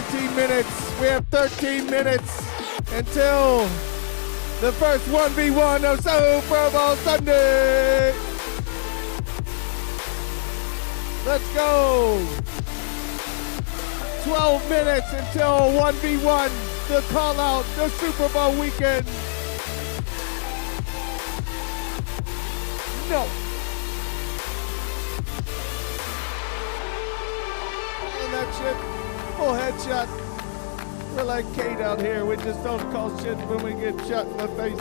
13 minutes. We have 13 minutes until the first 1v1 of Super Bowl Sunday. Let's go. 12 minutes until 1v1, the call out, the Super Bowl weekend. No. And that shit, full headshot. We're like Kate out here. We just don't call shit when we get shot in the face.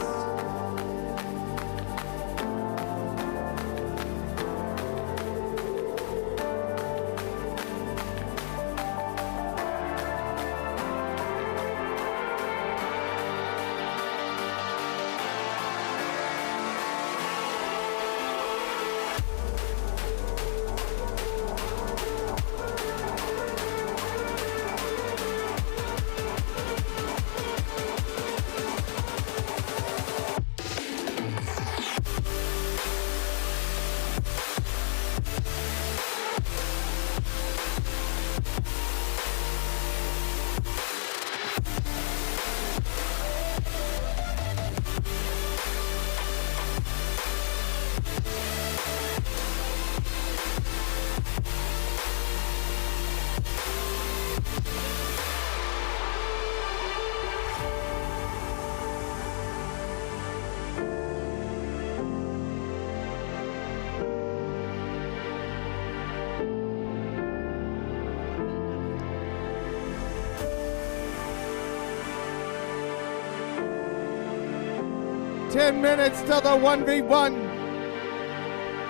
Ten minutes till the 1v1.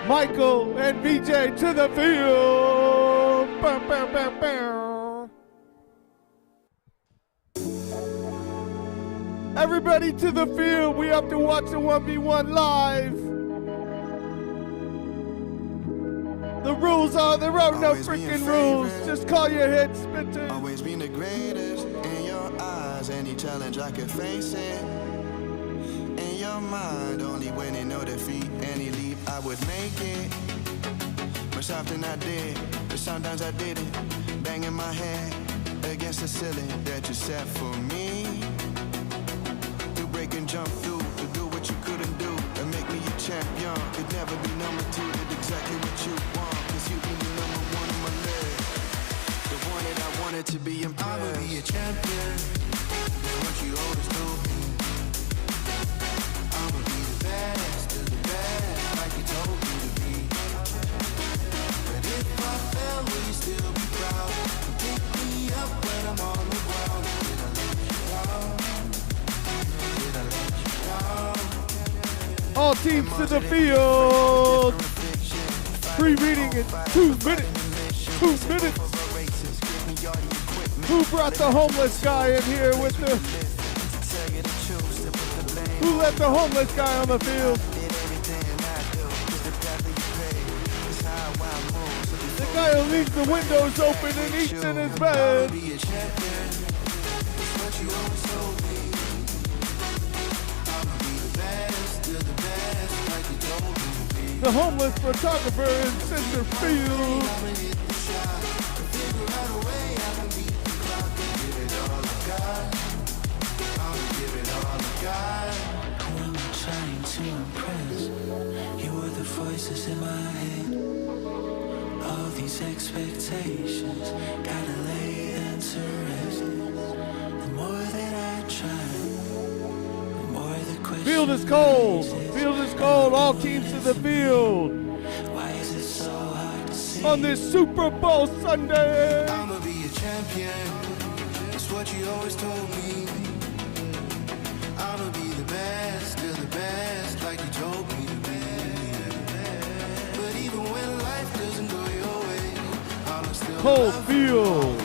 Michael and VJ to the field. Bow, bow, bow, bow. Everybody to the field. We have to watch the 1v1 live. The rules are, there are no freaking rules. Just call your head spitter. Always being the greatest in your eyes. Any challenge I could face it. In your mind, only winning, no defeat. Any leap I would make it. Much often I did, but sometimes I didn't. Banging my head against the ceiling that you set for me. To break and jump through, to do what you couldn't do, and make me a champion. Could never be number two, did exactly what you want. Cause you be the number one on my list. The one that I wanted to be impressed. I will be a champion. That's what you always told me. I'ma be the best of the best, like you told me to be. But if I fail, will you still be proud? Pick me up when I'm on the ground. Did I let you down? Did I let you down? All teams to the field. Free reading in 2 minutes. 2 minutes. Who brought the homeless guy in here with the... Who let the homeless guy on the field? The guy who leaves the windows open and eats in his bed. The homeless photographer in center field. Voices in my head, all these expectations, gotta lay them to rest. The more that I try, the more the question. Field is cold. Field is cold. All teams to the field. Why is it so hard to see? On this Super Bowl Sunday. I'ma be a champion. That's what you always told me. I'ma be the best of the best, like you told me to be. Cold field.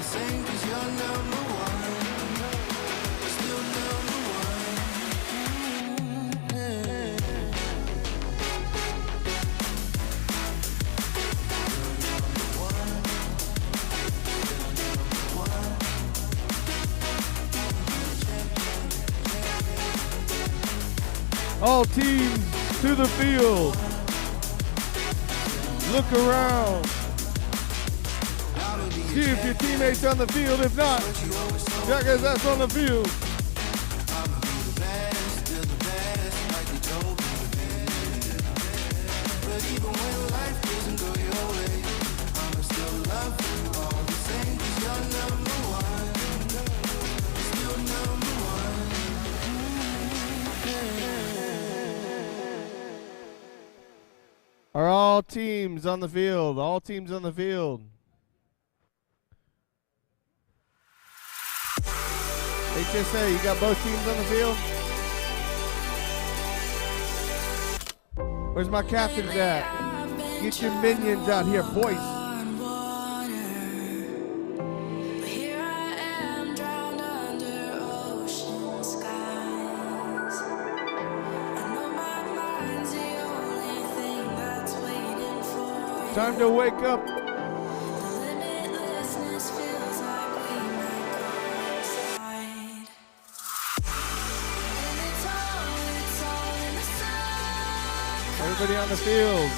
All teams to the field. Look around. See if your teammates on the field. If not, check his ass on the field. Are all teams on the field? All teams on the field. HSA, you got both teams on the field? Where's my captains at? Get your minions out here, boys. Time to wake up. Everybody on the field.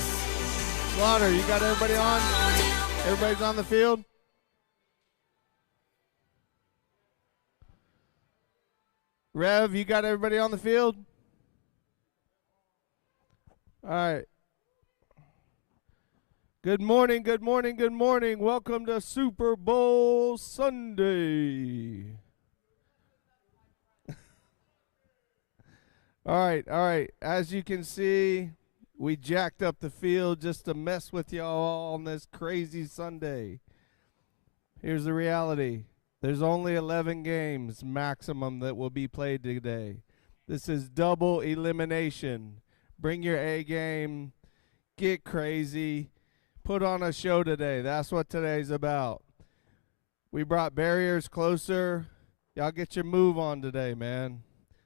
Slaughter, you got everybody on? Everybody's on the field? Rev, you got everybody on the field? All right. Good morning, good morning, good morning. Welcome to Super Bowl Sunday. All right. As you can see, we jacked up the field just to mess with y'all on this crazy Sunday. Here's the reality. There's only 11 games maximum that will be played today. This is double elimination. Bring your A game. Get crazy. Put on a show today. That's what today's about. We brought barriers closer. Y'all get your move on today, man.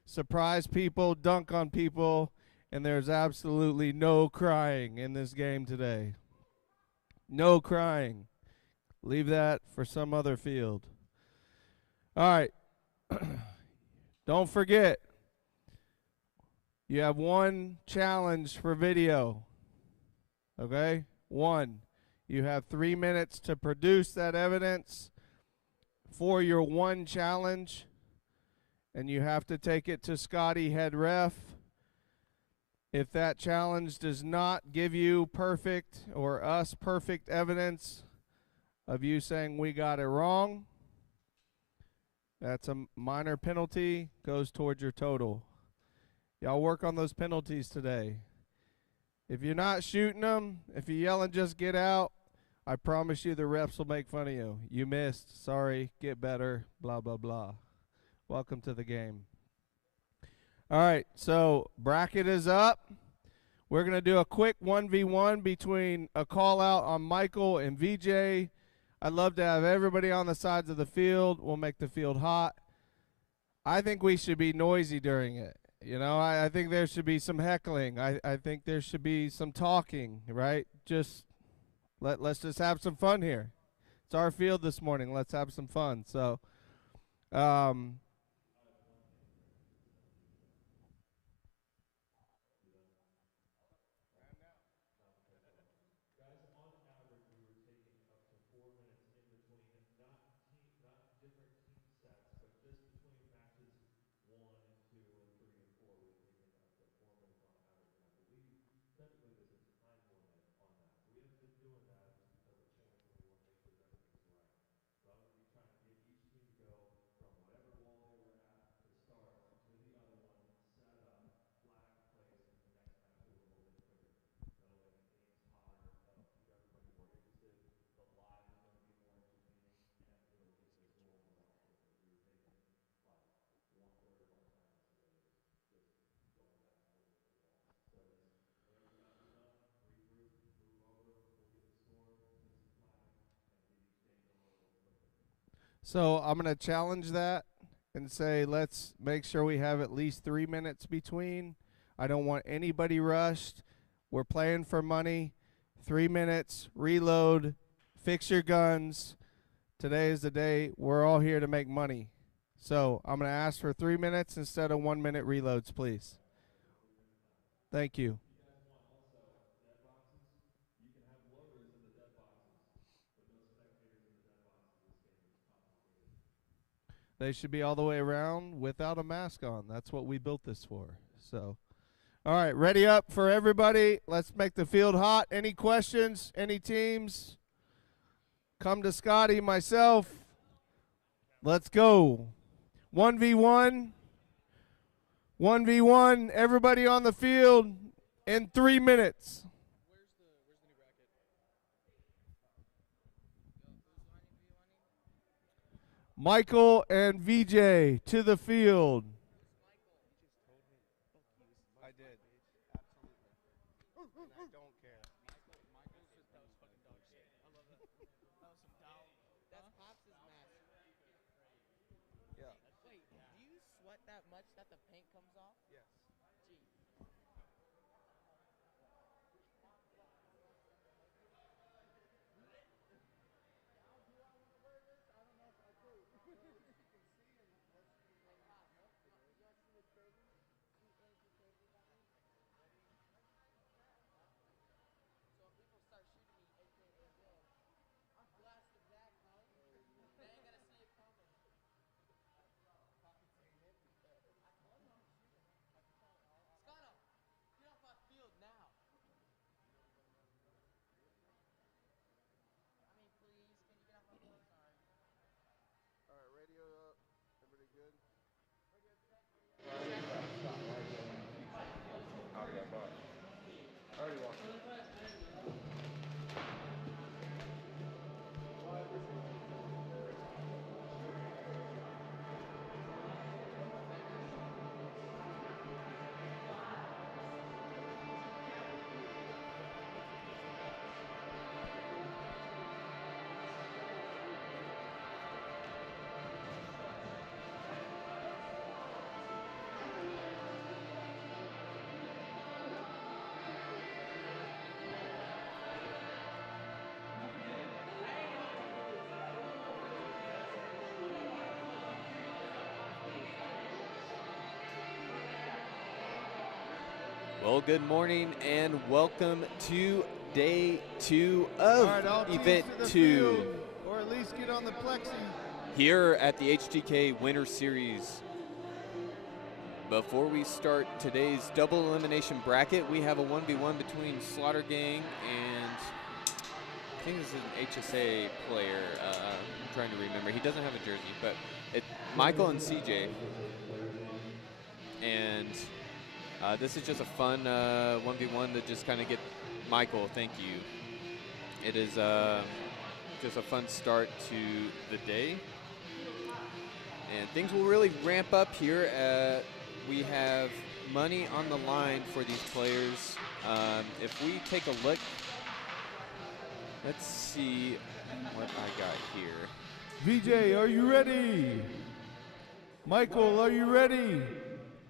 Surprise people, dunk on people, and there's absolutely no crying in this game today. No crying. Leave that for some other field. All right. Don't forget, you have one challenge for video. Okay? One. You have 3 minutes to produce that evidence for your one challenge, and you have to take it to Scotty, head ref. If that challenge does not give you perfect or us perfect evidence of you saying we got it wrong, that's a minor penalty, goes towards your total. Y'all work on those penalties today. If you're not shooting them, if you're yelling just get out, I promise you the refs will make fun of you. You missed. Sorry. Get better. Blah, blah, blah. Welcome to the game. All right, so bracket is up. We're going to do a quick 1v1 between a call out on Michael and VJ. I'd love to have everybody on the sides of the field. We'll make the field hot. I think we should be noisy during it. You know, I think there should be some heckling. I think there should be some talking, right? Let's just have some fun here. It's our field this morning. Let's have some fun. So, I'm going to challenge that and say let's make sure we have at least 3 minutes between. I don't want anybody rushed. We're playing for money. 3 minutes, reload, fix your guns. Today is the day. We're all here to make money. So I'm going to ask for 3 minutes instead of 1 minute reloads, please. Thank you. They should be all the way around without a mask on. That's what we built this for. So, all right, ready up for everybody. Let's make the field hot. Any questions? Any teams? Come to Scotty, myself. Let's go. 1v1. 1v1. Everybody on the field in 3 minutes. Michael and VJ to the field. I did. Absolutely. And I don't care. That's Pops' mask. Yeah. Wait, do you sweat that much that the paint comes off? Yes. Gee. So when people start shooting me, aka Will, I'm blasting back, huh? They ain't gonna see it coming. Scotto, get off my field now. I mean, please, can you get off my field? Sorry. All right, radio up. Everybody good? Well, good morning and welcome to day 2 of All right, all teams event to the 2 field, or at least get on the plexi. here at the HTK Winter Series. Before we start today's double elimination bracket, we have a 1v1 between Slaughter Gang and I think this is an HSA player. I'm trying to remember. He doesn't have a jersey, but it's Michael and CJ. And this is just a fun 1v1 to just kind of get Michael, thank you. It is just a fun start to the day. And things will really ramp up here. We have money on the line for these players. If we take a look, let's see what I got here. VJ, are you ready? Michael, are you ready?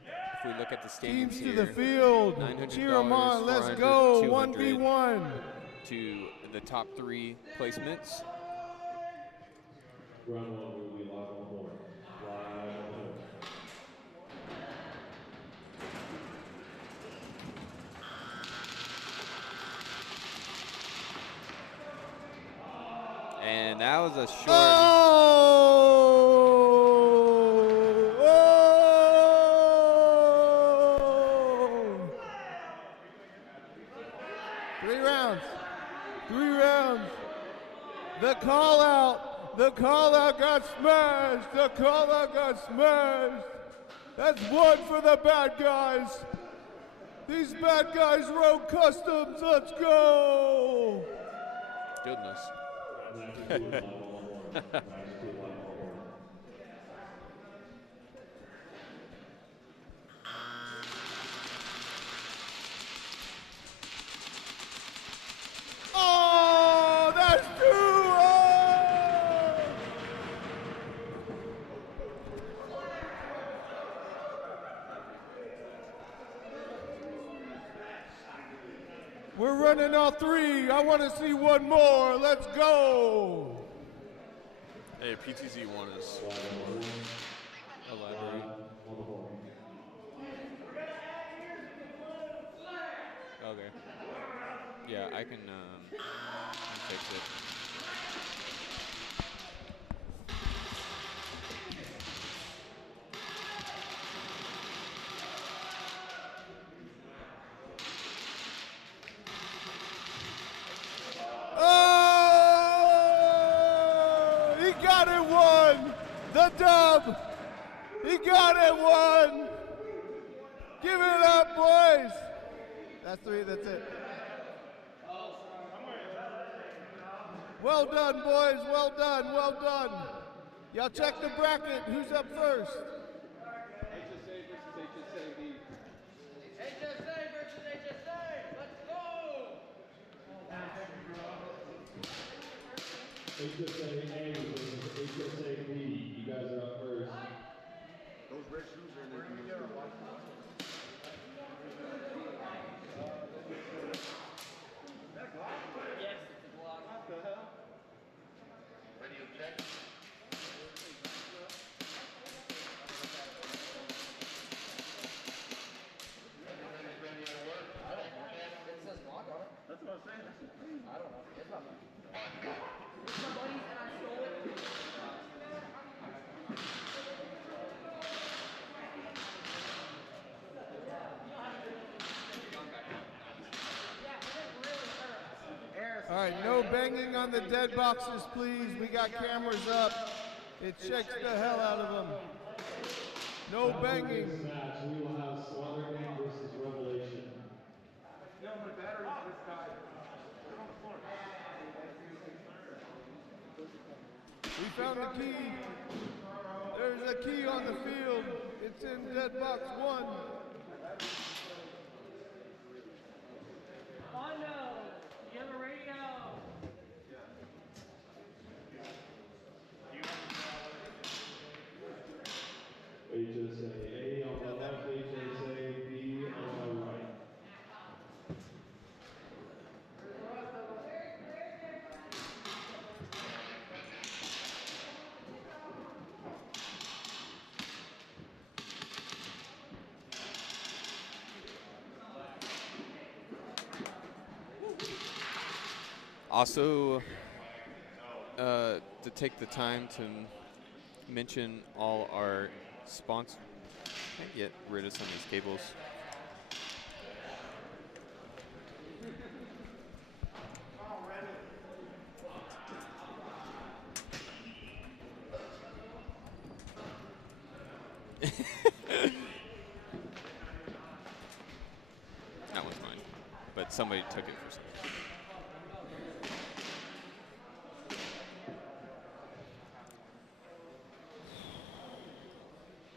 If we look at the standings Teams to here, the field. $900, Cheer them on. Let's 400, go. 200 1v1. to the top 3 placements. Round 1 will be live on the board. Live on the board. And that was a short. Oh! Oh! 3 rounds. 3 rounds. The call out. The call out got smashed. The call out got smashed. That's 1 for the bad guys. These bad guys wrote customs. Let's go. Goodness. Round 2 live on the board. Round 2 live on the board. Oh, that's 2. Oh! We're running all 3. I want to see 1 more. Let's go. Hey, PTZ1 is Elaborate. On the board. Okay. Yeah, I can fix it. the dub. He got it, one. Give it up, boys. That's three, that's it. Well done, boys, well done, well done. Y'all check the bracket, who's up first? HSA versus HSA. Let's go. HSA A versus HSA B. You guys are up first. Those red shoes are in there. Yes, it's a block. What the hell? Radio check. It says block on it. That's what I'm saying. I don't know. It's not mine. It's my buddy's and I stole it. All right, no banging on the dead boxes, please. We got cameras up. It shakes the hell out of them. No banging. Next match, we will have Slaughterman versus Revelation. We found the key. There's a key on the field. It's in dead box 1. Mondo, you have a radio. HSA A on the left, HSA B on the right. Also, to take the time to mention all our sponsors. Can I get rid of some of these cables? That one's mine, but somebody took it for some reason.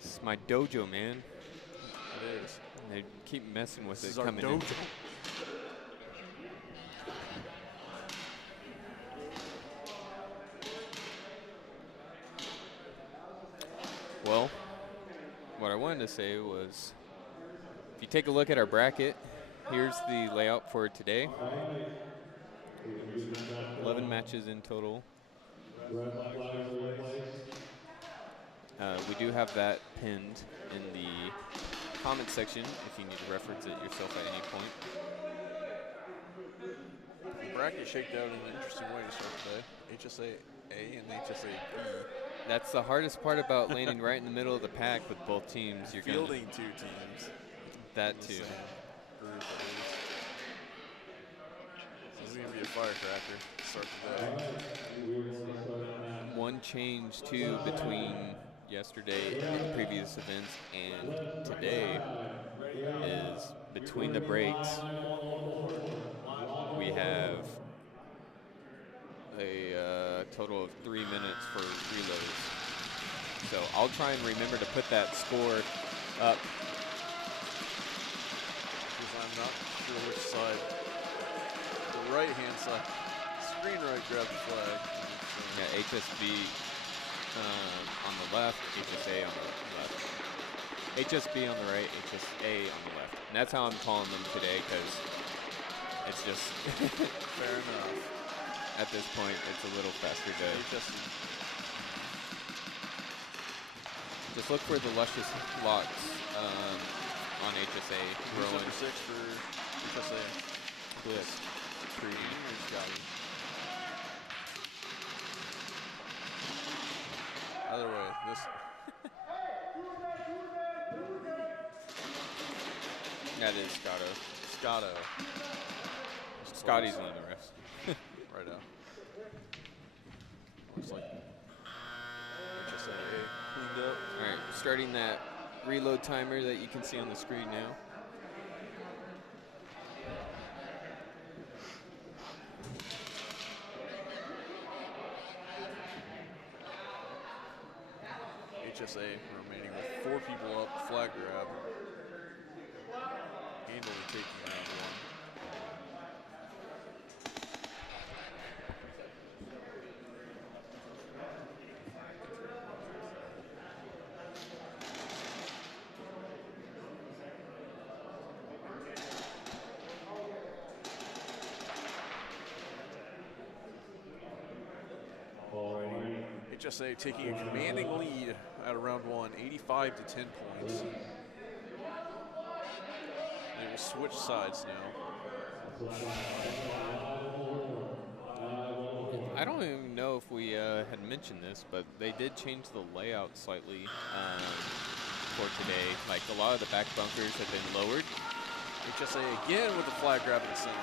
This is my dojo, man. It is. They keep messing with This it is our coming in. dojo. Well, what I wanted to say was, if you take a look at our bracket, here's the layout for today. 11 matches in total. Red flags are in place. We do have that pinned in the comment section if you need to reference it yourself at any point. The bracket shaped out in an interesting way to start today. HSA A and HSA B. That's the hardest part about landing right in the middle of the pack with both teams. You're gonna, Fielding two teams. that too. Same group, at least. So this is going to be a firecracker to start today. We're going to start on that. One change too between yesterday and previous events and today is between the breaks we have a total of 3 minutes for reloads. So I'll try and remember to put that score up. Because I'm not sure which side. The right hand side. Screen right grabbed the flag. Yeah, HSB on the left, HSA on the left. HSB on the right, HSA on the left. And that's how I'm calling them today because it's just Fair enough. at this point it's a little faster to HSB. just look for the luscious locks on HSA. Who's Rowan, number 6 for HSA? Bliss, Tree. Here's Scotty. Either way, this That is Scotto. Scotto. Scotty's one of the refs. Right out. Looks like HSA. starting that reload timer that you can see on the screen now. HSA remaining with 4 people up, flag grab. Handily taking round 1. HSA taking a commanding lead out of round 1, 85 to 10 points. They will switch sides now. I don't even know if we had mentioned this, but they did change the layout slightly for today. Like a lot of the back bunkers have been lowered. HSA again with the flag grab in the center.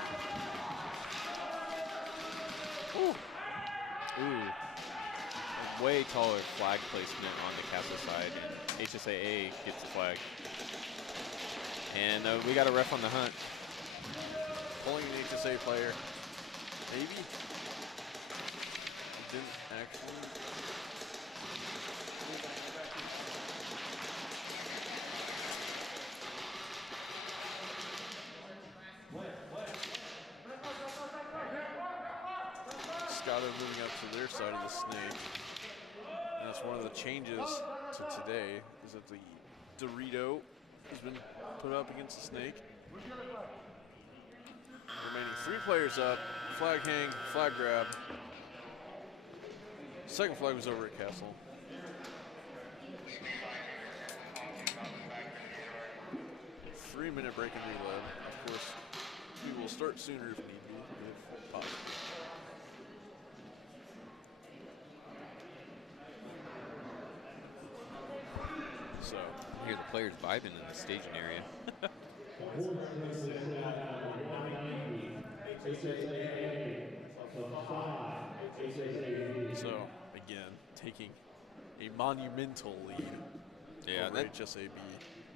Ooh. Ooh. A way taller flag placement on the castle side, and HSAA gets the flag. And we got a ref on the hunt. Pulling an HSA player. Maybe. Didn't actually. Scotto moving up to their side of the snake. And that's one of the changes to today, is that the Dorito has been put up against the snake. Remaining 3 players up, flag hang, flag grab. Second flag was over at Castle. Three-minute break in reload. Of course, we will start sooner if need be, if possible. So, Hear the players vibing in the staging area. so again, taking a monumental lead Yeah, over HSAB.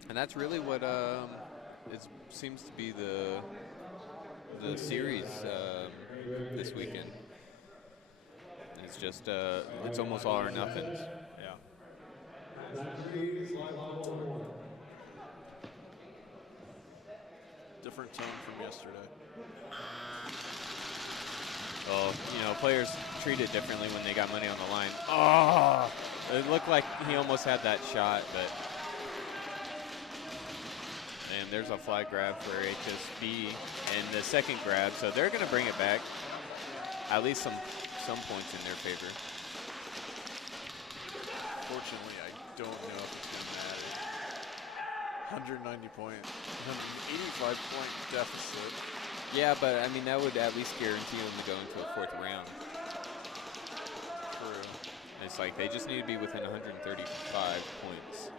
and that's really what it seems to be the series this weekend. It's just it's almost all or nothing. Yeah. Different tone from yesterday. Oh, you know, players treat it differently when they got money on the line. Oh, it looked like he almost had that shot, but. And there's a flag grab for HSB and the second grab, so they're going to bring it back. At least some points in their favor. Fortunately, I don't know if it's going to matter. 190 point, 185 point deficit. Yeah, but I mean, that would at least guarantee them to go into a 4th round. True. It's like they just need to be within 135 points.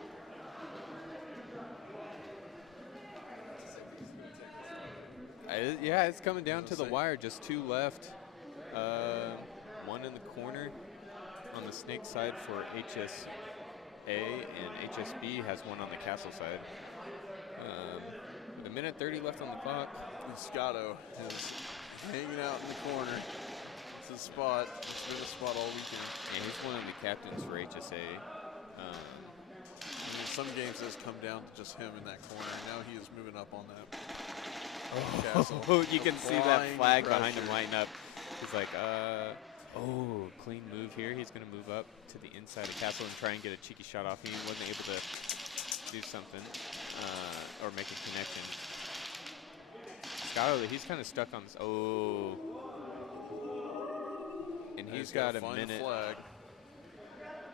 Yeah, it's coming down to the wire. Just 2 left. 1 in the corner on the snake side for HSA, and HSB has 1 on the castle side. With a minute 30 left on the clock. And Scotto is hanging out in the corner. It's his spot. It's been a spot all weekend. And he's one of the captains for HSA. I mean, some games it's come down to just him in that corner. Now he is moving up on that castle. Oh, you can see that flag Applying behind him pressure. lighting up. He's like, oh, clean move here. He's going to move up to the inside of castle and try and get a cheeky shot off. He wasn't able to do something or make a connection. Scotto, he's kind of stuck on this. Oh. And he's got a find minute. Flag.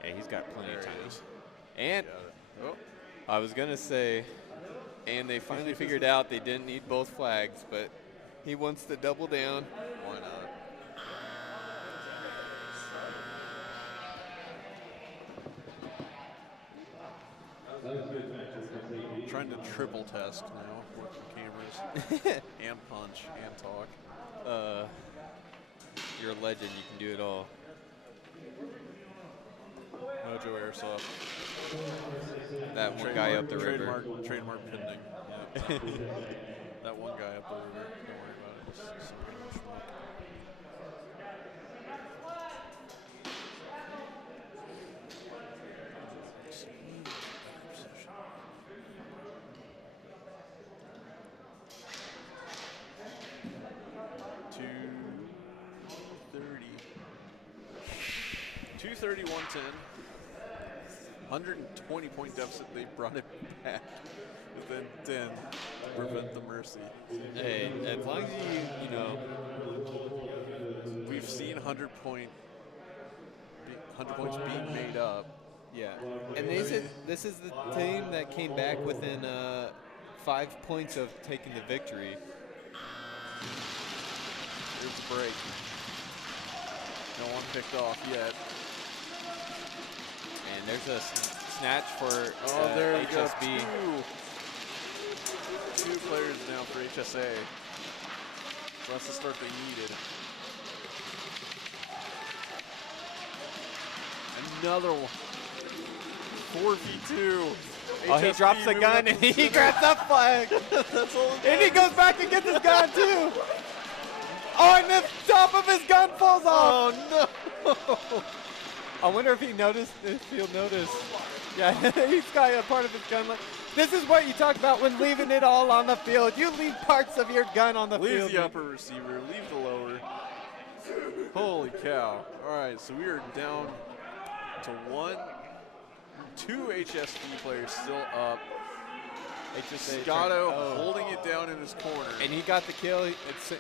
Yeah, he's got plenty There of he time. is. And Got it. Oh, I was going to say, and they finally figured out they didn't need both flags, but he wants to double down. why not? Trying to triple test now, working cameras, and punch, and talk. You're a legend. You can do it all. Mojo Airsoft. That one guy up the river. Trademark pending. Yep. That one guy up the river. Don't worry about it. Just some random schmuck. $230, 110. 120-point deficit. They brought it back within 10 to prevent the mercy. Hey, as long as you know, We've seen 100 points being made up. yeah. And this is the team that came back within 5 points of taking the victory. Here's the break. No one picked off yet. And there's a snatch for There we go. HSB. Two players now for HSA. So that's the start they needed. Another one. 4v2. Oh, he drops the gun and he grabs the flag. That's all. And he goes back and gets his gun too. Oh, and the top of his gun falls off. Oh no! I wonder if he'll notice. Yeah, he's got a part of his gun. This is what you talk about when leaving it all on the field. You leave parts of your gun on the Leave field. the upper receiver, leave the lower. Holy cow. All right, so we are down to two HSB players still up. Scotto holding it down in his corner. And he got the kill. So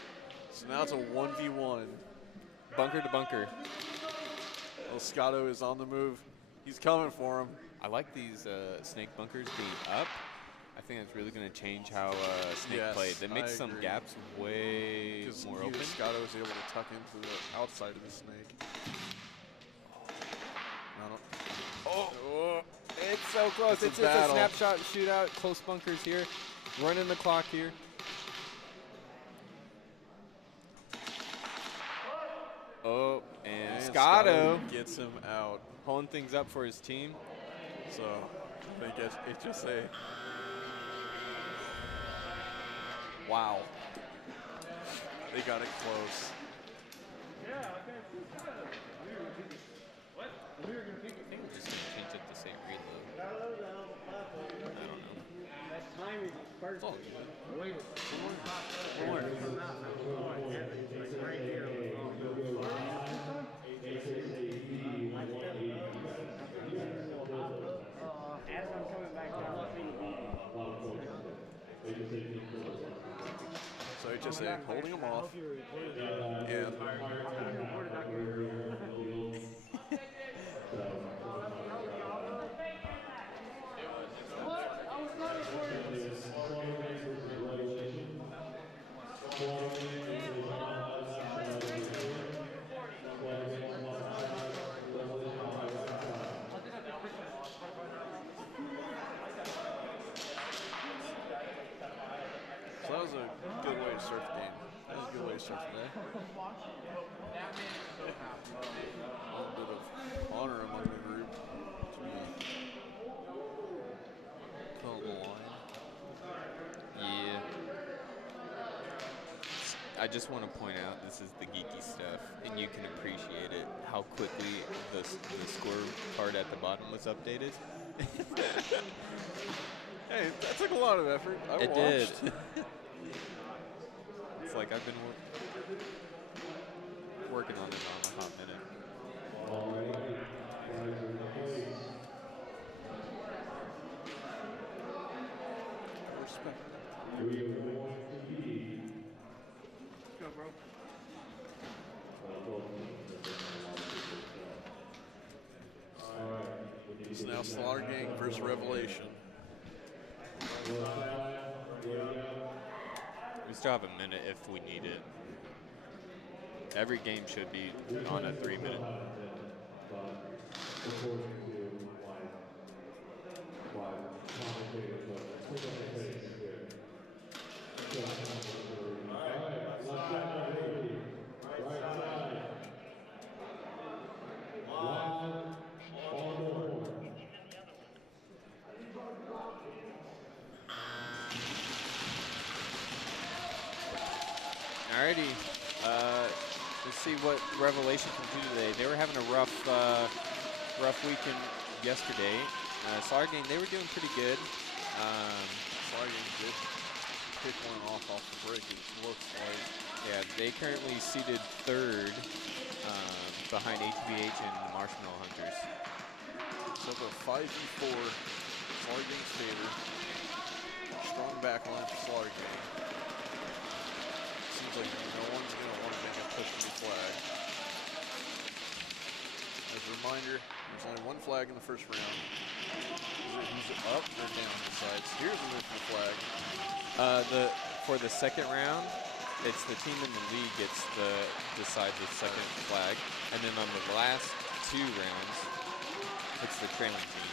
now it's a 1v1. Bunker to bunker. Well, Scotto is on the move. He's coming for him. I like these snake bunkers being up. I think that's really going to change how snake Yes, played. That makes I some agree. gaps way more open. Scotto was able to tuck into the outside of the snake. Oh, it's so close. It's a It's just a battle. snapshot shootout. Close bunkers here. Running the clock here. Oh, and Scotto gets him out. pulling things up for his team. So they get HSA. Wow. They got it close. I think we're just going to change it to say reload. I don't know. It's all good. So HSA holding him off. And so that was a good way to start the game. That was a good way to start the day. A little bit of honor among the group to be put on the line. Yeah. I just want to point out this is the geeky stuff, and you can appreciate it, how quickly the scorecard at the bottom was updated. Hey, that took a lot of effort. I It watched. did. It's like I've been working on it on a hot minute. Respect. It's now Slaughter Gang versus Revelation. We still have a minute if we need it. Every game should be on a 3-minute. Alrighty. Let's see what Revelation can do today. They were having a rough weekend yesterday. Slaughter Gang, they were doing pretty good. Slaughter Gang did pick one off the break, it looks like. Yeah, they currently seated third behind HBH and Marshmallow Hunters. So the 5v4, Slaughter Gang's favor. Strong back line for Slaughter Gang. Seems like no one's going to want to make a push for the flag. As a reminder, there's only one flag in the first round. Who's up or down the sides? Here's the move for the flag. For the second round, it's the team in the lead gets to decide the second flag. And then on the last 2 rounds, it's the trailing team.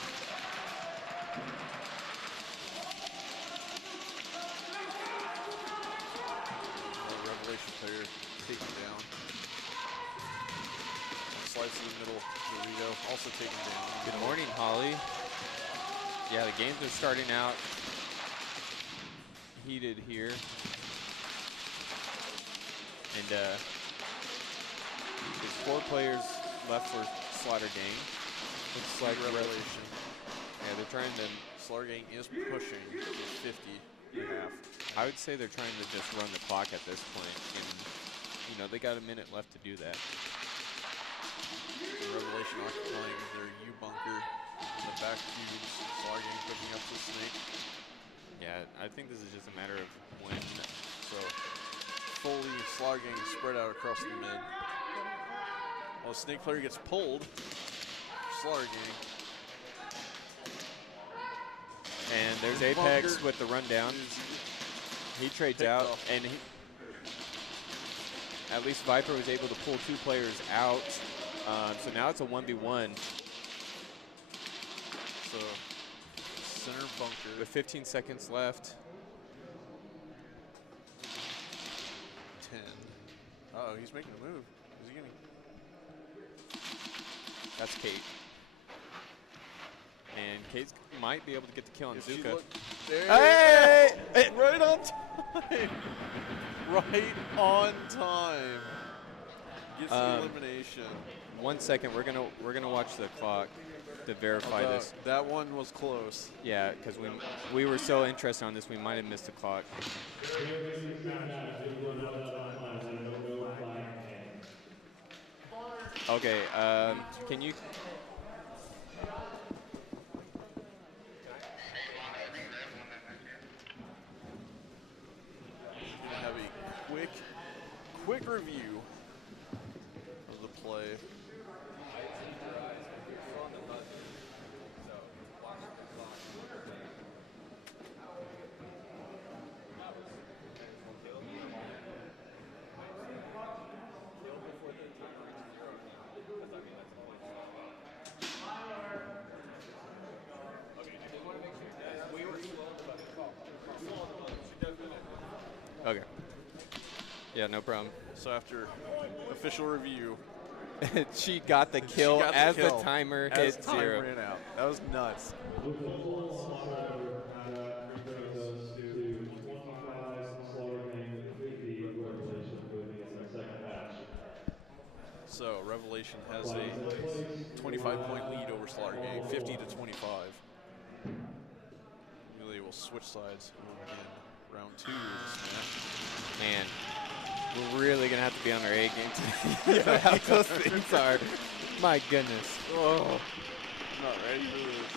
Revelation player taken down. Slides to the middle. Dorito also taken down. Good morning, Holly. Yeah, the games are starting out heated here. And there's 4 players left for Slaughter Gang. Looks like Revelation. Yeah, they're trying to. Slaughter Gang is pushing to 50.5. I would say they're trying to just run the clock at this point, and you know they got a minute left to do that. Revelation occupying their U bunker in the back cubes. Slaughter Gang picking up the snake. Yeah, I think this is just a matter of when. So fully Slaughter Gang spread out across the mid. Well, the snake player gets pulled. Slaughter Gang. And there's The Apex bunker with the rundown. He trades picked out, off. and at least Viper was able to pull 2 players out. So now it's a 1v1 So center bunker. with 15 seconds left. 10. Uh-oh, he's making a move. Is he getting? That's Kate. And Kate might be able to get the kill on If she Zuka. there Hey! right on time. Right on time. Gets the elimination. 1 second, we're gonna watch the clock to verify Although this. that one was close. Yeah, because we were so interested on this, we might have missed the clock. Okay, can you? Gonna have a quick review of the play. Okay. Yeah, no problem. So after official review, She got the kill got the as kill the timer as hit time 0. ran out. That was nuts. So Revelation has a 25-point lead over Slaughter Gang, 50 to 25. Really will switch sides again. Round 2 is smash. Man, we're really gonna have to be on our A game today. For how those things are. My goodness. Oh, I'm not ready for this.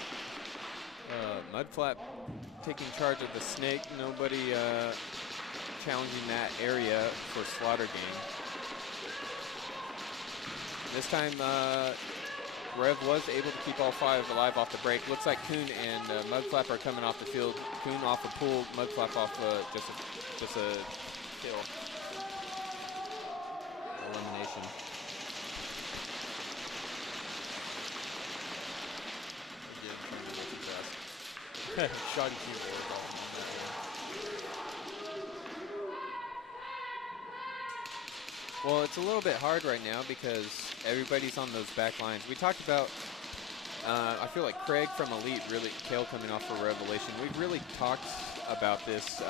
Mudflap taking charge of the snake. Nobody challenging that area for Slaughter Gang. This time, Rev was able to keep all 5 alive off the break. Looks like Kuhn and Mudflap are coming off the field. Kuhn off a pull, Mudflap off just a kill. Elimination. Again, trying to multitask. Shoddy keyboard. Well, it's a little bit hard right now because everybody's on those back lines. We talked about, I feel like Craig from Elite, really, Kale coming off for Revelation. We've really talked about this,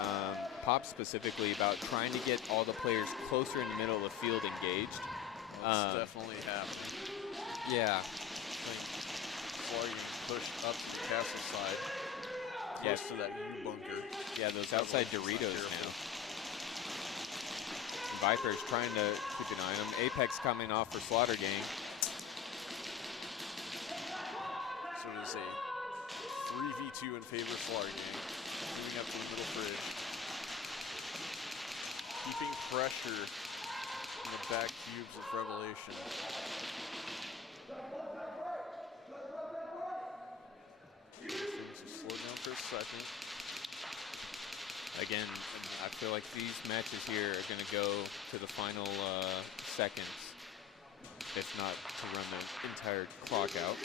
Pop specifically, about trying to get all the players closer in the middle of the field engaged. That's definitely happening. Yeah. I think Florida getting pushed up to the castle side, close to that U bunker. Yeah, those outside Doritos now. And Viper's trying to keep an eye on them. Apex coming off for Slaughter Gang. So it is a 3v2 in favor of Slaughter Gang. Moving up to the middle fridge. Keeping pressure in the back cubes of Revelation. Things will slow down for a second. Again, I feel like these matches here are going to go to the final seconds, if not to run the entire clock out.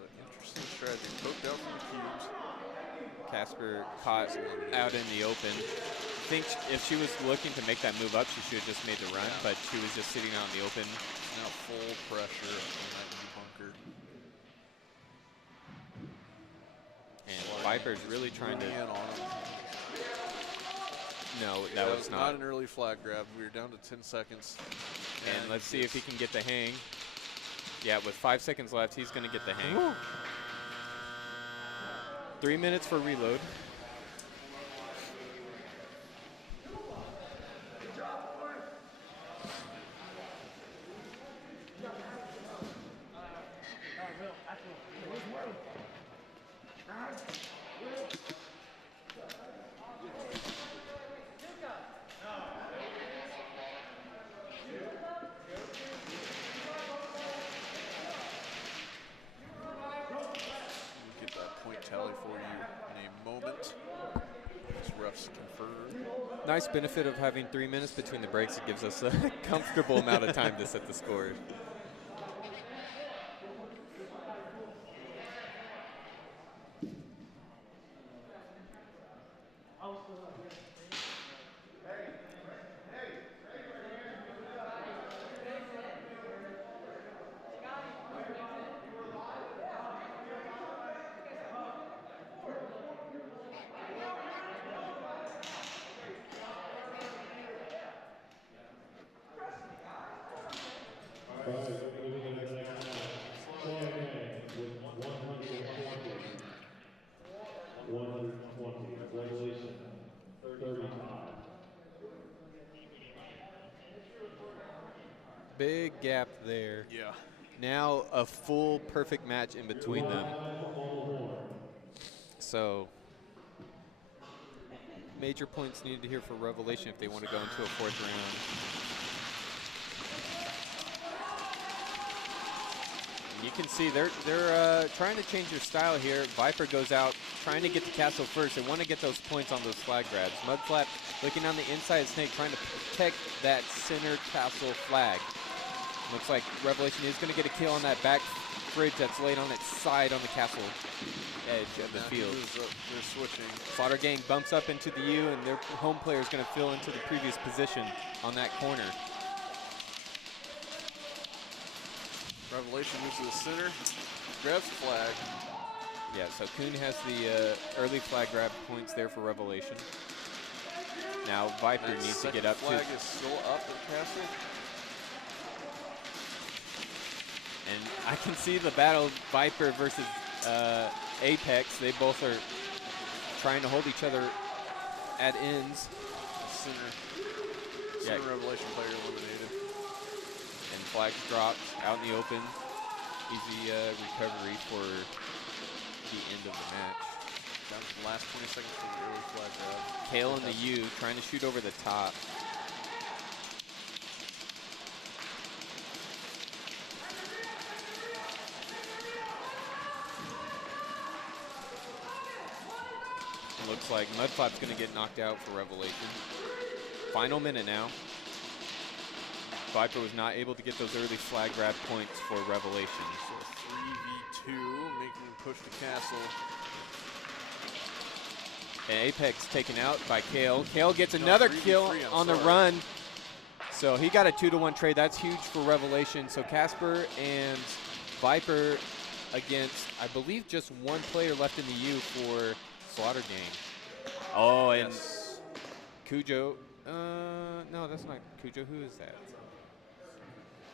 It's an interesting strategy. Poked out from the cubes. Casper caught out in the open. I think if she was looking to make that move up, she should have just made the run, but she was just sitting out in the open. Now full pressure on that U bunker. And Viper's really trying to. In on him. No, Yeah, that was not. an early flag grab. We were down to 10 seconds. And let's see if he can get the hang. Yeah, with 5 seconds left, he's going to get the hang. Woo. 3 minutes for reload. Get that point tally for you in a moment. As refs confirm. Nice benefit of having 3 minutes between the breaks. It gives us a comfortable amount of time to set the scores. Big gap there. Yeah. Now a full perfect match in between them. So major points needed here for Revelation if they want to go into a fourth round. And you can see they're trying to change their style here. Viper goes out trying to get the castle first. They want to get those points on those flag grabs. Mudflap looking on the inside of Snake, trying to protect that center castle flag. Looks like Revelation is going to get a kill on that back fridge that's laid on its side on the castle edge of the field. They're switching. Slaughter Gang bumps up into the U, and their home player is going to fill into the previous position on that corner. Revelation moves to the center, grabs the flag. Yeah, so Kuhn has the early flag grab points there for Revelation. Now Viper That needs to get second up flag to. is still up at castle. And I can see the battle Viper versus Apex. They both are trying to hold each other at ends. Center Revelation player eliminated. And flags dropped out in the open. Easy recovery for the end of the match. Down to the last 20 seconds for the early flag grab. Kale in the U trying to shoot over the top. Looks like Mudflap's going to get knocked out for Revelation. Final minute now. Viper was not able to get those early flag grab points for Revelation. So 3v2, making him push the castle. And Apex taken out by Kale. Kale gets No, another 3v3, kill I'm on the sorry. run. So he got a 2-to-1 trade. That's huge for Revelation. So Casper and Viper against, I believe, just one player left in the U for Slaughter Gang. Oh, and Yes. Cujo. No, that's not Cujo. Who is that?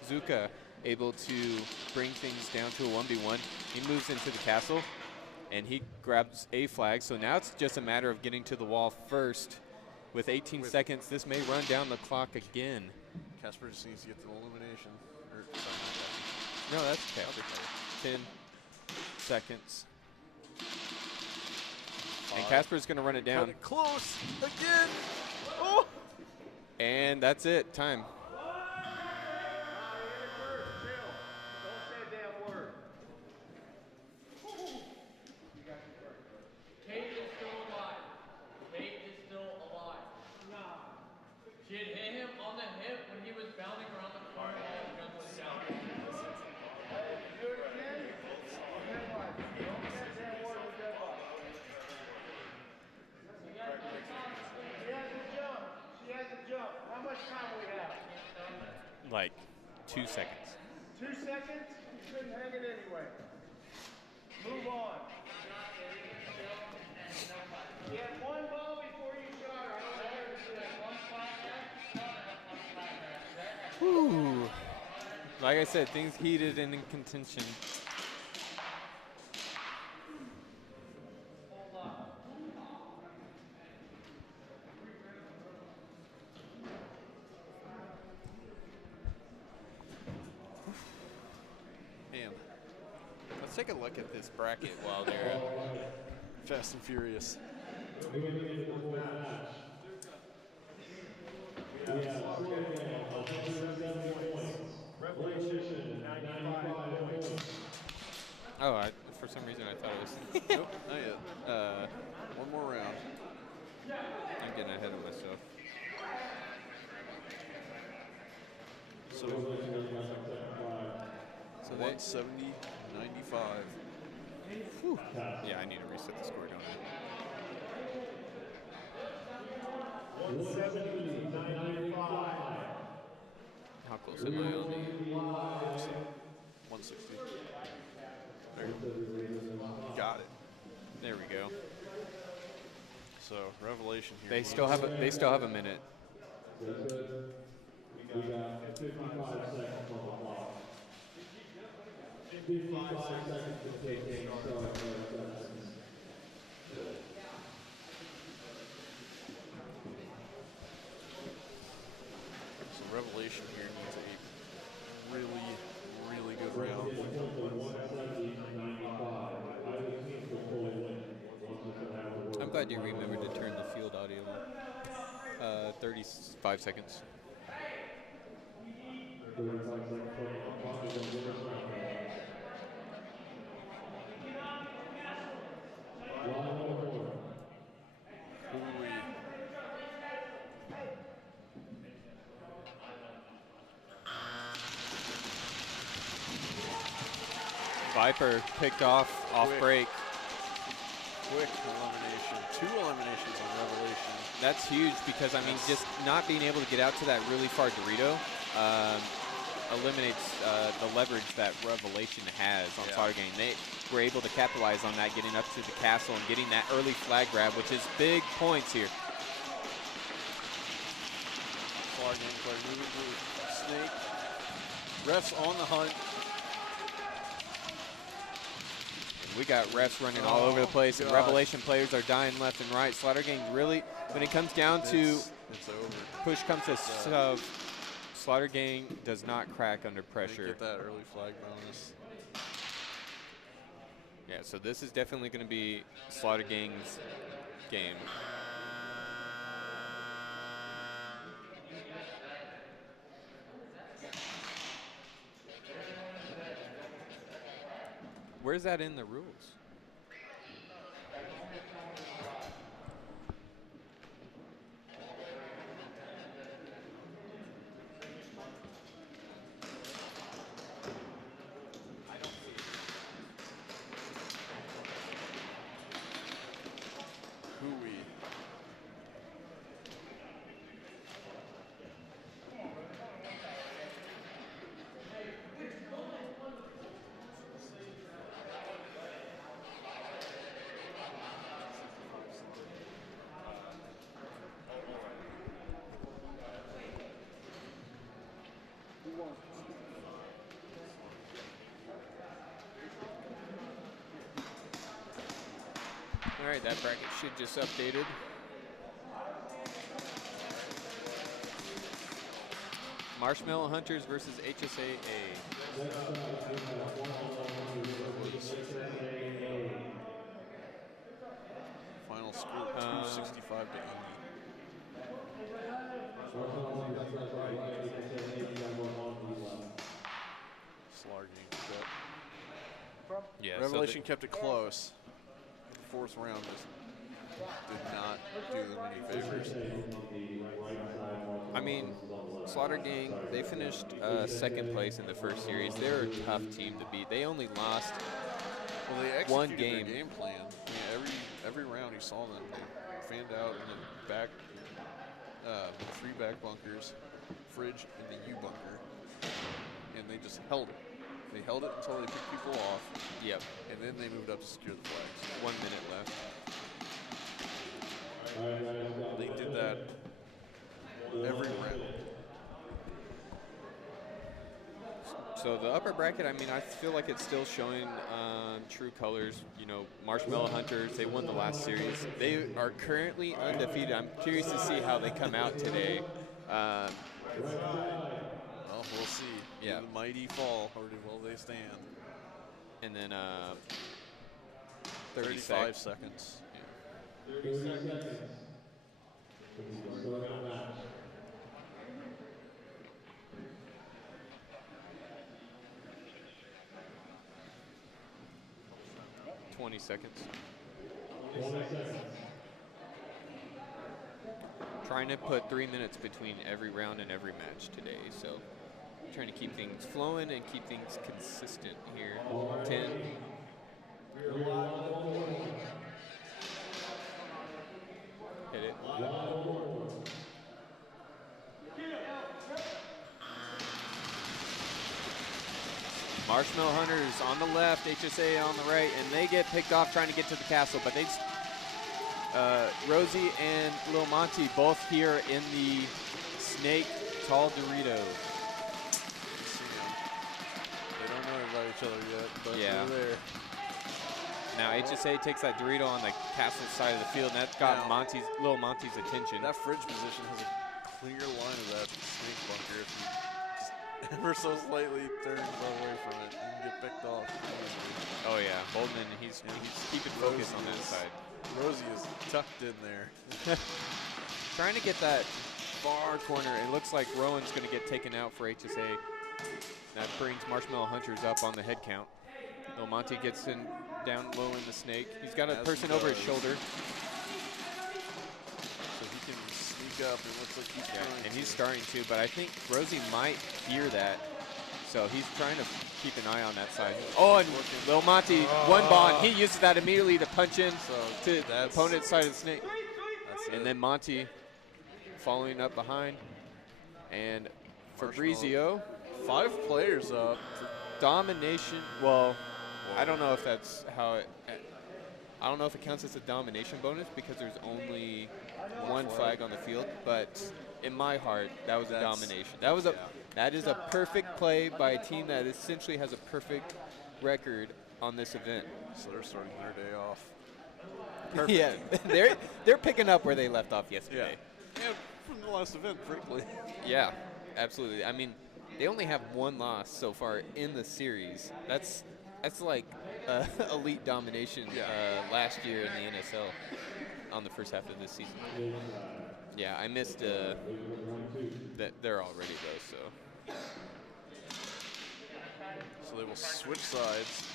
Zuka able to bring things down to a 1v1. He moves into the castle, and he grabs a flag. So now it's just a matter of getting to the wall first. With 18 seconds, this may run down the clock again. Casper just needs to get to the elimination. Or something like No, that's Casper. 10 seconds. And Casper's going to run it that. down. Cut it close again. Oh! And that's it. Time. Kate is still alive. Kate is still alive. Nah. She had hit him on the hip when he was bounding around the corner while his gun was down. Do it again. Don't catch that word with that ball. She hasn't jumped. She hasn't jumped. How much time we have? Like 2 seconds. 2 seconds? You couldn't hang it anyway. Move on. You had one ball before you shot her. I don't know if you had one spot there. Whew. Like I said, things heated and in contention. Man, Let's take a look at this bracket while they're Fast and Furious. Oh, for some reason I thought it was. Nope, not yet. One more round. I'm getting ahead of myself. So, So they. 170, 95. Whew. Yeah, I need to reset the score, don't I? How close am I on the? 160. There you go. Got it. There we go. So, Revelation here. They still have a. They still have a minute. We got 55 seconds on the clock. 55 seconds to take game start. So, Revelation here needs a really, really good round. I'm glad you remembered to turn the field audio on. 35 seconds. 35 seconds on the clock. Holy. Viper picked off Quick. break. Quick elimination. 2 eliminations on Revelation. That's huge because, I mean, just not being able to get out to that really far Dorito eliminates the leverage that Revelation has on Yeah. Slaughter Gang. They were able to capitalize on that, getting up to the castle and getting that early flag grab, which is big points here. Slaughter Gang player moving to Snake. Refs on the hunt. We got refs running all over the place, and gosh. Revelation players are dying left and right. Slaughter Gang really, when it comes down to It's over. push comes to shove, Slaughter Gang does not crack under They pressure. get that early flag bonus. Yeah, so this is definitely going to be Slaughter Gang's game. Where's that in the rules? Hooey. All right, that bracket should just updated. Marshmallow Hunters versus HSAA. Final score 265 to 80. Slarging. Yeah, Revelation kept it close. The fourth round just did not do them any favors. I mean, Slaughter Gang, they finished second place in the first series. They're a tough team to beat. They only lost Well, they executed one their game. game plan. I mean, every round you saw them, they fanned out in the back, 3 back bunkers, fridge, and the U bunker, and they just held it. They held it until they picked people off. Yep. And then they moved up to secure the flags. 1 minute left. They did that every round. So the upper bracket, I mean, I feel like it's still showing true colors. You know, Marshmallow Hunters, they won the last series. They are currently undefeated. I'm curious to see how they come out today. Well, we'll see. Yeah. Do the mighty fall, or will they stand? And then 35 seconds. 30 seconds. 20 seconds. 20 seconds. Trying to put 3 minutes between every round and every match today. So trying to keep things flowing and keep things consistent here. 10. Hit it. Marshmallow Hunters on the left, HSA on the right, and they get picked off trying to get to the castle, but they, Rosie and Lil Monty both here in the Snake Tall Dorito. They don't know about each other yet, but Yeah. they're there. Now HSA takes that Dorito on the castle side of the field, and that's got Now, Lil Monty's attention. That fridge position has a clear line of that snake bunker. If you just ever so slightly turn away from it, you can get picked off. Oh yeah, Bolden, he's keeping focus on that side. Rosie is tucked in there. Trying to get that far corner. It looks like Rowan's going to get taken out for HSA. That brings Marshmallow Hunters up on the head count. Lil Monty gets in down low in the snake. He's got a As person he over his does. shoulder. So he can sneak up. It looks like he's trying And to. he's starting to, but I think Rosie might hear that. So he's trying to keep an eye on that side. Oh, and Lil Monty, one bond. He uses that immediately to punch in to the that's- opponent's side of the snake. That's And it. then Monty following up behind. And Fabrizio, 5 players up. domination. Well, I don't know if that's how it. I don't know if it counts as a domination bonus because there's only one flag on the field. But in my heart, that was a That's- domination. That was a. That is a perfect play by a team that essentially has a perfect record on this event. So they're starting their day off. Yeah, they're picking up where they left off yesterday. And from the last event, frankly. Yeah, absolutely. I mean, they only have one loss so far in the series. That's like elite domination last year in the NSL on the first half of this season. Yeah, I missed that they're already though. So So they will switch sides.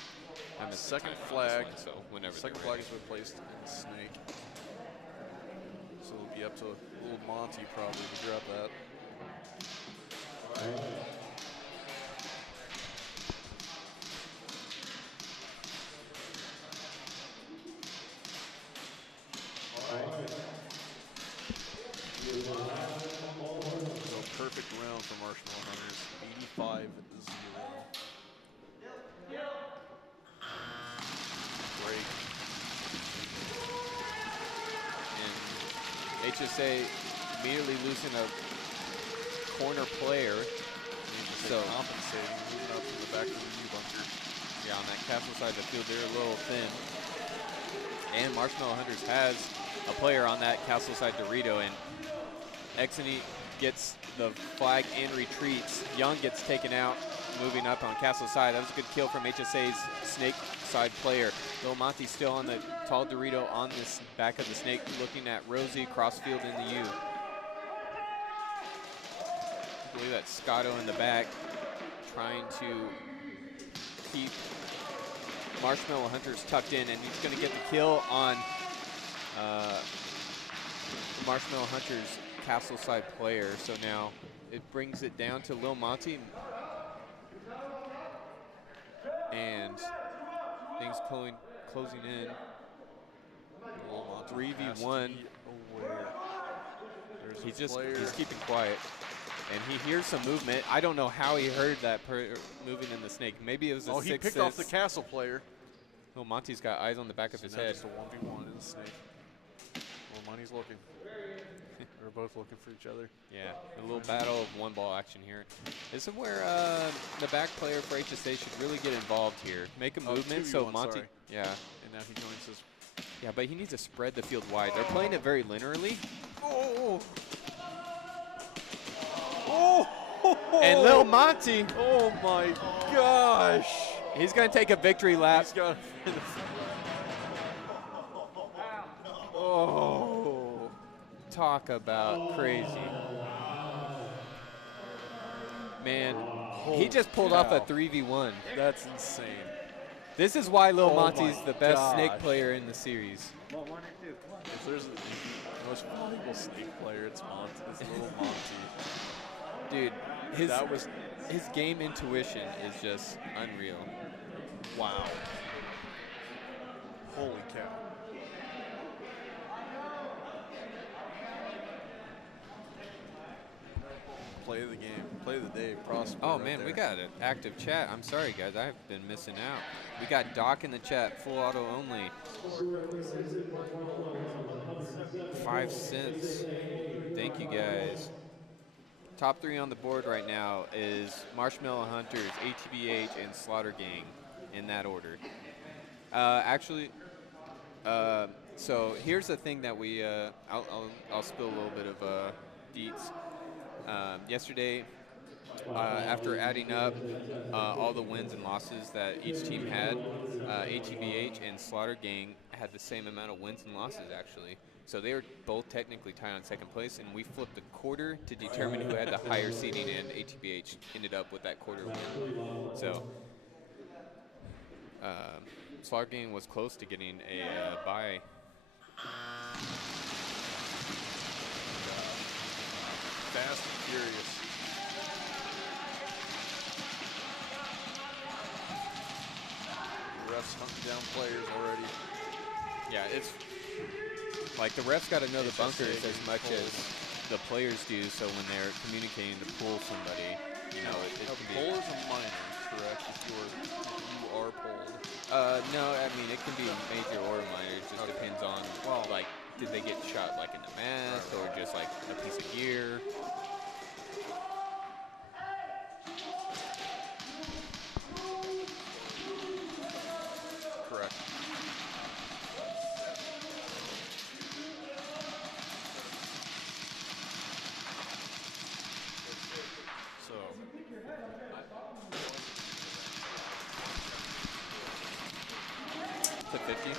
I missed the Second time on this flag. one, so whenever Second they're flag ready. has been placed in the snake. So it'll be up to little Monty probably to grab that. So perfect round for Marshmallow Hunters. 85-0. Great. And HSA immediately losing a corner player. So Compensating, moving up to the back of the U bunker. yeah, on that castle side of the field, they're a little thin. And Marshmallow Hunters has a player on that castle side Dorito, and Exony gets the flag and retreats. Young gets taken out, moving up on castle side. That was a good kill from HSA's snake side player. Lil Monty still on the tall Dorito on this back of the snake, looking at Rosie crossfield in the U. I believe that's Scotto in the back, trying to keep Marshmallow Hunters tucked in, and he's going to get the kill on the Marshmallow Hunters castle side player. So now it brings it down to Lil Monty, and things closing in. Lil Monty has to 3v1. be aware. There's a player. He's keeping quiet, and he hears some movement. I don't know how he heard that moving in the snake. Maybe it was a Oh, he sixth picked off the castle player. Lil Monty's got eyes on the back of his now head. just a 1v1 in the snake. Lil Monty's looking. They're both looking for each other. Yeah, a little battle of one ball action here. This is where the back player for HSA should really get involved here. Make a movement so 2v1, Monty. sorry. Yeah. And now he joins us. Yeah, but he needs to spread the field wide. They're playing it very linearly. Oh! Oh! And Lil Monty, Oh my gosh! he's going to take a victory lap. He's got. Oh! Talk about crazy. Man, he just pulled off a cow. 3v1. That's insane. This is why Lil Oh Monty's my the best gosh. snake player in the series. If there's the most valuable snake player, it's Monty. It's Little Monty. Dude, his That was his game intuition is just unreal. wow. Holy cow. Play the game. Play the day. Prosper. Oh right man, we there. got an active chat. I'm sorry guys, I've been missing out. We got Doc in the chat, full auto only. 5 cents. Thank you guys. Top 3 on the board right now is Marshmallow Hunters, ATBH, and Slaughter Gang, in that order. So here's the thing that we, I'll spill a little bit of deets. Yesterday, after adding up all the wins and losses that each team had, ATBH and Slaughter Gang had the same amount of wins and losses actually. So they were both technically tied on second place, and we flipped a quarter to determine who had the higher seeding, and ATBH ended up with that quarter win. So Slaughter Gang was close to getting a bye. Fast and furious. The refs hunting down players already. Yeah, it's like the refs got to know the bunkers as much as the players do, so when they're communicating to pull somebody, you know, it Now, can be. pull is a minor, correct? If you are pulled. No, I mean, it can be major or minor. It just depends on, well, like, did they get shot like in the mask or just like a piece of gear? Correct. So, To 50.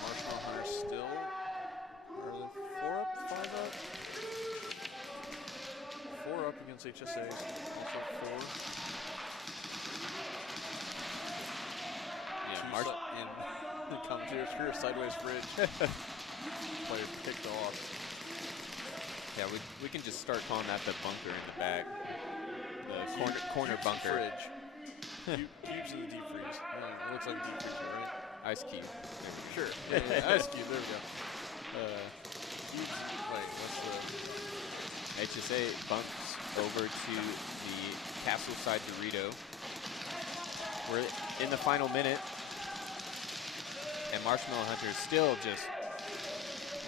Marshmallow Hunters still, are they 4 up, 5 up? 4 up against HSA, also 4. Yeah, In the commentator's career, sideways bridge. Player kicked off. Yeah, we can just start calling that the bunker in the back. The corner bunker. Fridge. Cubes in the deep freeze. Yeah, it looks like a deep freezer, right? Ice cube. Sure. Yeah, ice cube, there we go. Cubes, wait, what's the... HSA bumps over to the castle side Dorito. We're in the final minute. And Marshmallow Hunters still just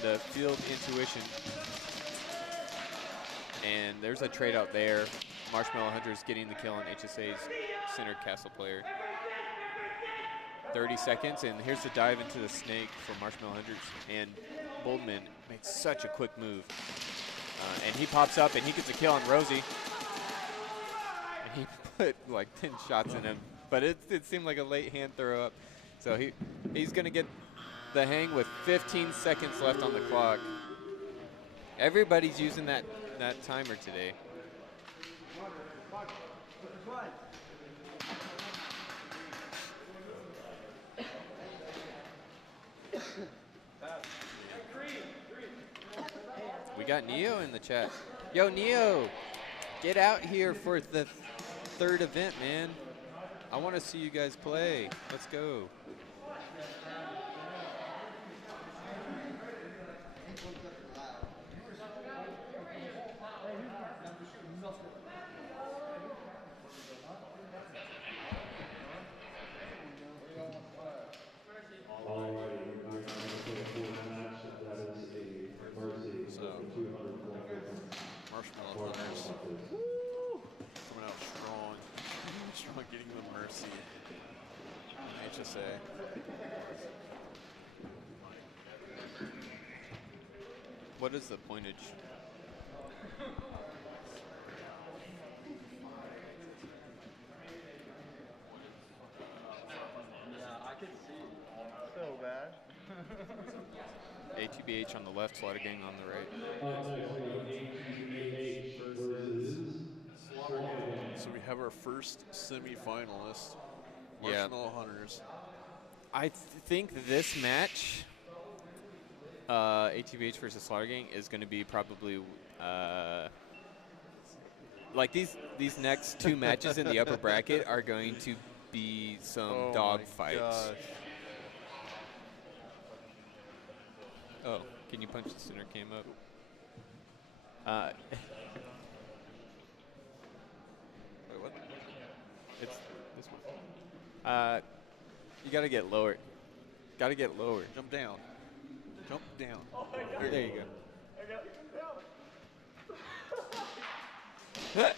the field intuition. And there's a trade out there. Marshmallow Hunters getting the kill on HSA's center castle player. 30 seconds, and here's the dive into the snake for Marshmallow Hunters. And Boldman makes such a quick move. And he pops up, and he gets a kill on Rosie. And he put like 10 shots in him, but it seemed like a late hand throw up. So he's going to get the hang with 15 seconds left on the clock. Everybody's using that timer today. We got Neo in the chat. Yo, Neo, get out here for the third event, man. I want to see you guys play. Let's go. Marshmallow Hunters coming out strong. Strong getting the mercy. HSA. What is the pointage? Yeah, I could see. So bad. ATBH on the left, Slaughter Gang on the right. Up next, we have ATBH versus Slaughter Gang. So we have our first semi-finalist, Yeah. Marshmallow Hunters. I think this match, ATBH versus Slaughter Gang, is going to be probably like these next two matches in the upper bracket are going to be some dog fights. Gosh. Oh, can you punch the center cam up? Wait, what? It's this one. You gotta get lower. Gotta get lower. Jump down. Jump down. There you go.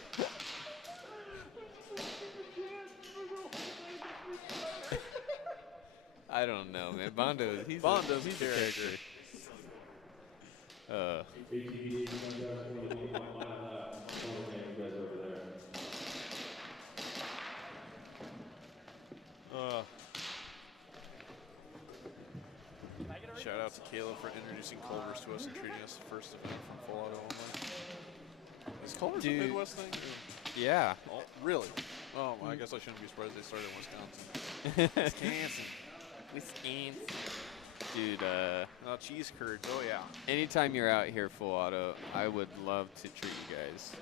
I don't know, man. Bondo's he's Bondo's a a character. ATBH, you guys want to be my lap. Slaughter Gang, you guys over there. Shout out to Caleb for introducing Culver's to us and treating us the first event from Full Auto Online. Is Culver's Dude. a Midwest thing? Yeah. Oh, really? Oh, I guess I shouldn't be surprised they started in Wisconsin. Wisconsin. Dude, Cheese curds, oh yeah. anytime you're out here full auto, I would love to treat you guys.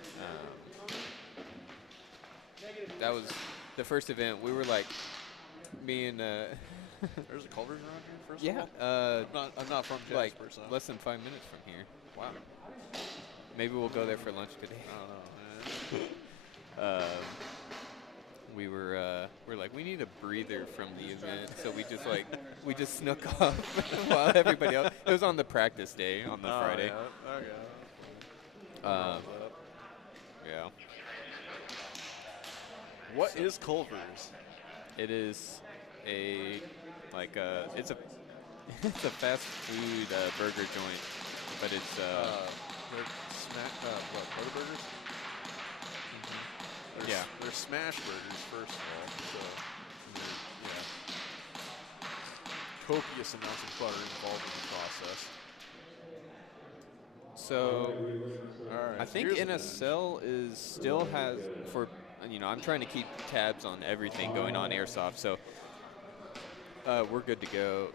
That was the first event. We were like, me and There's a Culver's around here, first yeah, of all? I'm not from like Jasper, so. less than 5 minutes from here. Wow. Maybe we'll go there for lunch today. I don't know, man. We're like, we need a breather from the event, so we just snuck off while everybody else. It was on the practice day on the Friday. Yeah. Okay. Yeah. What is Culver's? It is it's a it's a fast food burger joint, but it's They're what, Butterburgers? Yeah. They're smash burgers, first of all. So, copious amounts of butter involved in the process. so All right. I think NSL still has for I'm trying to keep tabs on everything going on Airsoft, so we're good to go.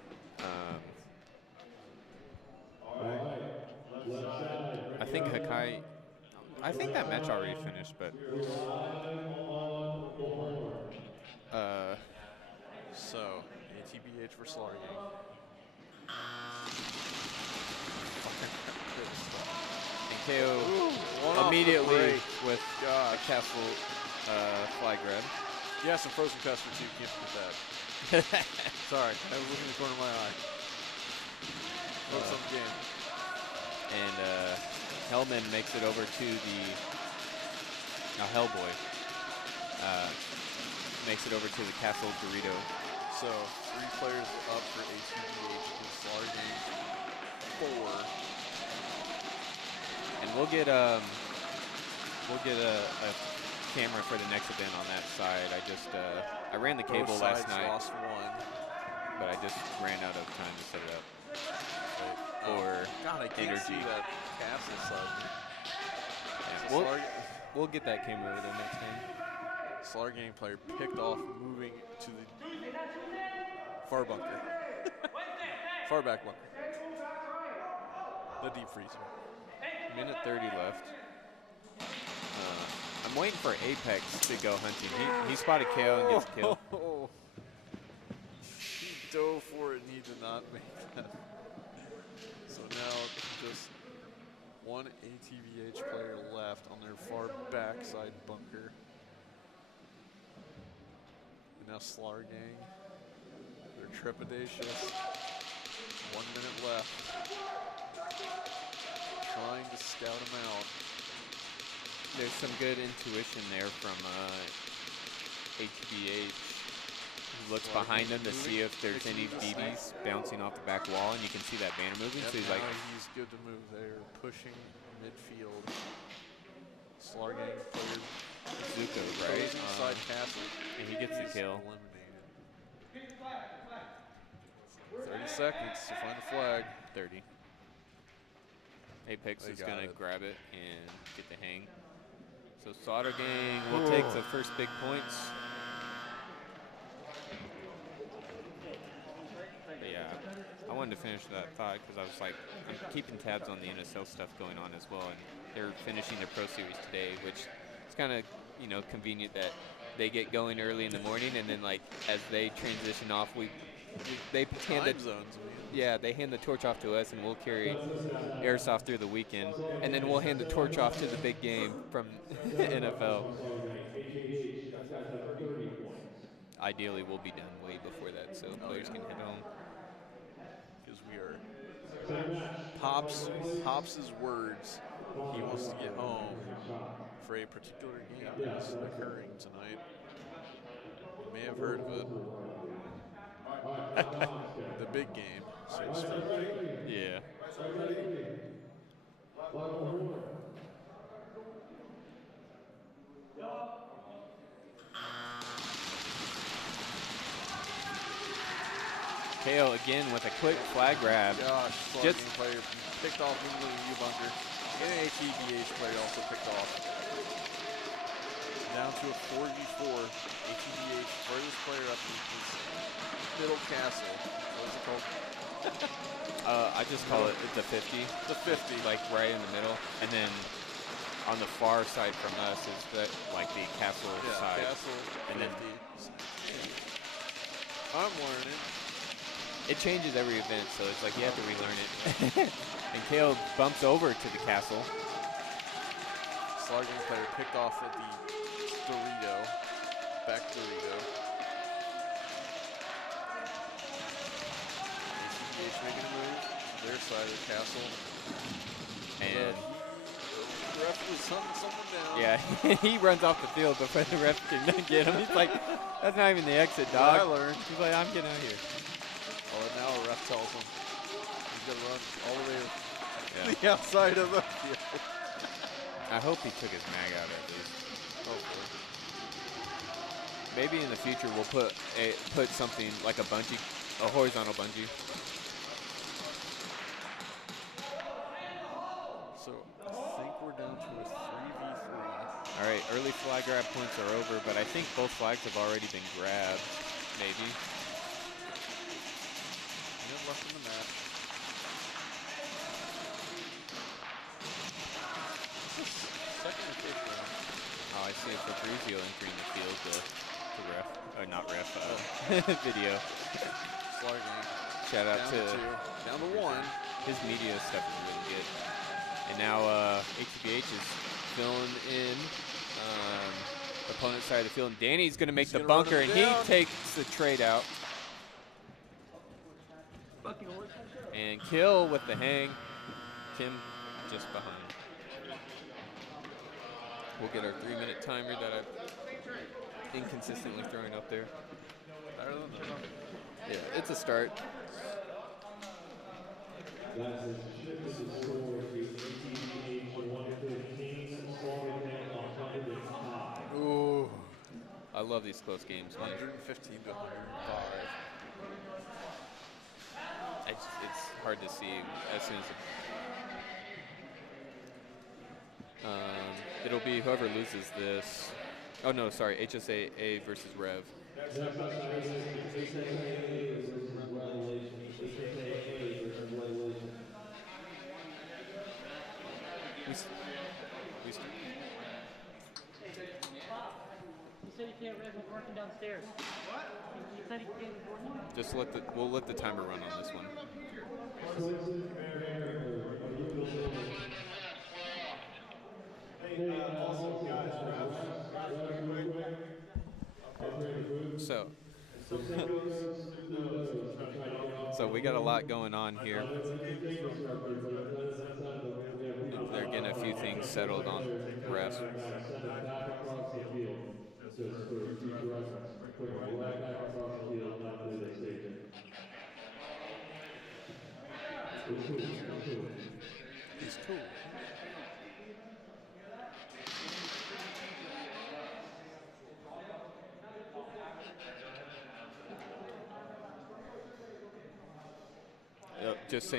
I think Hakai. I think that match already finished, but So, ATBH for Slaughter Gang. and KO one off the immediately break. with a Gosh. castle fly grab. Yeah, some frozen custard too. Can't forget that. Sorry, I was looking in the corner of my eye. Some game. And Hellman makes it over to the Hellboy makes it over to the Castle Dorito. So 3 players up for HTK and Slaughter Gang 4. And we'll get a camera for the next event on that side. I ran the cable Both last sides night, lost 1. but I just ran out of time to set it up. God, I can't energy. see that castle side. Yeah, we'll get that camera over there next time. Slaughter Gang player picked off, moving to the far bunker. Far back bunker. The deep freezer. Minute 30 left. I'm waiting for Apex to go hunting. He spotted KO and gets a kill. He dove for it and he did not make that. So now just one ATVH player left on their far backside bunker. And now Slaughter Gang, they're trepidatious. 1 minute left. Trying to scout him out. There's some good intuition there from HBH. He looks behind him to see if there's any BBs bouncing off the back wall, and you can see that banner moving. Yep, So he's now like, he's good to move there, pushing midfield. Slaughter Gang player Zuko, right? goes inside castle. And he gets the He's kill. eliminated. 30 seconds to find the flag. 30. Apex They is got going to it. grab it and get the hang. So Slaughter Gang will take the first big points. But yeah, I wanted to finish that thought because I was like, I'm keeping tabs on the NSL stuff going on as well, and they're finishing their Pro Series today, which is kind of, you know, convenient that they get going early in the morning, and then like as they transition off, they hand Time the, zones, man. yeah, they hand the torch off to us, and we'll carry Airsoft through the weekend, and then we'll hand the torch off to the big game from NFL. Ideally, we'll be done way before that, so players can head home. Because we are Pops's words. He wants to get home for a particular game that's occurring tonight. You may have heard of it. The big game, so to speak. Yeah. KO again with a quick flag grab. Gosh, Just- Slaughter player picked off into the U bunker. And an ATVH player also picked off. Down to a 4v4. ATVH furthest player up in his middle castle. What is it called? I just call it the 50. The 50. Like right in the middle. And then on the far side from us is the castle Yeah, side. castle And then 50. I'm learning. it changes every event, so it's like you have to relearn it. And KO bumps over to the castle. Slaughter Gang player picked off at the Dorito. Back Dorito. ATVH making a move to their side of the castle. And The ref was hunting someone down. yeah, he runs off the field before the ref can get him. He's like, that's not even the exit, What I dog. learned. He's like, I'm getting out of here. Oh, and now a ref tells him he's going to run all the way to Yeah. the outside of the field. I hope he took his mag out at least. Hopefully. Maybe in the future we'll put something like a bungee, a horizontal bungee. So I think we're down to a 3v3. All right, early flag grab points are over, but I think both flags have already been grabbed, maybe. Minute left in the match. Second or fifth round. Oh, I see a Fabrizio entering the field, the ref, or not ref, video. Slaughter Gang. Shout out Down to to 2. Down to 1. his media stuff is really good. And now HTBH is filling in opponent's side of the field. And Danny's going to make He's the gonna run bunker, him and down. he takes the trade out. And kill with the hang. Kim just behind. We'll get our 3-minute timer that I've inconsistently thrown up there. Better than that. Yeah, it's a start. That has shifted the score to ATVH 115, Slavic 105. Ooh. I love these close games, man. 115 to 105. It's hard to see as soon as it'll be whoever loses this. Oh no, sorry, HSA A versus Rev. Next up is HSA versus Revelation. HSA versus Revelation. We You said you can't rev him working downstairs. What? You said he can't be working. just we'll let the timer run on this one. So we got a lot going on here. They're getting a few things settled on refs. He's cool. Just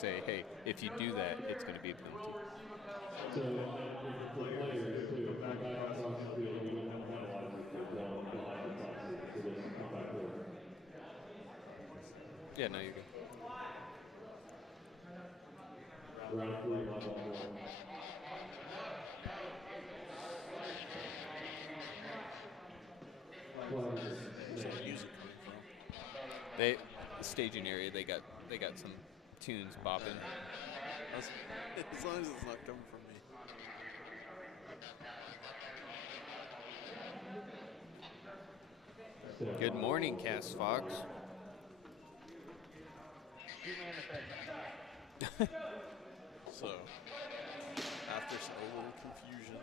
say, hey, if you do that, it's going to be a penalty. So, for players too, back across the field, we don't have penalizers for blowing behind the boxes, so this will come back over. Yeah, no, you're good. Round 3, live on board. Where's that music coming from? They staging area. They got some tunes bopping. As long as it's not coming from me. Good morning, Cass Fox. So, after a little confusion.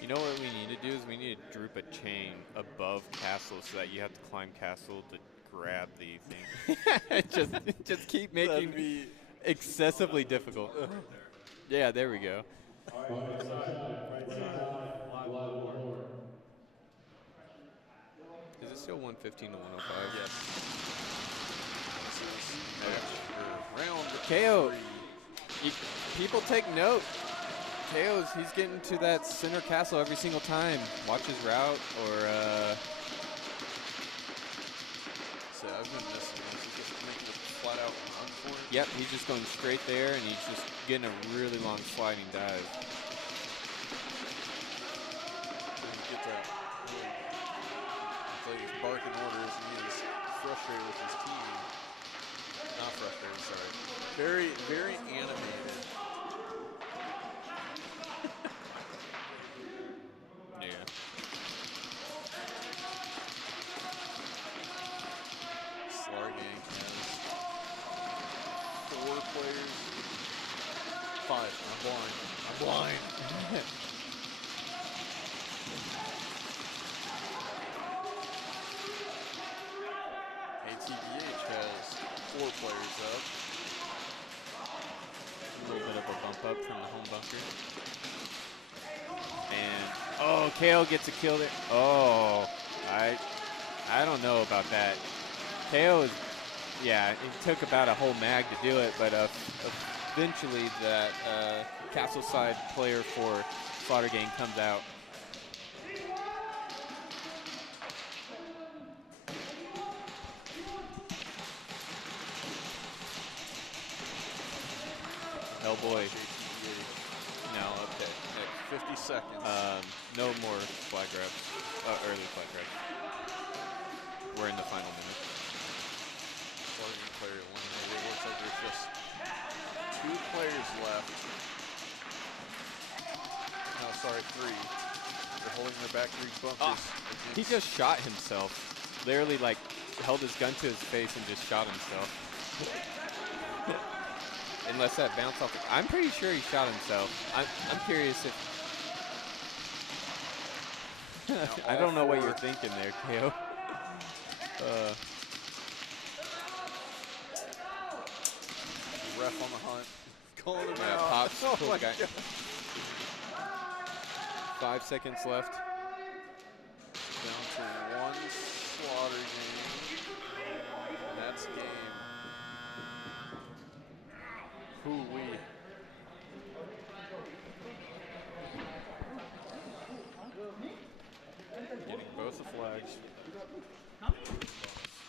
You know what we need to do is we need to droop a chain above Castle so that you have to climb Castle to grab the thing. just keep making be excessively difficult. Yeah, there we go. Is it still 115 to 105? Yes. This is match round KO. 3. People take note. KO's, he's getting to that center castle every single time. Watch his route or So I've been missing this. He's just making a flat out run for it. yep, he's just going straight there and he's just getting a really long sliding dive. Get that. It's like he's barking orders and he is frustrated with his team. Not frustrated, sorry. Very, very animated. Yeah. Slargang has 4 players. 5. I'm blind. I'm blind. ATVH has 4 players up. A little bit of a bump up from the home bunker. And oh, KO gets a kill there. Oh, I don't know about that. KO is, yeah, it took about a whole mag to do it, but eventually that castle side player for Slaughter Gang comes out. Oh boy. No, okay. 50 seconds. No more flag grabs. Early flag grabs. We're in the final minute. Slargang player eliminated. It looks like there's just 2 players left. No, sorry, 3. They're holding their back 3 bunkers. He just shot himself. Literally, like, held his gun to his face and just shot himself. Unless that bounced off. I'm pretty sure he shot himself. I'm curious if. I don't know what you're thinking there, KO. Ref on the hunt. Calling him Yeah, out. Pops. Oh Cool my guy. God. 5 seconds left. Down to one slaughter game. And that's game. Hoo-wee. Getting both the flags.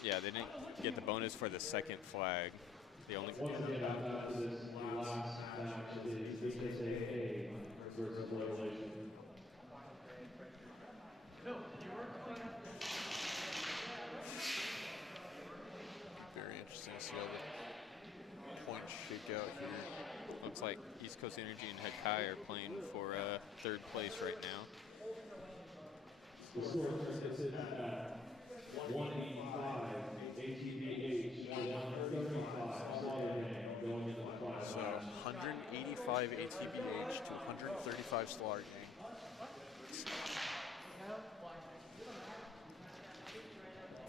Yeah, they didn't get the bonus for the second flag. The only. Once again, after this last match is HTK versus Renovation. Very interesting to see how the points shake out here. Looks like East Coast Energy and Hekai are playing for third place right now. The score currently sits at 185, ATBH 135, Slaughter Gang going into the final So match. 185 ATBH to 135 Slaughter Gang.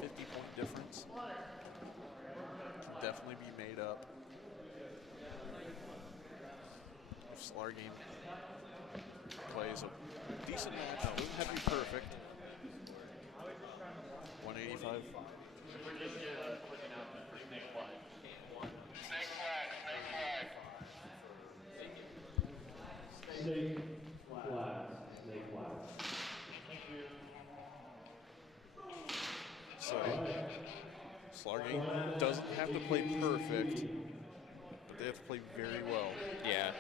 50-point difference. Can definitely be made up. If Slaughter Gang plays a decent match, it wouldn't have to be perfect. 185. Snake flag, snake flag. So Slaughter Gang doesn't have to play perfect, but they have to play very well. Yeah.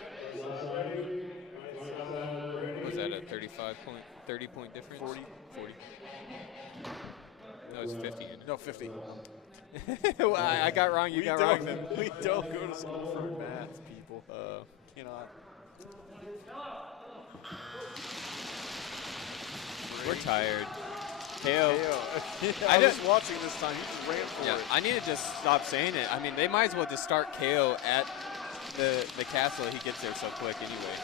Was that a 30-point difference? 40. 40. No, it's 50. No, 50. Well, I got wrong. You got wrong. Then. We don't go to school for math, people. Cannot. We're tired. KO. I was watching this time. He just ran for Yeah, it. I need to just stop saying it. I mean, they might as well just start KO at the castle. He gets there so quick anyway.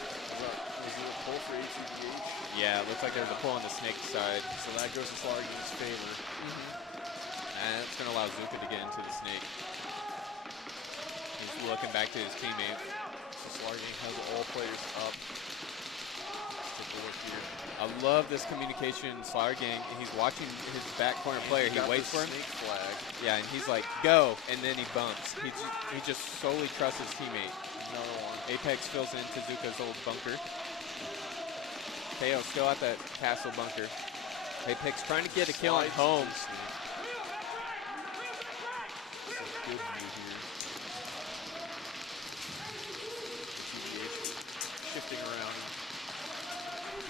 Was it a pull for ATBH? Yeah, it looks like there's a pull on the snake side. So that goes to Slaughter Gang's favor. And it's going to allow Zuka to get into the snake. He's looking back to his teammate. So Slaughter Gang has all players up. Let's take a look here. I love this communication. Slaughter Gang, he's watching his back corner player. He Got waits the for him. snake flag. Yeah, and he's like, go, and then he bumps. He just solely trusts his teammate. Another one. Apex fills into Zuka's old bunker. KO still at that castle bunker. Apex trying to get a kill on Slides home. into the snake. This is a good view here. ATBH shifting around.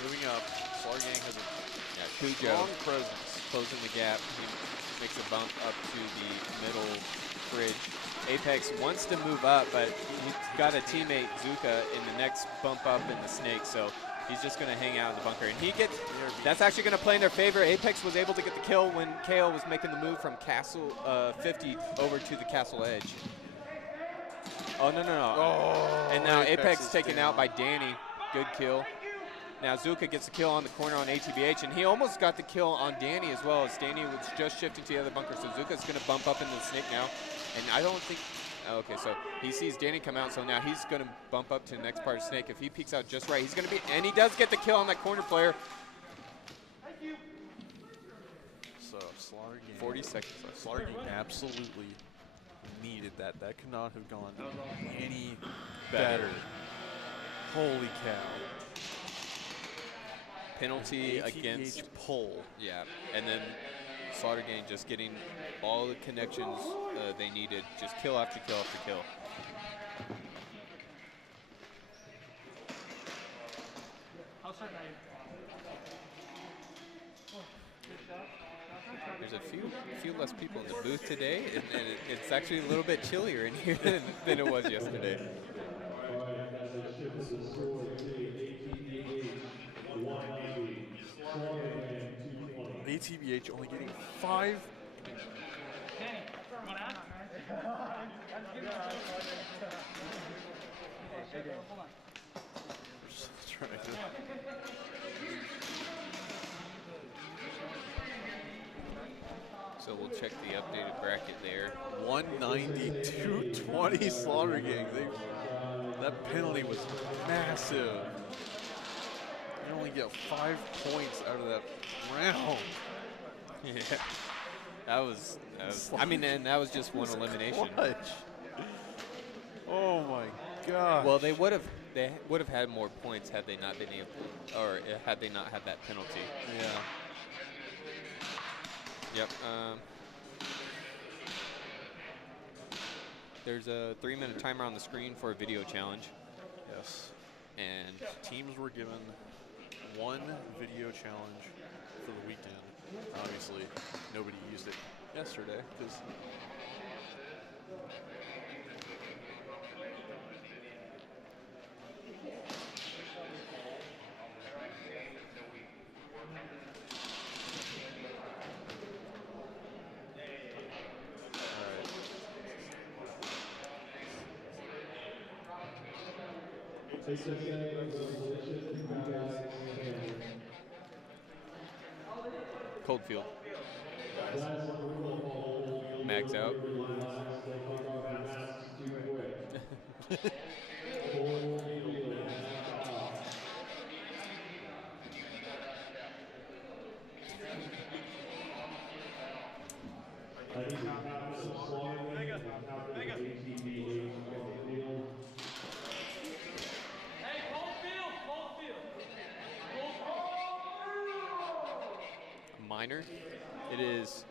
Moving up. Slaughter Gang has a Cujo strong presence. closing the gap. He makes a bump up to the middle fridge. Apex wants to move up, but he's got a teammate, Zuka, in the next bump up in the snake, so he's just going to hang out in the bunker. And he gets, that's actually going to play in their favor. Apex was able to get the kill when KO was making the move from castle 50 over to the castle edge. Oh, no. Oh, And now Apex is taken down. out by Danny. Good kill. Now Zuka gets the kill on the corner on ATBH, and he almost got the kill on Danny as well, as Danny was just shifting to the other bunker. So Zuka's going to bump up into the snake now. And I don't think, okay, so he sees Danny come out, so now he's going to bump up to the next part of snake. If he peeks out just right, he's going to be, and he does get the kill on that corner player. So Slaughter Gang. 40 seconds left. Slaughter Gang absolutely needed that. That could not have gone any better. Holy cow. Penalty ATBH against, pull. yeah, and then Slaughter Gang just getting all the connections they needed, just kill after kill after kill. There's a few less people in the booth today, and it's actually a little bit chillier in here than it was yesterday. All right, that's a shift to the score to ATBH 190, Slaughter Gang 220. ATBH only getting 5. Just trying to. So So we'll check the updated bracket there. 192-20 Slaughter Gang. That penalty was massive. You only get 5 points out of that round. Yeah. That was I mean, and that was just one elimination. Clutch. Oh my god. Well, they would have had more points had they not been able, or had they not had that penalty. Yeah. Yep. There's a 3-minute timer on the screen for a video challenge. Yes. And teams were given 1 video challenge for the weekend. Obviously, nobody used it yesterday because Coldfield. Mags out. Minor. It is.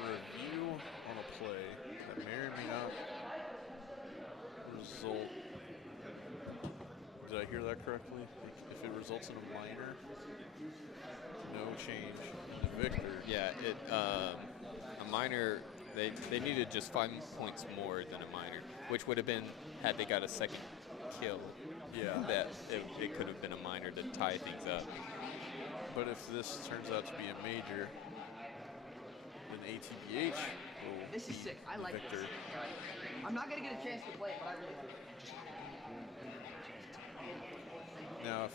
Review on a play that may or may not result. Did I hear that correctly? If it results in a minor, no change. Victor. Yeah, a minor. They needed just 5 points more than a minor, which would have been had they got a second kill. Yeah. That it could have been a minor to tie things up. But if this turns out to be a major, then ATBH will This is sick. I like Victor. this. I'm not gonna get a chance to play it, but I really like it. Now,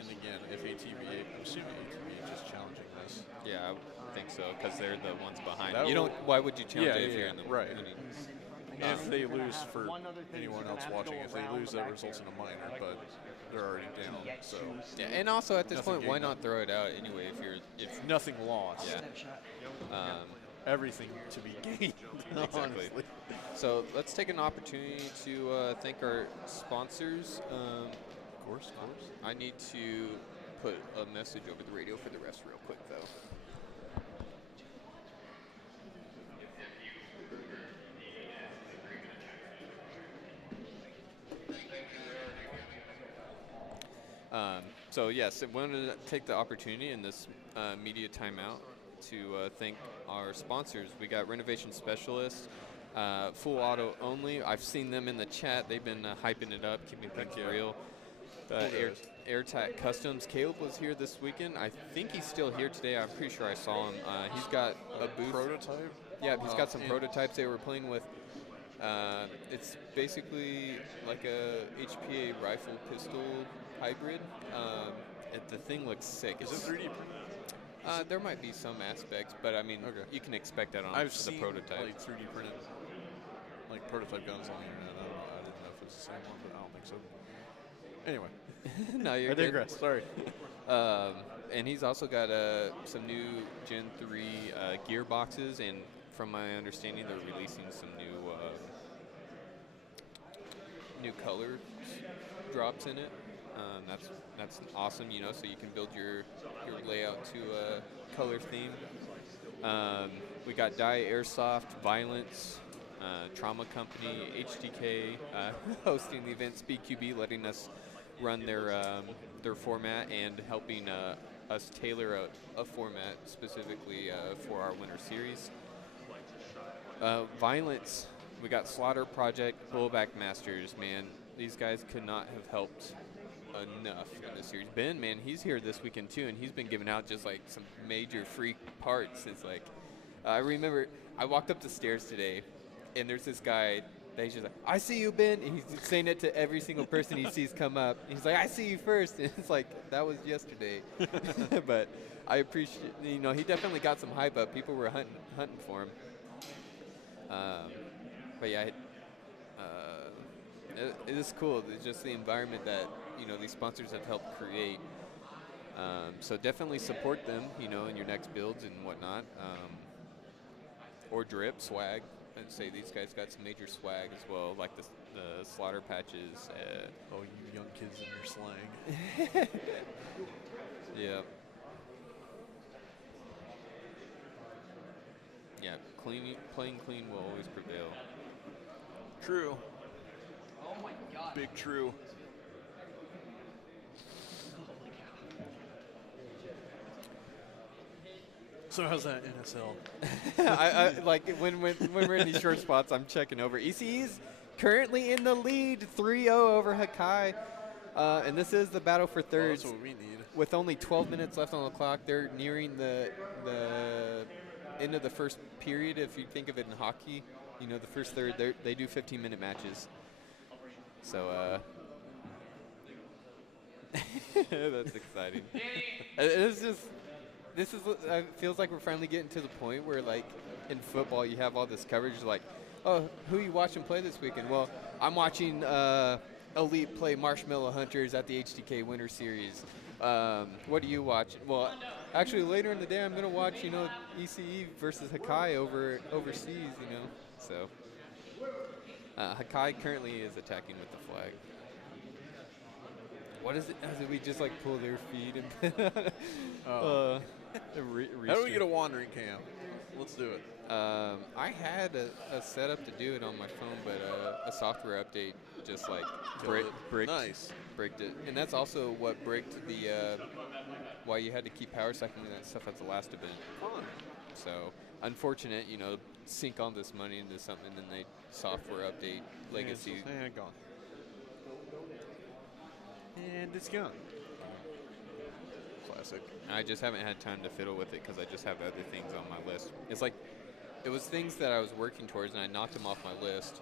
and again, if ATBH, I'm assuming ATBH is challenging this. Yeah, I think so, because they're the ones behind. That You will- don't. Why would you challenge it if you're in the right? winning? If they lose, for anyone else watching, if they lose, that results in a minor, but they're already down. So Yeah, and also at this Nothing point, why gained. not throw it out anyway? If nothing lost. yeah. Everything to be gained. Exactly. Honestly. So let's take an opportunity to thank our sponsors. Of course. I need to put a message over the radio for the rest real quick, though. So yes, I wanted to take the opportunity in this media timeout to thank our sponsors. We got Renovation Specialist, full auto only. I've seen them in the chat. They've been hyping it up, keeping things real. AirTacCustoms. Caleb was here this weekend. I think he's still here today. I'm pretty sure I saw him. He's got a booth. Prototype? Yeah, he's got some prototypes they were playing with. It's basically like a HPA rifle pistol hybrid. The thing looks sick. Is it 3D printed? There might be some aspects, but I mean, you can expect that on I've the seen prototype. like 3D printed, like prototype guns on the internet. I didn't know if it's the same one, but I don't think so. Anyway. No, you're I good. digress. Sorry. And he's also got some new Gen 3 gearboxes, and from my understanding, they're releasing some new color drops in it. That's awesome, you know, so you can build your layout to a color theme. We got Dye Airsoft, Violence, Trauma Company, HTK hosting the event, SpeedQB letting us run their format and helping us tailor a format specifically for our Winter Series. Violence. We got Slaughter Project, BlowBackMasters. Man, these guys could not have helped enough in this series. Ben, man, he's here this weekend too, and he's been giving out just like some major free parts. It's like, I remember I walked up the stairs today, and there's this guy that he's just like, I see you, Ben, and he's saying it to every single person he sees come up. He's like, I see you first, and it's like, that was yesterday. But I appreciate, you know, he definitely got some hype up. People were hunting for him. But yeah, it is cool. It's just the environment that, you know, these sponsors have helped create. So definitely support them, you know, in your next builds and whatnot. Or drip, swag. I'd say these guys got some major swag as well, like the slaughter patches. Oh, you young kids in your slang. Yeah. Yeah, playing clean will always prevail. True. Oh my god. Big true. So how's that NSL? I like when we're in these short spots, I'm checking over. ECE's currently in the lead, 3-0 over Hakai, and this is the battle for thirds. That's what we need. With only 12 minutes left on the clock, they're nearing the end of the first period. If you think of it in hockey, you know, the first third, they do 15-minute matches. So that's exciting. This feels like we're finally getting to the point where, like, in football, you have all this coverage, like, oh, who you watching play this weekend? Well, I'm watching Elite play Marshmallow Hunters at the HTK Winter Series. What do you watch? Well, actually, later in the day, I'm going to watch, you know, ECE versus Hakai overseas, you know. So, Hakai currently is attacking with the flag. What is it? As we just, like, pull their feet and How do we get a wandering cam? Let's do it. I had a setup to do it on my phone, but a software update just like bricked it. And that's also what bricked the why you had to keep power cycling that stuff at the last event. Fun. So unfortunate, you know, sink all this money into something and then they software update legacy. And gone. And it's gone. Classic. I just haven't had time to fiddle with it because I just have other things on my list. It's like, it was things that I was working towards and I knocked them off my list.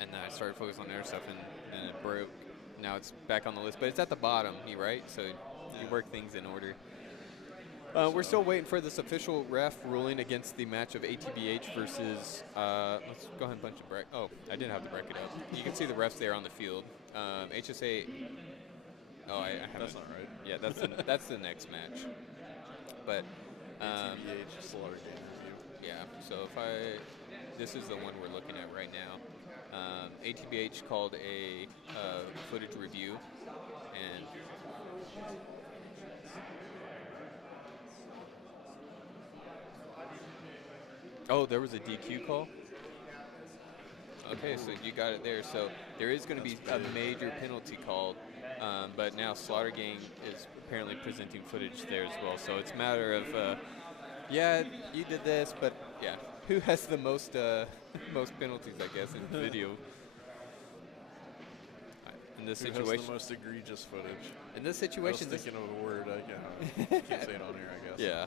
And then I started focusing on Airsoft and then it broke. Now it's back on the list, but it's at the bottom, right? So you work things in order. We're still waiting for this official ref ruling against the match of ATBH versus, let's go ahead and punch the bracket. Oh, I didn't have the bracket up. You can see the refs there on the field. HSA, oh, I haven't. That's not right. Yeah, that's the next match. But ATBH Slaughter Game Review. yeah, so this is the one we're looking at right now. ATBH called a footage review, and oh, there was a DQ call? Okay, so you got it there. So there is going to be a major penalty called, but now Slaughter Gang is apparently presenting footage there as well. So it's a matter of, yeah, you did this, but yeah, who has the most most penalties, I guess, in video? In this situation, who has the most egregious footage? In this situation, I was thinking of a word. I can't say it on here, I guess. Yeah.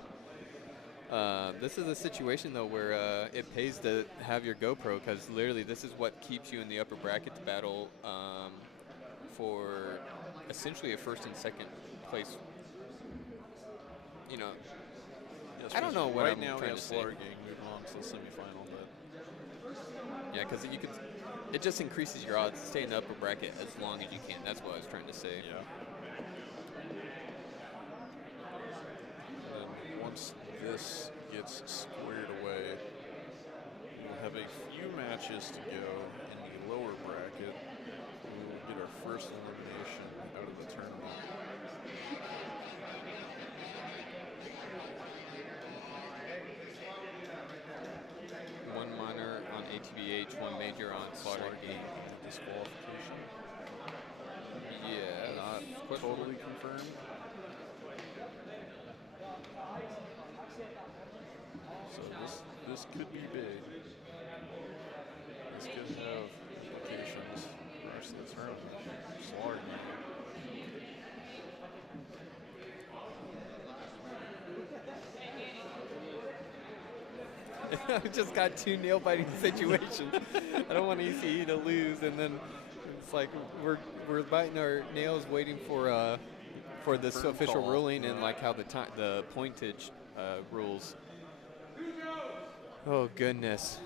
This is a situation, though, where it pays to have your GoPro because literally this is what keeps you in the upper bracket to battle for essentially a first and second place. You know, Yes, I don't know what right I'm now we trying have to say. Slaughter Gang moving on to the semifinal, but Yeah, because you can. It just increases your odds to stay in the upper bracket as long as you can. That's what I was trying to say. yeah. And then once this gets squared away, we'll have a few matches to go in the lower bracket. We will get our first elimination out of the tournament. One minor on ATBH, one major on Slaughter Gang. Disqualification. Yeah, Not totally confirmed. So This could be big. This could have implications for the rest of the tournament. Slaughter I just got 2 nail biting situations. I don't want ECE to lose, and then it's like we're biting our nails waiting for this Curtain official call. ruling and like how the pointage rules. Oh goodness.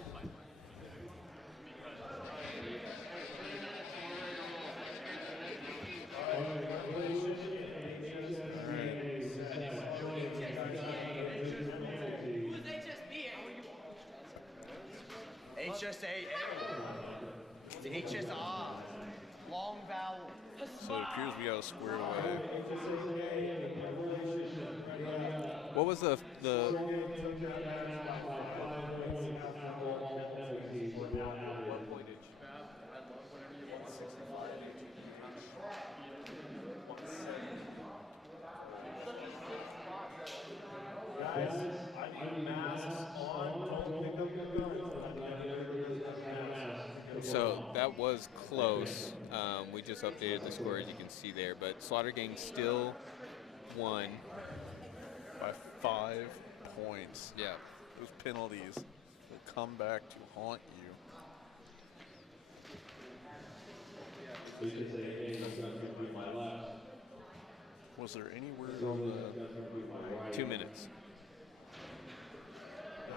HSAA. It's HSR. Long vowel. So it appears we got a square away. What was the So that was close. We just updated the score, as you can see there, but Slaughter Gang still won By 5 points. Yeah. Those penalties will come back to haunt you. Was there any word on the 2 minutes.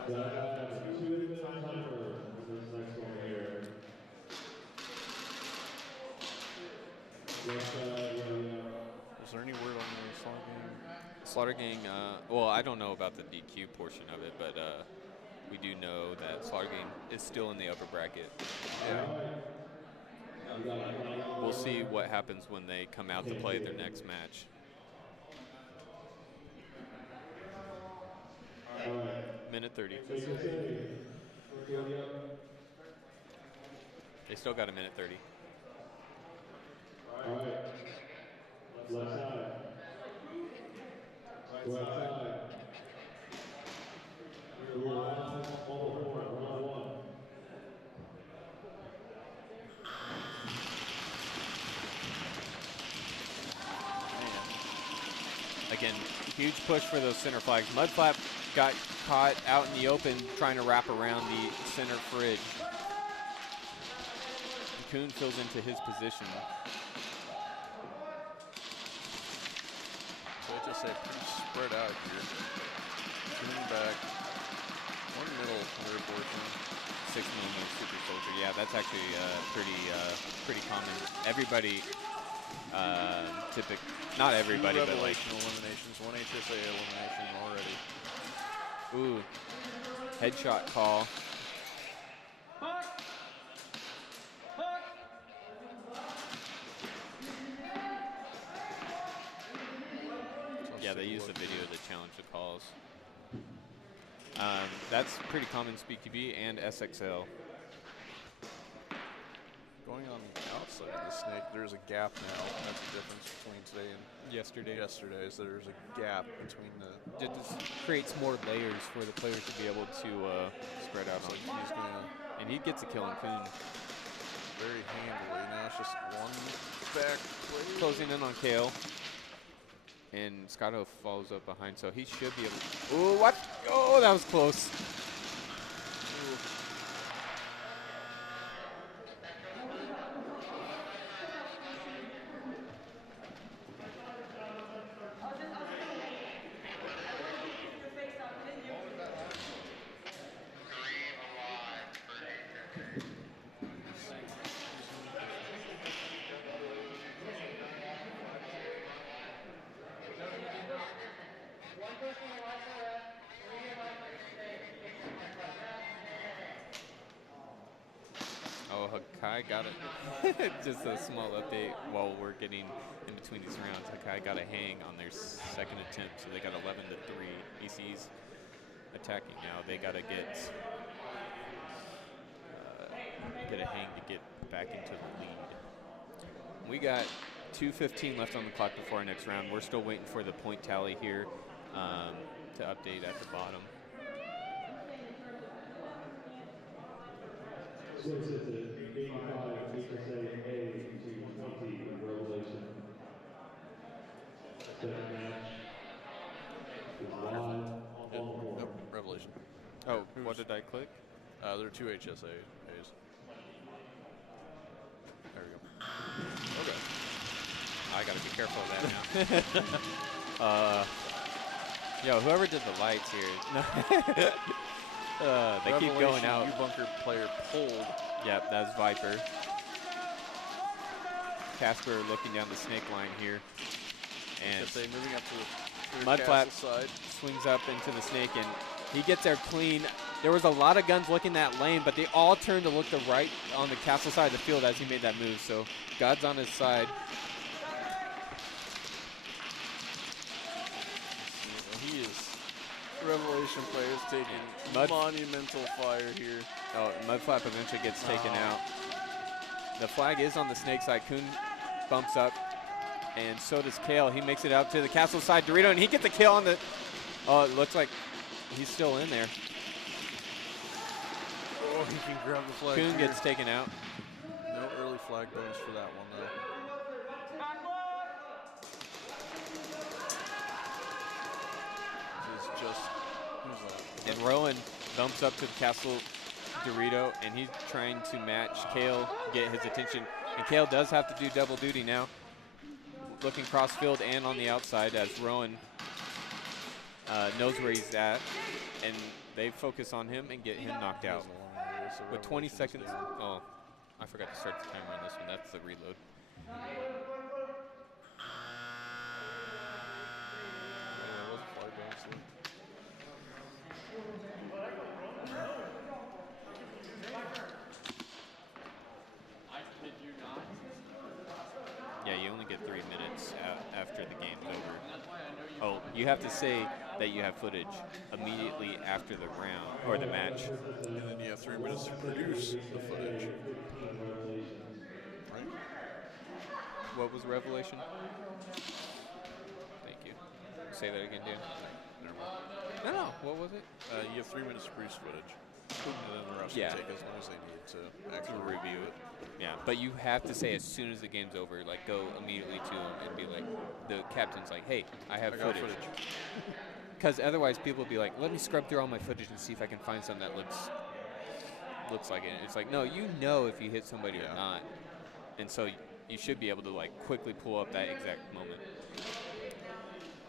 Was there any word on the Slaughter Gang? Slaughter Gang, well, I don't know about the DQ portion of it, but we do know that Slaughter Gang is still in the upper bracket. Yeah. We'll see what happens when they come out to play their next match. Minute 30. They still got a minute 30. Left side. Right side. Again, huge push for those center flags. Mudflap got caught out in the open trying to wrap around the center fridge. Kuhn fills into his position. So I just say pretty spread out here. Coming back. One middle rear portion. 6mm Super Soldier. Yeah, that's actually pretty common. Everybody, not everybody, Two but like, Revelation eliminations, 1 HSA elimination already. ooh, headshot call. Yeah, they use the video to challenge the calls. That's pretty common SpeedQB and SXL. Going on the outside of the snake, there's a gap now. That's the difference between today and yesterday. Is there's a gap between the. It just creates more layers for the players to be able to spread out on. He's gonna And he gets a kill on Kuhn. very handily. Now it's just one back play. Closing in on Kale. And Scotto follows up behind, so he should be able to. Ooh, what? Oh, that was close. Oh, Hakai got it. Just a small update while we're getting in between these rounds. Hakai got a hang on their second attempt, so they got 11-3. EC's attacking now. They got to get a hang to get back into the lead. We got 2:15 left on the clock before our next round. We're still waiting for the point tally here to update at the bottom. Switch it to 85 HSA A to 20 Revelation. Second match is live on the horn. Nope, Revelation. Oh, what did I click? There are 2 HSAs. There we go. Okay. I gotta be careful of that now. Yo, whoever did the lights here. They keep going out. U-bunker player pulled. Yep, that's Viper. Casper looking down the snake line here. And HSA moving up to the Mudflap side. swings up into the snake, and he gets there clean. There was a lot of guns looking that lane, but they all turned to look the right on the castle side of the field as he made that move. So God's on his side. He is. Revelation players taking monumental fire here. Oh, Mudflap eventually gets taken out. The flag is on the snake side. Kuhn bumps up, and so does Kale. He makes it out to the castle side. Dorito, and he gets the kill on the. Oh, it looks like he's still in there. Oh, he can grab the flag. Kuhn gets taken out. No early flag bonus for that one, though. This is just. Who's that? And Rowan bumps up to the castle Dorito, and he's trying to match Kale, get his attention. And Kale does have to do double duty now, looking cross field and on the outside as Rowan knows where he's at, and they focus on him and get him knocked out. With 20 seconds, oh, I forgot to start the timer on this one. That's the reload. Yeah, you only get 3 minutes after the game's over. Oh, you have to say that you have footage immediately after the round or the match. And then you have 3 minutes to produce the footage. Right? What was Revelation? Thank you. Say that again, Dan. Never mind. No, what was it? You have 3 minutes to produce footage. And then the rest will take as long as they need to actually review it. Yeah, but you have to say as soon as the game's over, like go immediately to him and be like, the captain's like, hey, I have footage. Because otherwise people will be like, let me scrub through all my footage and see if I can find something that looks like it. It's like, no, you know if you hit somebody or not. And so you should be able to like quickly pull up that exact moment.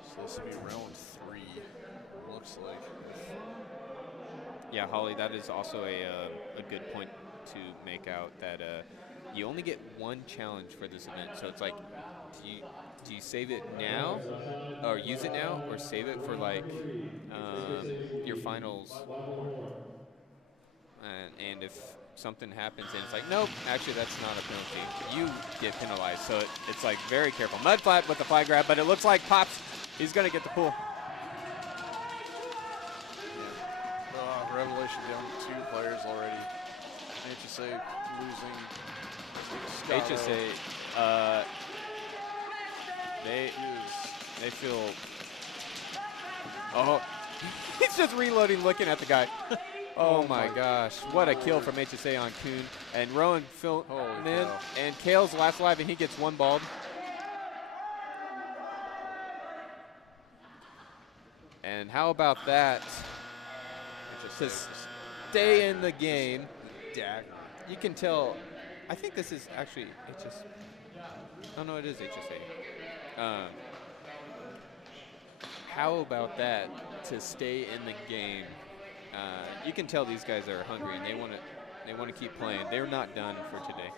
So this will be round 3, looks like. Yeah, Holly, that is also a good point to make out that you only get one challenge for this event. So it's like, do you save it now or use it now or save it for like your finals? And if something happens and it's like, nope, actually that's not a penalty, you get penalized. So it's like very careful. Mudflap with the flag grab, but it looks like Pops, he's going to get the pull. Revelation down 2 players already. HSA losing. HSA, they feel. Oh, he's just reloading, looking at the guy. Oh my gosh, what a kill from HSA on Kuhn. And Rowan filling in, and Kale's last alive, and he gets one balled. And how about that? To stay in the game. You can tell. I think this is actually HSA. Oh no, it is HSA. How about that to stay in the game? You can tell these guys are hungry and they want to keep playing. They're not done for today.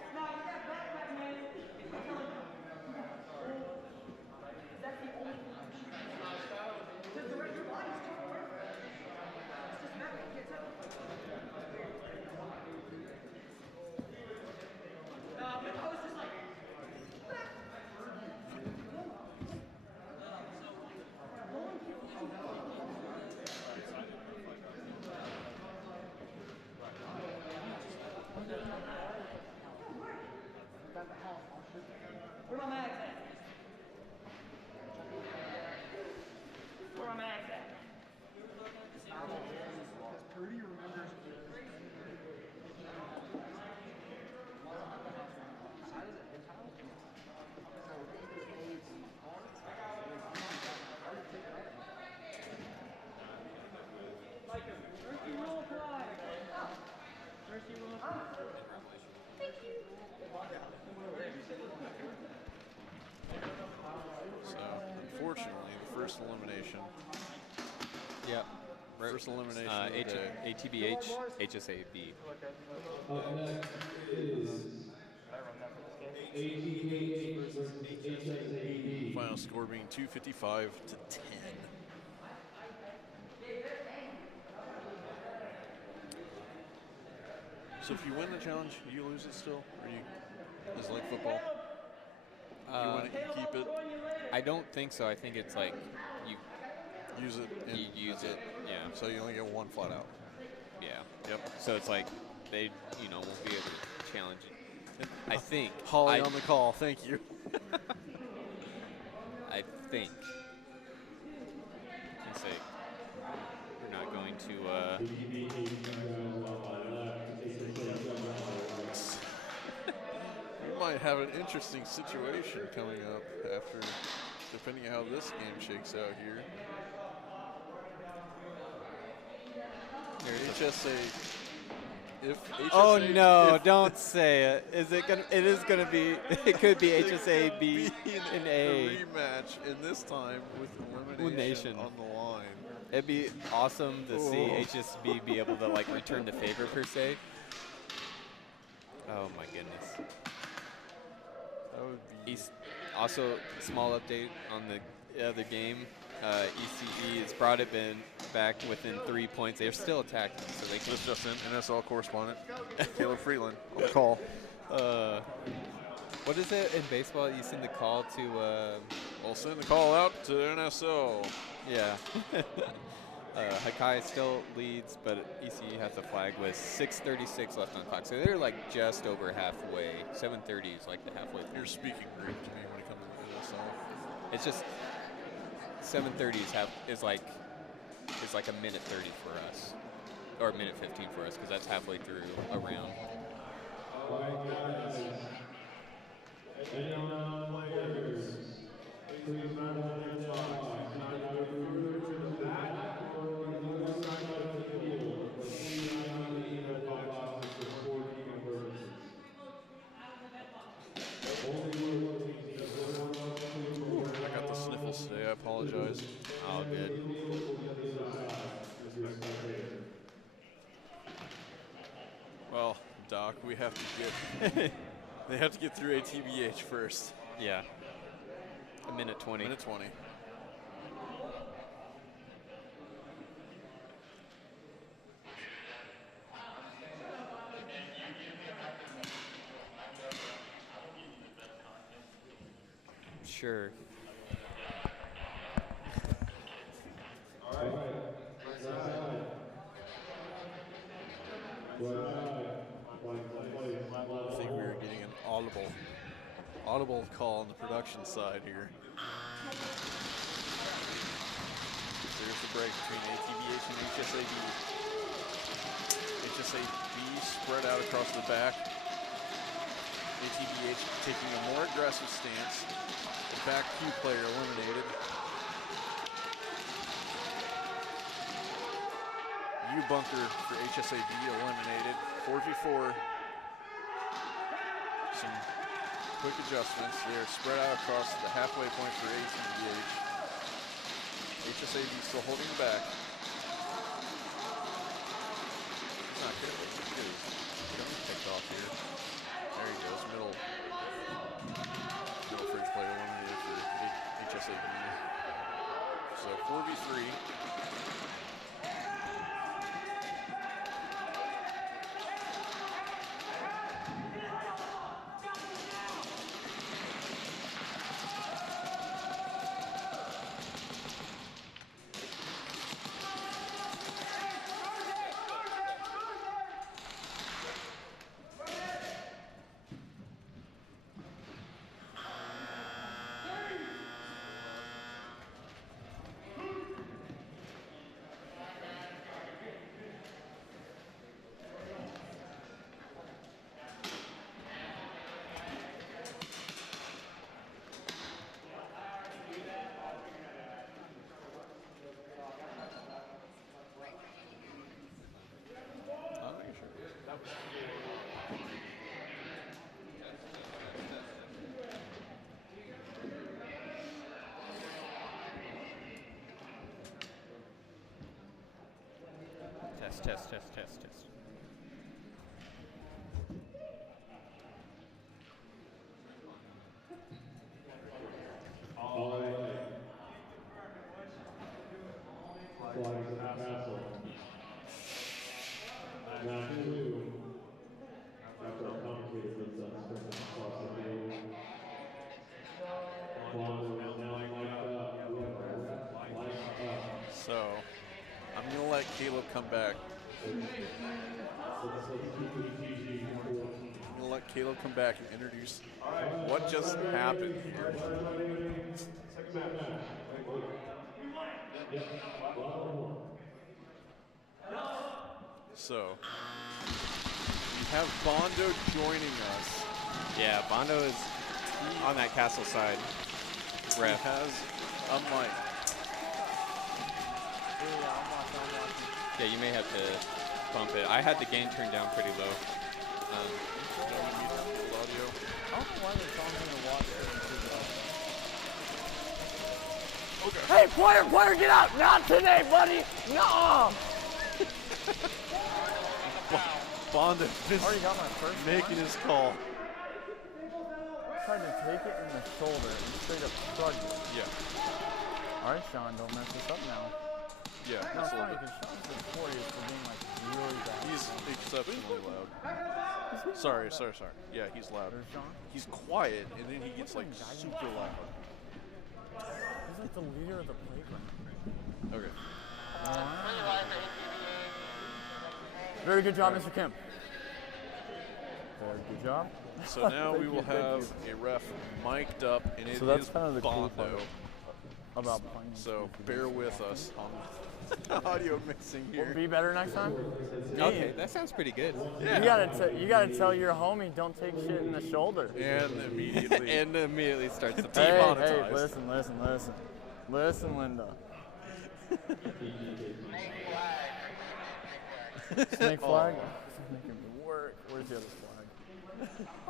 first elimination. Yep. First elimination of the day. ATBH, HSAB. Up next is ATBH versus HSAB. Final score being 255 to 10. So if you win the challenge, you lose it still? Or you, is it like football? You win it, you keep it, I don't think so. I think it's like you use it, and you use that's it. Yeah. So you only get one flat out. Yeah. Yep. So it's like they, won't be able to challenge it. I think. Holly on the call. Thank you. I think. Can say we're not going to. We might have an interesting situation coming up after, depending on how this game shakes out here. HSA. If HSA, Oh no! if Don't say it. Is it gonna? It is gonna be. It could be HSA B and A. rematch, and this time with Elimination. elimination on the line. It'd be awesome to see HSB be able to like return the favor per se. Oh my goodness. That would be. Also, small update on the other game. ECE has brought it back within 3 points. They're still attacking, so they can. Lift us in, NSL correspondent Caleb Freeland on the call. What is it in baseball? You send the call to. We'll send the call out to NSL. Yeah. Hakai still leads, but ECE has the flag with 6:36 left on the clock. So they're like just over halfway. 7:30 is like the halfway through. You're speaking group to me when it comes to NSL. It's just 7:30 is like a minute 30 for us, or a minute 15 for us, because that's halfway through a round. I got the sniffles today. I apologize. All good. Well, Doc, we have to get. They have to get through ATBH first. Yeah. A minute 20. Minute 20. Sure. I think we were getting an audible call on the production side here. There's the break between ATBH and HSAB. HSAB spread out across the back. ATBH taking a more aggressive stance. The back Q player eliminated. U bunker for HSAB eliminated. 4v4. Some quick adjustments. They're spread out across the halfway point for ATBH. HSAB still holding back. He's not good. He's good. He's picked off here. There he goes. Middle fridge player eliminated for HSAB. So 4v3. Test, test, test, test, test. All right. Flags at castle. Match 2. After our commentator gets us sprint across the field. Bondo is now mic'd up. We have our ref mic'd up. So, I'm going to let Caleb come back. Let's keep it PG. I'm going to let Caleb come back and introduce what just happened here. Second match. So, we have Bondo joining us. Yeah, Bondo is on that castle side. He Ref. has a mic. Yeah, you may have to bump it. I had the gain turned down pretty low. Audio. I don't know why they're telling me to watch it. Okay. Hey, player, get out! Not today, buddy! No! Bondo is Already got my first making one. his call. Tried to take it in the shoulder and straight up shrugged it. Yeah. All right, Sean, don't mess this up now. Yeah, No, it's it's a funny little bit. because Sean's notorious for being like really bad. He's exceptionally loud. Sorry. Yeah, he's loud. There's Sean. He's quiet, and then he gets like super loud. He's like the leader of the playground. Okay. Very good job, Mr. Kemp. Very good job. So now we will Thank have a ref mic'd up, and it So that's is kind of the cool Bondo. part about playing. So bear with us on the audio mixing Will here. be better next time. Okay, that sounds pretty good. Yeah. You gotta tell your homie don't take shit in the shoulder. And immediately. And immediately starts the Hey, demonetized. listen, Linda. Snake flag. Making me work. Where's the other flag?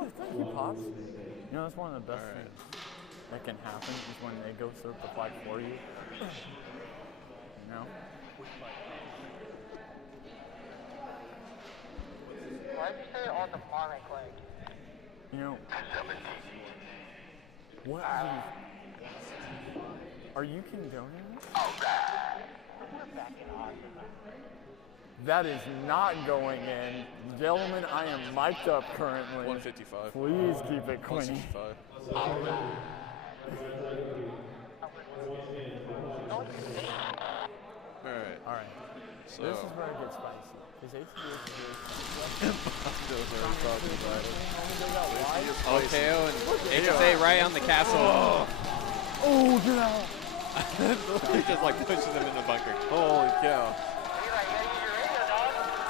Oh, thank you, Pops. You know, that's one of the best things that can happen is when they go serve the flag for you. You know? Why did you say automatic, like? You know, what are you condoning this? That is not going in. Gentlemen, I am mic'd up currently. 155. Please keep it clean. 165. All right. So This is where it gets spicy. Because HTK is really Bondo's already talking about it. Oh, KO and HSA right on the castle. Oh, get out! He just like pushes him in the bunker. Holy cow.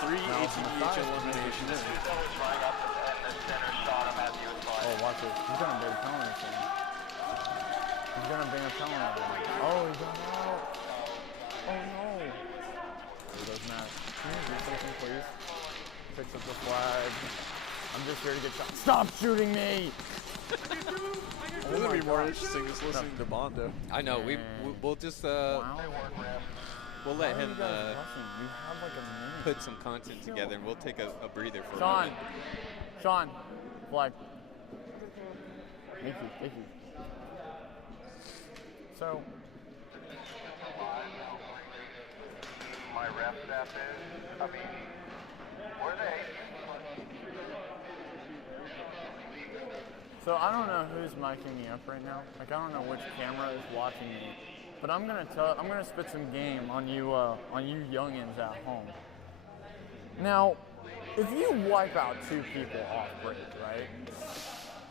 3 Now from the ATH side. eliminations. Oh, watch it. He's gonna bring a penalty. He's gonna bring a penalty. Oh, he got out. Oh no. There goes Matt. Can you do something, please? Picks up the flag. I'm just here to get shot. Stop shooting me! It's gonna be more interesting just listening to Bondo. I know. We'll just Wow. we'll let Why are him you guys rushing? You have like a minute. put some content together, and we'll take a breather for a Sean. moment. Sean. Flag. Thank you. So. My ref staff is, I mean, where they? So I don't know who's micing me up right now. Like I don't know which camera is watching me. But I'm gonna spit some game on you youngins at home. Now, if you wipe out 2 people off break, right?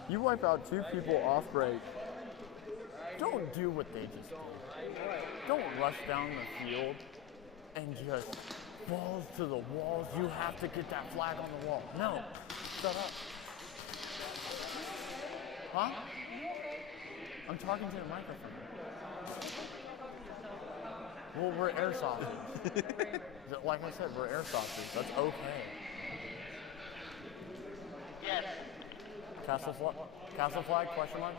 You wipe out 2 people off break. Don't do what they just did. Don't rush down the field and just balls to the walls. You have to get that flag on the wall. No, shut up. Huh? I'm talking to the microphone. Well, we're airsofters. Like I said, we're airsofters. That's okay. Yes. Castle flag? Question mark.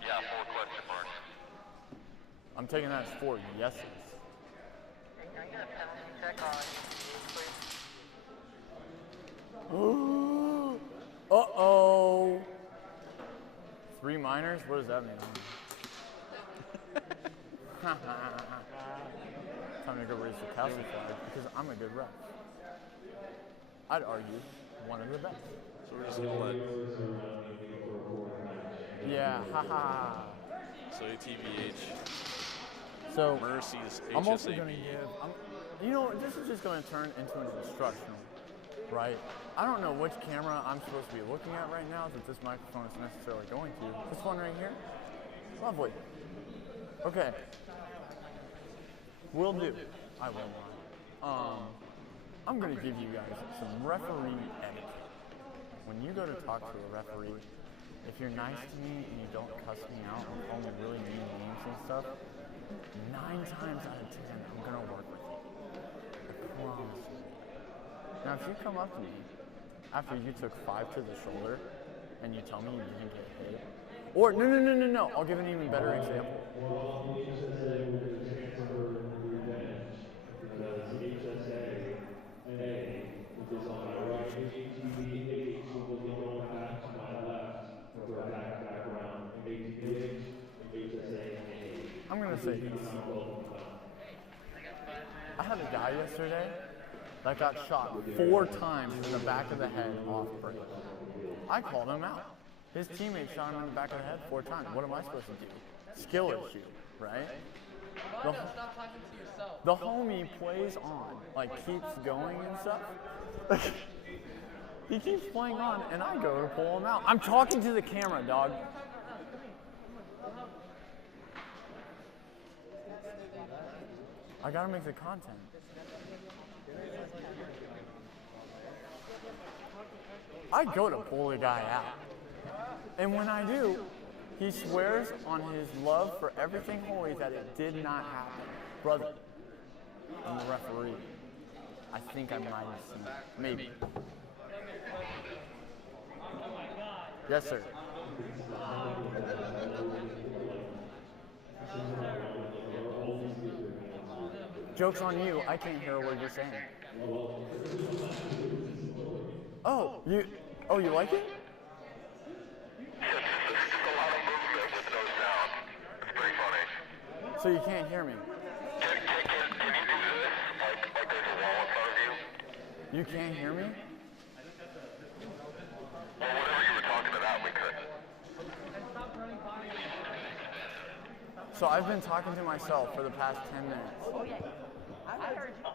Yeah, 4 question marks. I'm taking that as 4 yeses. Can I get a Uh-oh. 3 minors? What does that mean? Time to go raise the castle flag because I'm a good ref. I'd argue one of the best. So we're just gonna let. Yeah, haha. So ATVH. So Mercy's HSAB. I'm also going to give, you know, this is just going to turn into an instructional, right? I don't know which camera I'm supposed to be looking at right now that this microphone is necessarily going to. This one right here? Lovely. Okay. Will do. I will not. I'm going to give you guys some referee etiquette. When you go to talk to a referee, if you're nice to me and you don't cuss me out and call me really mean names and stuff, 9 times out of 10, I'm gonna work with you. I promise you. Now, if you come up to me after you took 5 to the shoulder and you tell me you didn't get hit, or no, I'll give an even better example. I'm gonna say this. I had a guy yesterday that got shot 4 times in the back of the head off break. I called him out. His teammate shot him in the back of the head 4 times. What am I supposed to do? Skill issue, right? The homie plays on, like keeps going and stuff. He keeps playing on, and I go to pull him out. I'm talking to the camera, dog. I gotta make the content. I go to pull the guy out. And when I do, he swears on his love for everything holy that it did not happen. Brother, I'm the referee. I think I might have seen it. Maybe. Yes, sir. Joke's on you, I can't hear what you're saying. Oh, you like it? So you can't hear me? You can't hear me? Well, whatever you were talking about, we could. So I've been talking to myself for the past 10 minutes. Oh, yeah. I heard you.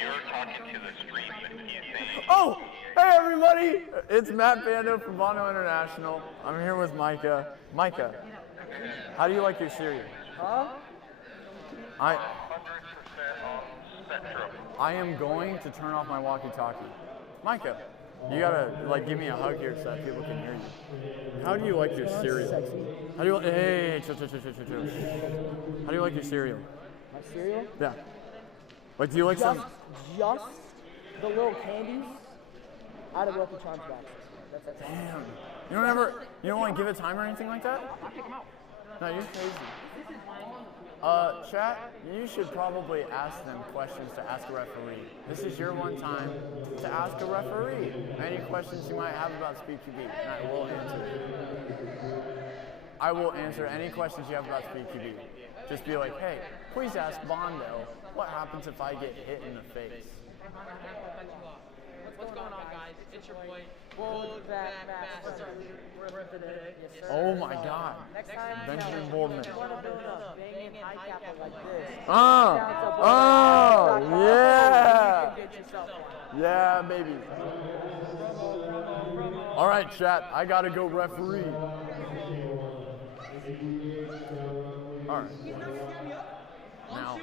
You're talking to the stream and he's saying... Oh! Hey, everybody! It's Matt Bando from Bono International. I'm here with Micah. Micah, how do you like your cereal? Huh? 100% on spectrum. I am going to turn off my walkie-talkie. Micah, you gotta give me a hug here so that people can hear you. How do you like your cereal? How do you chill. How do you like your cereal? My cereal? Yeah. Like, do you like some? Just the little candies out of Lucky Charms box. That's Damn. You don't want to give a time or anything like that? I'll pick them out. No, you're crazy. Chat, you should probably ask them questions to ask a referee. This is your one time to ask a referee any questions you might have about SpeedQB, and I will answer it. I will answer any questions you have about SpeedQB. Just be like, hey, please ask Bondo, what happens if I get hit in the face? What's going on, guys? It's your boy, BlowBackMasters. We're today. Yes, sir. Oh my God. Next time, Benjamin Boldman. you want to build a banging high cap like this. Yeah. Get yourself one. Yeah, baby. All right, chat, I gotta go referee. All right. Now,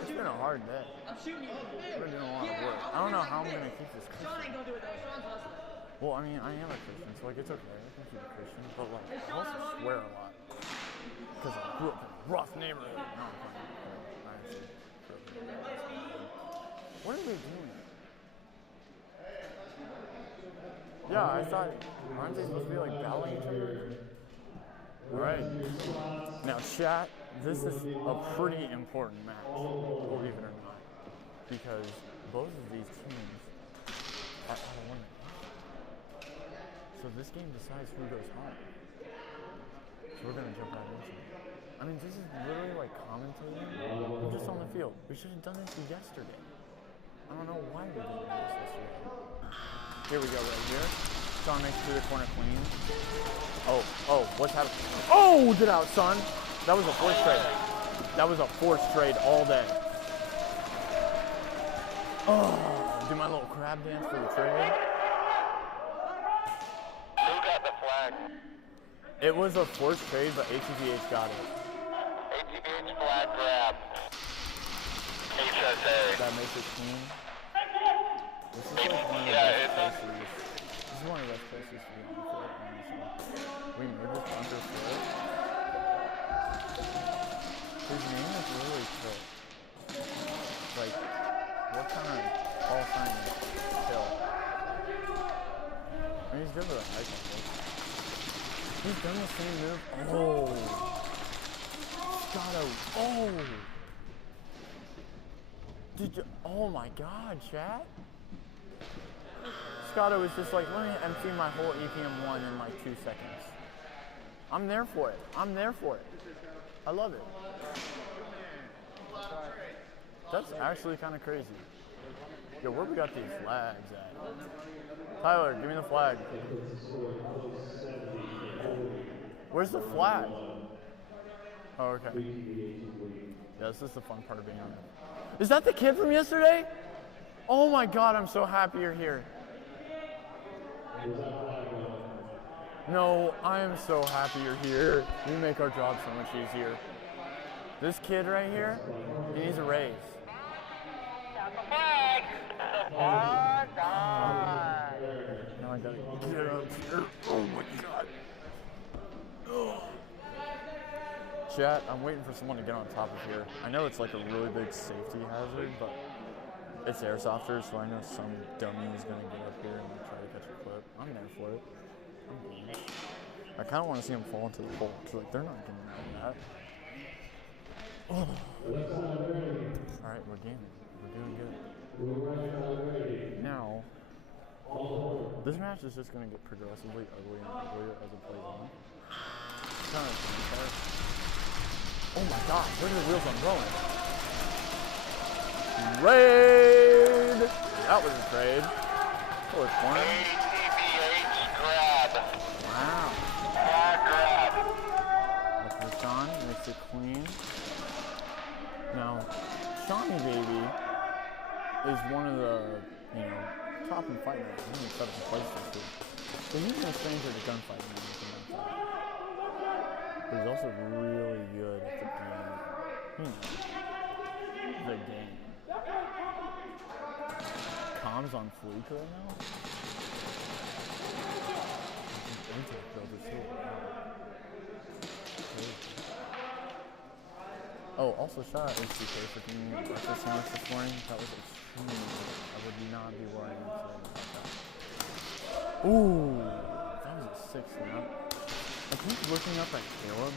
it's been a hard day. I'm shooting you. I've been doing a lot of work. I don't know how I'm gonna keep this Christian. Sean ain't gonna do it though. Sean's hustling. Well, I mean, I am a Christian, so it's okay. I can keep a Christian, but I also swear a lot because I grew up in a rough neighborhood. No, I'm fine. I actually grew up in a rough neighborhood. What are they doing? Yeah, I thought, aren't they supposed to be battling each other? Right. Now, chat, this is a pretty important match, believe it or not. because both of these teams are out of limit. So this game decides who goes home. So we're gonna jump right into it. I mean, this is literally like commentating. I'm just on the field. We should have done this yesterday. I don't know why we didn't do this yesterday. Here we go, right here. Sean makes through the corner clean. Oh, what's happening? Oh, get out, son. That was a fourth trade. That was a fourth trade all day. Oh, do my little crab dance for the trade. Who got the flag? It was a forced trade, but ATVH got it. ATVH flag grab. HSA. That makes it clean. This is like one of the best places. This is one of the best places to be on the field, honestly. We made this bunker fit. His name is really Phil. Like, what kind of call sign is Phil? I mean, he's good with a high couple. He's done the same move. Oh! Scotto. Oh! Did you? Oh my God, chat. Scotto was just like, let me empty my whole EPM1 in like 2 seconds. I'm there for it. I'm there for it. I love it. That's actually kind of crazy. Yo, where we got these flags at? Tyler, give me the flag. Where's the flag? Oh, okay. Yeah, this is the fun part of being on it. Is that the kid from yesterday? Oh my God, I'm so happy you're here. No, I am so happy you're here. You make our job so much easier. This kid right here, he needs a raise. Now I gotta get up here. Oh my God. Oh. Chat, I'm waiting for someone to get on top of here. I know it's like a really big safety hazard, but it's Airsofters, so I know some dummy is gonna get up here and try to catch a clip. I'm there for it. I'm game. I kind of want to see him fall into the hole, because like, they're not getting out of that. Oh. Alright, we're gaming. We're doing good. Now, this match is just going to get progressively uglier and uglier as it plays on. It's kind of fun. Oh my God, where are the wheels I'm going? Raid! That was a trade. Oh, it's corner. ATVH grab. Wow. Flag grab. That's for Sean, makes it clean. Now, Shawnee Baby is one of the, top in fighting right now. He's in 7th place this week. So he's no stranger to gunfighting and everything like that. But he's also really good at the game. Comms on fleek right now? Intake build is so loud. Oh, also shout out HTK for giving me a breakfast sandwich this morning. That was extremely good. I would not be wearing it today without that. Ooh, that was a 6 snap. I keep looking up at Caleb,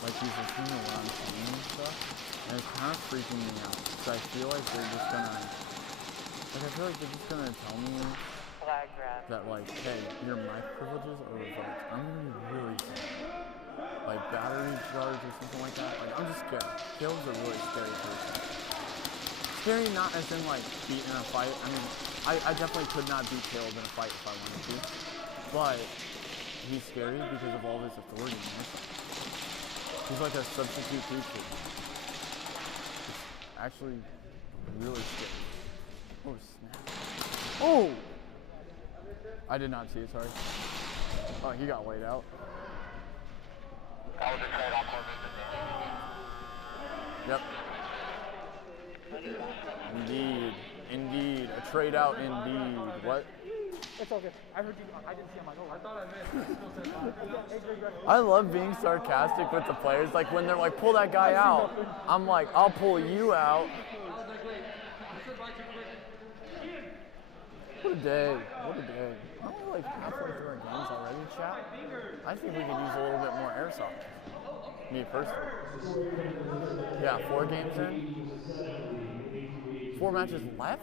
like he's listening to what I'm saying and stuff, and it's kind of freaking me out. So I feel like they're just gonna, tell me that like, hey, your mic privileges are revoked. I'm gonna be really sad. Like battery charge or something like that. Like, I'm just scared. Caleb's a really scary person. Scary not as in like beat in a fight. I mean, I definitely could not beat Caleb in a fight if I wanted to. But he's scary because of all this authority in this. He's like a substitute teacher. It's actually really scary. Oh snap. Oh! I did not see it, sorry. Oh, he got laid out. That was a trade off of the Yep. Indeed. A trade out indeed. What? It's all good. I heard you. I didn't see him. I thought I missed. I love being sarcastic with the players. Like when they're like, pull that guy out. I'm like, I'll pull you out. What a day. What a day. Aren't we like halfway through our games already, chat? I think we could use a little bit more Airsoft. Me personally. Yeah, 4 games in? 4 matches left?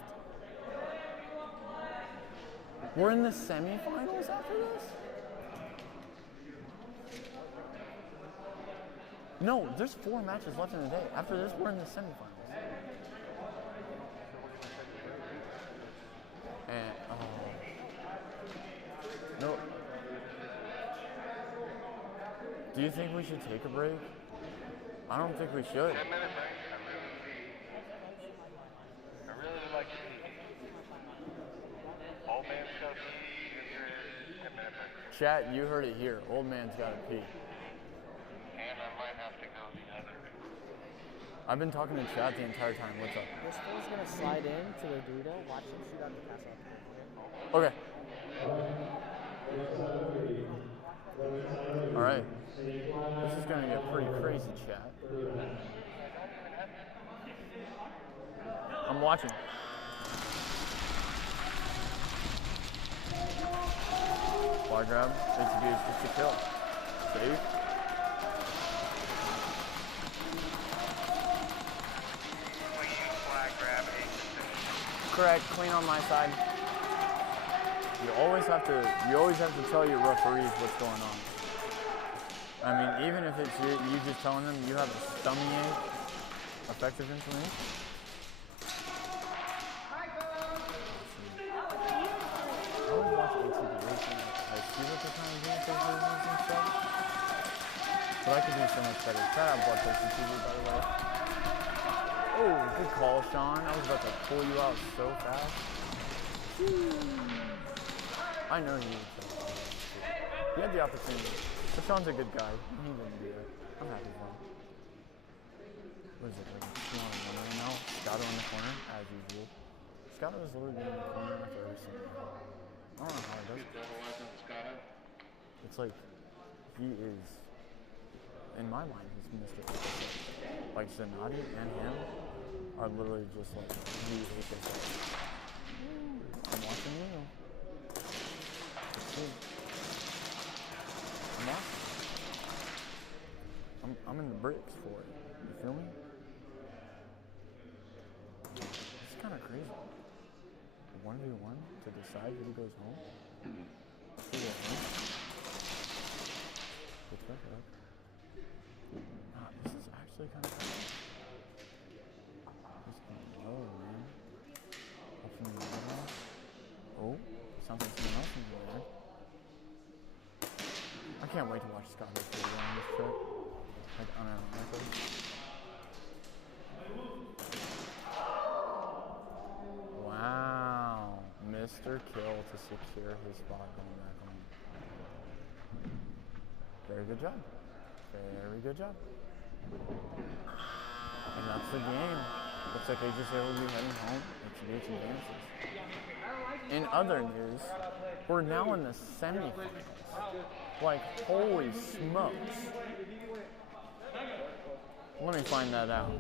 We're in the semifinals after this? No, there's 4 matches left in the day. After this, we're in the semifinals. And, no. Do you think we should take a break? I don't think we should. 10-minute break. I really would like to see. Old man's got to pee. 10-minute break. Chat, you heard it here. Old man's got to pee. And I might have to go the other. I've been talking to chat the entire time. What's up? This fool's gonna slide in to the Dorito, watch him shoot out the castle. Okay. All right. This is gonna get pretty crazy, chat. I'm watching. Fly grab. HTK is just a kill. Save. Flag grab, Correct. Clean on my side. You always have to tell your referees what's going on. I mean, even if it's you just telling them you have a stomach ache, effective information. I always watch ATV. I see what they're trying to do with those videos and stuff. But I could do so much better. Shout out Blood Person TV, by the way. Oh, good call, Sean. I was about to pull you out so fast. I know you would say that. He had the opportunity. But Sean's a good guy. He didn't do it. I'm happy for him. What is it, like 2-on-1 right now? Scotto in the corner, as usual. Scotto is literally in the corner after every single game. I don't know how he does it. It's like, he is, in my mind, he's Mr. HSA. Like, Zanati and him are literally just like, the HSA. I'm watching you. Let's see. I'm in the bricks for it. You feel me? It's kind of crazy. 1v1 to decide who goes home. Nah, this is actually kind of crazy. This is low, man. Up from the middle. Oh, something else in there. I can't wait to watch Scott go on this trip. Like unironically. Wow. Mr. Kill to secure his spot going back home. Very good job. Very good job. And that's the game. Looks like HSA will be heading home. HTK advances. In other news, we're now in the semifinals. Like, holy smokes. Let me find that out.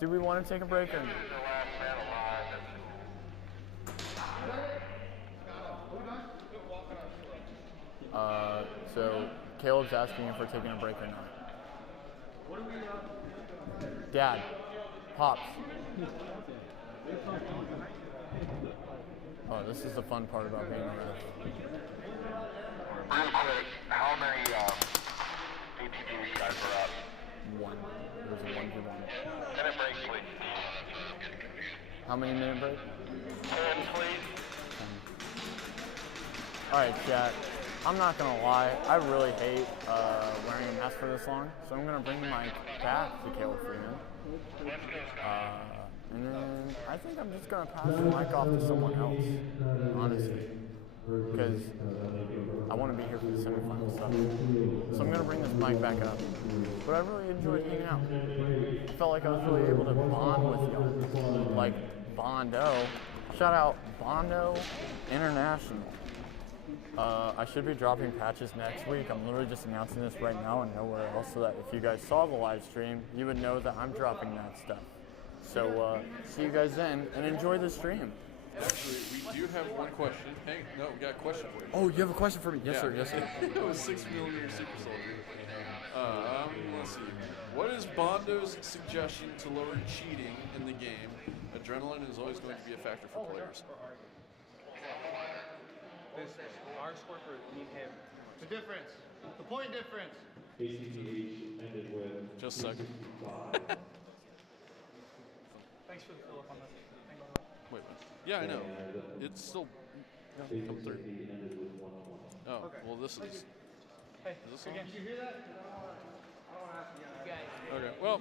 Do we want to take a break or not? So Caleb's asking if we're taking a break or not. Dad, Pops. Oh, this is the fun part about being a ref. Real quick, how many ATVs guys are up? 1. It was a 1v1. Minute break, please. How many minute break? 10, please. 10. Alright, chat. I'm not gonna lie, I really hate wearing a mask for this long, so I'm gonna bring the mic back to Caleb Freeman. And then I think I'm just gonna pass the mic off to someone else, honestly. Because I want to be here for the semifinal stuff. So I'm going to bring this mic back up. But I really enjoyed hanging out. I felt like I was really able to bond with y'all. Like Bondo. Shout out Bondo International. I should be dropping patches next week. I'm literally just announcing this right now and nowhere else so that if you guys saw the live stream, you would know that I'm dropping that stuff. So see you guys then and enjoy the stream. Actually, we do have one question. Hey, no, we got a question for you. Oh, you have a question for me? Yes, sir. Yes, sir. That was 6mm Super Soldier. Let's see. What is Bondo's suggestion to lower cheating in the game. Adrenaline is always going to be a factor for players. Our score for me and him. The difference. The point difference. ACTH ended with Just a second. Thanks for the fill up on that. Wait. Yeah, I know. It's still come through. Oh, Okay. well, this is. Hey, Is this again, on? did you hear that? Okay, well.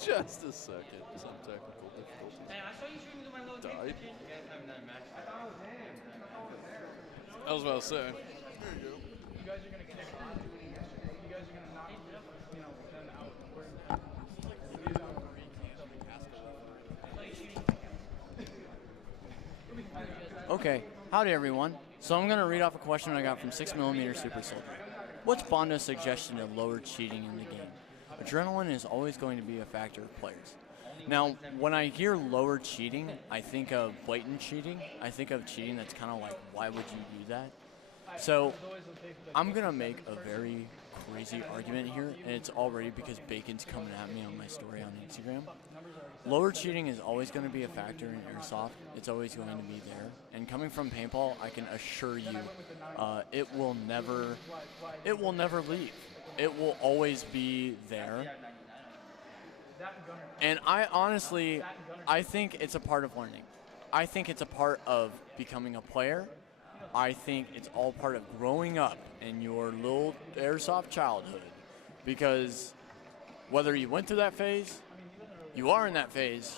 Just a second. Some technical difficulties. Hey, I saw you streaming to my little Died. You guys haven't done a match. I thought it was him. I was about to say. You guys are gonna kick. You guys are gonna knock, them out. Okay, howdy everyone. So I'm going to read off a question I got from 6mm Super Soldier. What's Bondo's suggestion to lower cheating in the game? Adrenaline is always going to be a factor of players. Now, when I hear lower cheating, I think of blatant cheating. I think of cheating that's kind of like, why would you do that? So I'm going to make a very crazy argument here, and it's already because Bacon's coming at me on my story on Instagram. Lower cheating is always going to be a factor in Airsoft. It's always going to be there. And coming from paintball, I can assure you, it will never leave. It will always be there. And I honestly, I think it's a part of learning. I think it's a part of becoming a player. I think it's all part of growing up in your little Airsoft childhood. Because whether you went through that phase, you are in that phase,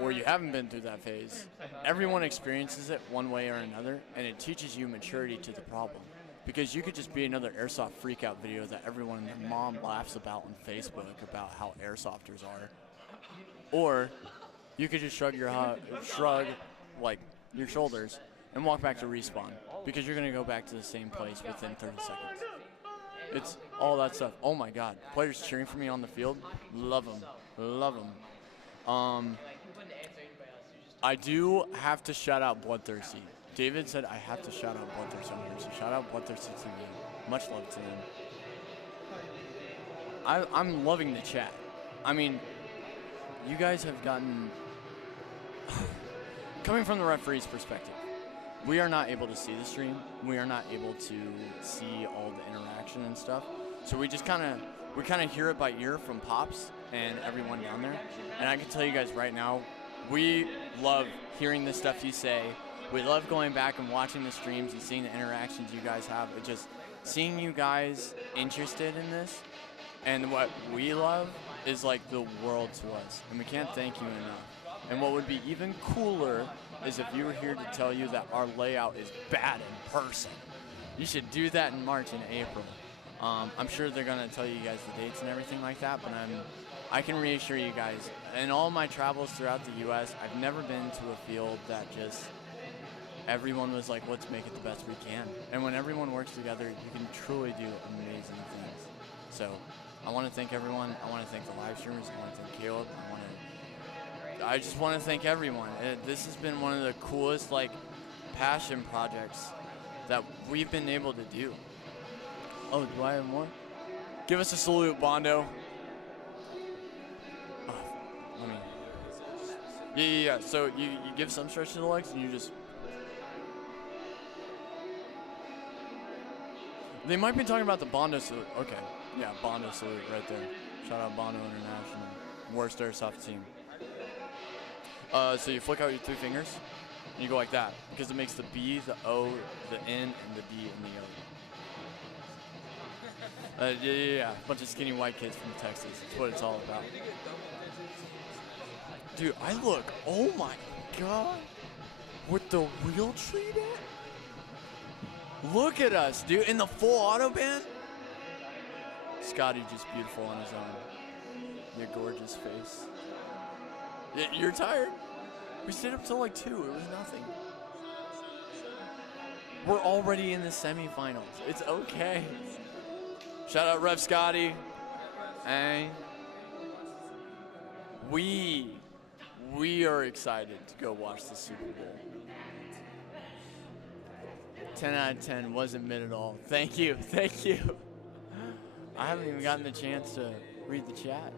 or you haven't been through that phase, everyone experiences it one way or another, and it teaches you maturity to the problem. Because you could just be another Airsoft freakout video that everyone and their mom laughs about on Facebook about how Airsofters are. Or you could just shrug like your shoulders and walk back to respawn, because you're gonna go back to the same place within 30 seconds. It's all that stuff. Oh my God, players cheering for me on the field, love them. Love them. I do have to shout out Bloodthirsty. David said I have to shout out Bloodthirsty on here, so shout out Bloodthirsty to me. Much love to him. I'm loving the chat. I mean, you guys have gotten... Coming from the referee's perspective, we are not able to see the stream. We are not able to see all the interaction and stuff. So we just kind of hear it by ear from Pops and everyone down there. And I can tell you guys right now, we love hearing the stuff you say. We love going back and watching the streams and seeing the interactions you guys have. It just seeing you guys interested in this, and what we love is like the world to us. And we can't thank you enough. And what would be even cooler is if you were here to tell you that our layout is bad in person. You should do that in March and April. I'm sure they're gonna tell you guys the dates and everything like that, but I can reassure you guys, in all my travels throughout the U.S., I've never been to a field that just everyone was like, let's make it the best we can. And when everyone works together, you can truly do amazing things. So I want to thank everyone. I want to thank the live streamers. I want to thank Caleb. I just want to thank everyone. This has been one of the coolest passion projects that we've been able to do. Oh, do I have more? Give us a salute, Bondo. Let me. Yeah. So you give some stretch to the legs, and you just. They might be talking about the Bondo salute. Okay. Yeah, Bondo salute right there. Shout out Bondo International. Worst Airsoft team. So you flick out your 3 fingers, and you go like that, because it makes the B, the O, the N, and the D and the O. Yeah. Bunch of skinny white kids from Texas. That's what it's all about. Dude, I look, oh my God, with the wheel treated? Look at us, dude, in the full auto band? Scotty just beautiful on his own. Your gorgeous face. You're tired? We stayed up till 2, it was nothing. We're already in the semifinals, it's okay. Shout out Rev Scotty. Hey. We are excited to go watch the Super Bowl. 10 out of 10 wasn't mid at all. Thank you. Thank you. I haven't even gotten the chance to read the chat.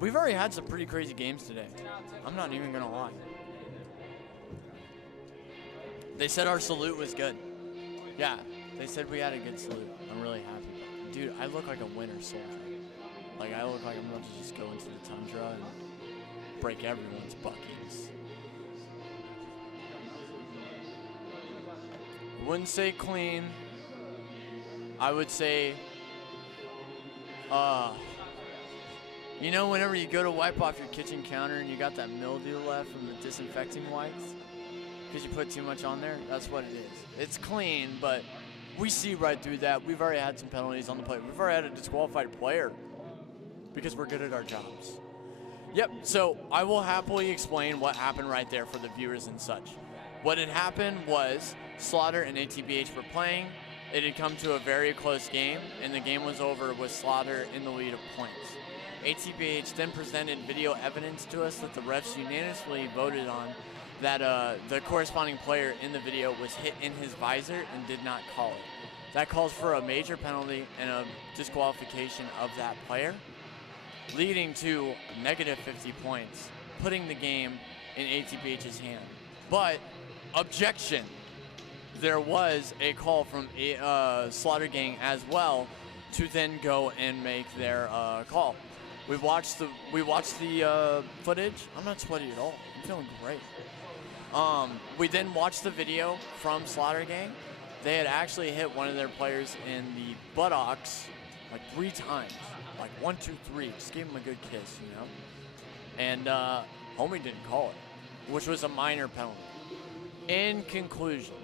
We've already had some pretty crazy games today. I'm not even going to lie. They said our salute was good. Yeah, they said we had a good salute. I'm really happy. Dude, I look like a winter soldier. Like, I look like I'm about to just go into the tundra and break everyone's buckets. I wouldn't say clean. I would say, you know, whenever you go to wipe off your kitchen counter and you got that mildew left from the disinfecting wipes, because you put too much on there, that's what it is. It's clean, but we see right through that. We've already had some penalties on the play. We've already had a disqualified player because we're good at our jobs. Yep, so I will happily explain what happened right there for the viewers and such. What had happened was Slaughter and ATBH were playing. It had come to a very close game, and the game was over with Slaughter in the lead of points. ATBH then presented video evidence to us that the refs unanimously voted on that the corresponding player in the video was hit in his visor and did not call it. That calls for a major penalty and a disqualification of that player, leading to negative 50 points, putting the game in ATBH's hand. But, objection, there was a call from Slaughter Gang as well to then go and make their call. We watched the footage. I'm not sweaty at all. I'm feeling great. We then watched the video from Slaughter Gang. They had actually hit one of their players in the buttocks like 3 times. Like 1, 2, 3. Just gave him a good kiss, you know? And homie didn't call it, which was a minor penalty. In conclusion,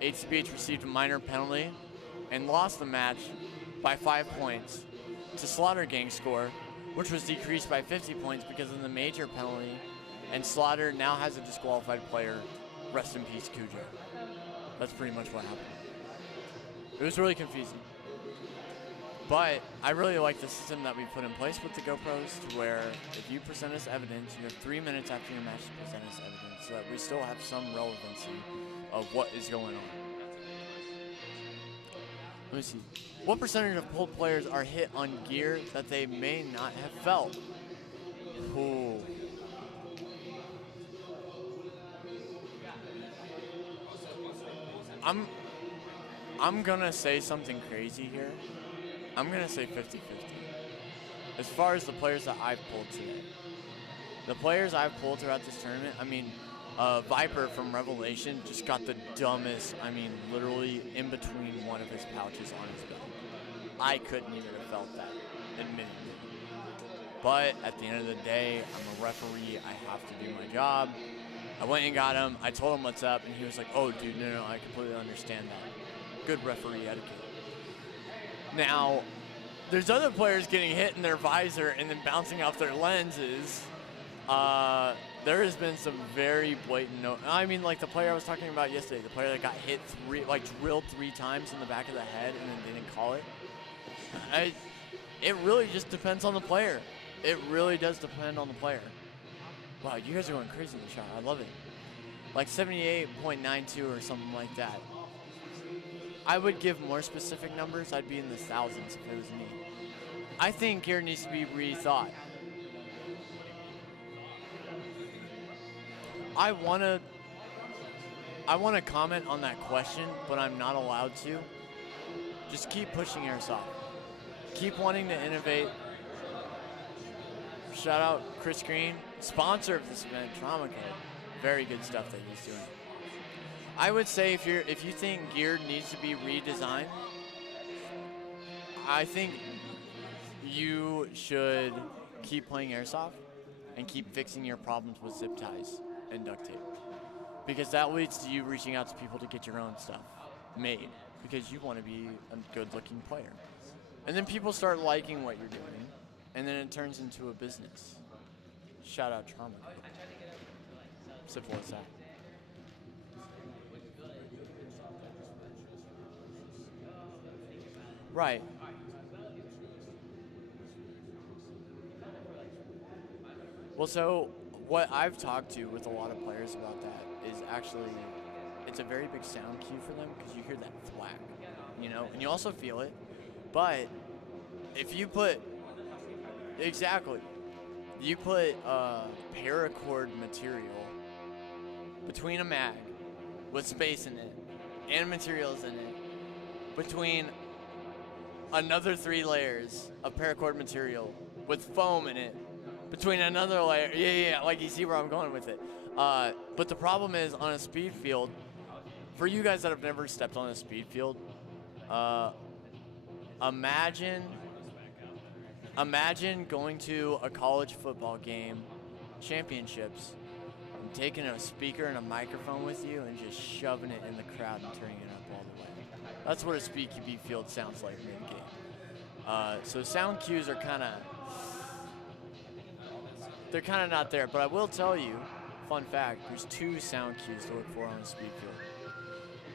HTBH received a minor penalty and lost the match by 5 points to Slaughter Gang's score, which was decreased by 50 points because of the major penalty, and Slaughter now has a disqualified player. Rest in peace, Cujo. That's pretty much what happened. It was really confusing. But I really like the system that we put in place with the GoPros, to where if you present us evidence, you have 3 minutes after your match to present us evidence, so that we still have some relevancy of what is going on. Let me see. What percentage of pulled players are hit on gear that they may not have felt? Ooh. I'm gonna say something crazy here. I'm gonna say 50-50. As far as the players that I've pulled today. The players I've pulled throughout this tournament, I mean, Viper from Revelation just got the dumbest, I mean, literally in between one of his pouches on his belt. I couldn't even have felt that, admittedly. But at the end of the day, I'm a referee. I have to do my job. I went and got him. I told him what's up, and he was like, oh, dude, no, I completely understand that. Good referee etiquette. Now, there's other players getting hit in their visor and then bouncing off their lenses. There has been some very blatant I mean, like the player I was talking about yesterday, the player that got hit drilled 3 times in the back of the head and then didn't call it. It really just depends on the player. It really does depend on the player. Wow, you guys are going crazy in the shot. I love it. Like 78.92 or something like that. I would give more specific numbers. I'd be in the thousands if it was me. I think gear needs to be rethought. I want to comment on that question, but I'm not allowed to. Just keep pushing Airsoft. Keep wanting to innovate. Shout out Chris Green, sponsor of this event, Trauma Code. Very good stuff that he's doing. I would say if you think gear needs to be redesigned, I think you should keep playing Airsoft and keep fixing your problems with zip ties and duct tape, because that leads to you reaching out to people to get your own stuff made, because you want to be a good-looking player. And then people start liking what you're doing, and then it turns into a business. Shout out Trauma. Simple as that. Right. Well, so what I've talked to with a lot of players about that is actually it's a very big sound cue for them because you hear that thwack, you know, and you also feel it. But if you put, exactly, you put paracord material between a mag with space in it and materials in it, between another 3 layers of paracord material with foam in it, between another layer, yeah, like you see where I'm going with it. But the problem is on a speed field, for you guys that have never stepped on a speed field, imagine going to a college football game, championships, and taking a speaker and a microphone with you and just shoving it in the crowd and turning it up all the way. That's what a SpeedQB field sounds like mid-game. So sound cues are they're kind of not there. But I will tell you, fun fact, there's 2 sound cues to look for on a speed field.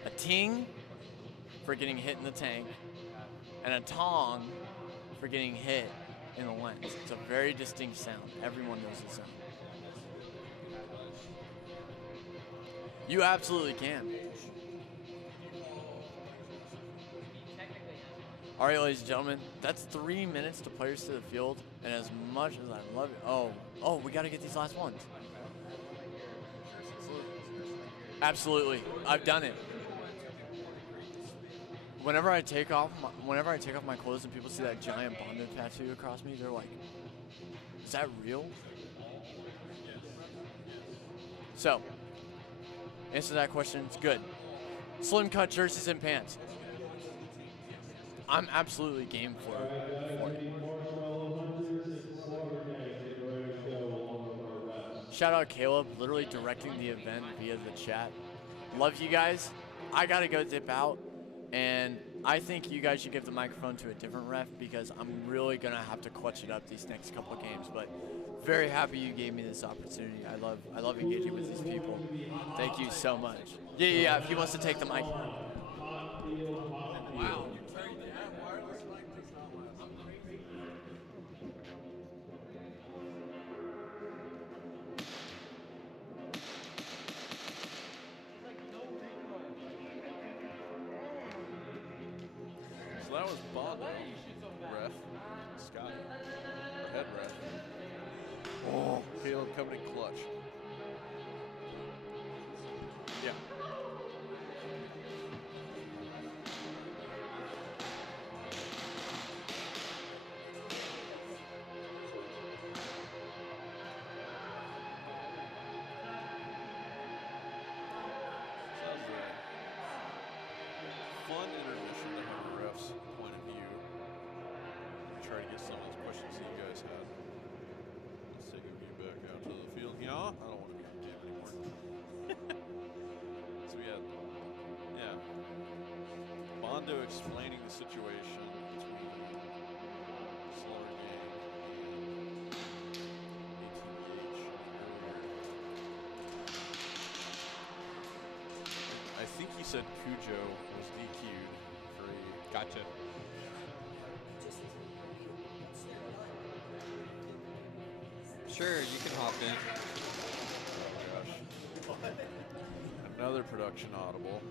A ting for getting hit in the tank, and a tong for getting hit in the lens. It's a very distinct sound. Everyone knows the sound. You absolutely can. All right, ladies and gentlemen, that's 3 minutes to players to the field, and as much as I love it, oh, we got to get these last ones. Absolutely, I've done it. Whenever I take off my clothes and people see that giant Bondo tattoo across me, they're like, "Is that real?" So, answer that question. It's good. Slim cut jerseys and pants. I'm absolutely game for it. Shout out Caleb, literally directing the event via the chat. Love you guys. I gotta go dip out, and I think you guys should give the microphone to a different ref because I'm really gonna have to clutch it up these next couple of games. But very happy you gave me this opportunity. I love engaging with these people. Thank you so much. Yeah. If he wants to take the mic. Wow. So that was Bondo, ref, Scott, head ref. Oh, Caleb coming in clutch. Yeah. Fun intermission to have a ref's point of view. Try to get some of those questions that you guys had. Let's take a view back out to the field. Yeah, I don't want to be on game anymore. So we had, Bondo explaining the situation between Slaughter Gang and ATH earlier. I think he said Cujo was DQ'd for a... Gotcha. Sure, you can hop in. Oh gosh. Another production audible.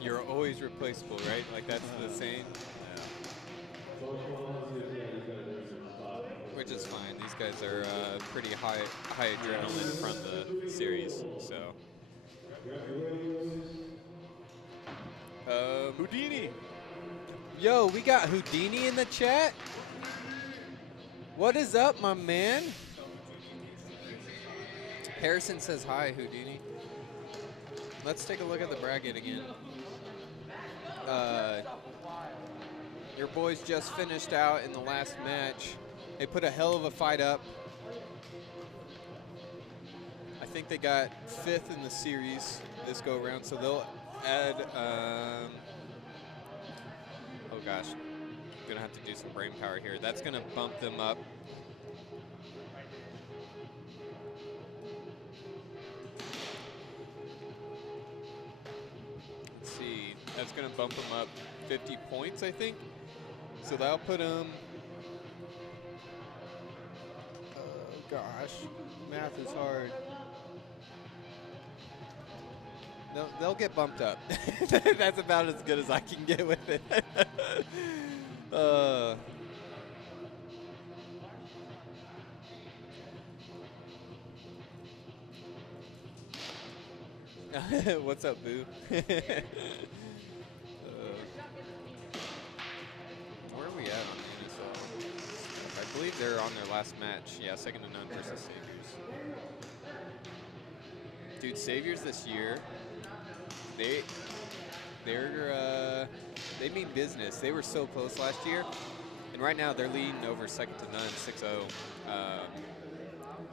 You're always replaceable, right? Like that's the saying. Which is fine. These guys are pretty high adrenaline from the series, so. Houdini. Yo, we got Houdini in the chat. What is up, my man? Harrison says hi, Houdini. Let's take a look at the bracket again. Your boys just finished out in the last match. They put a hell of a fight up. I think they got 5th in the series this go around, so they'll add, oh gosh, I'm gonna have to do some brain power here. That's gonna bump them up. Let's see, that's gonna bump them up 50 points, I think. So that'll put them, oh gosh, math is hard. They'll get bumped up. That's about as good as I can get with it. What's up, Boo? Where are we at on the NSL? I believe they're on their last match. Yeah, second to none versus Saviors. Dude, Saviors this year, they mean business. They were so close last year, and right now they're leading over second to none, 6-0.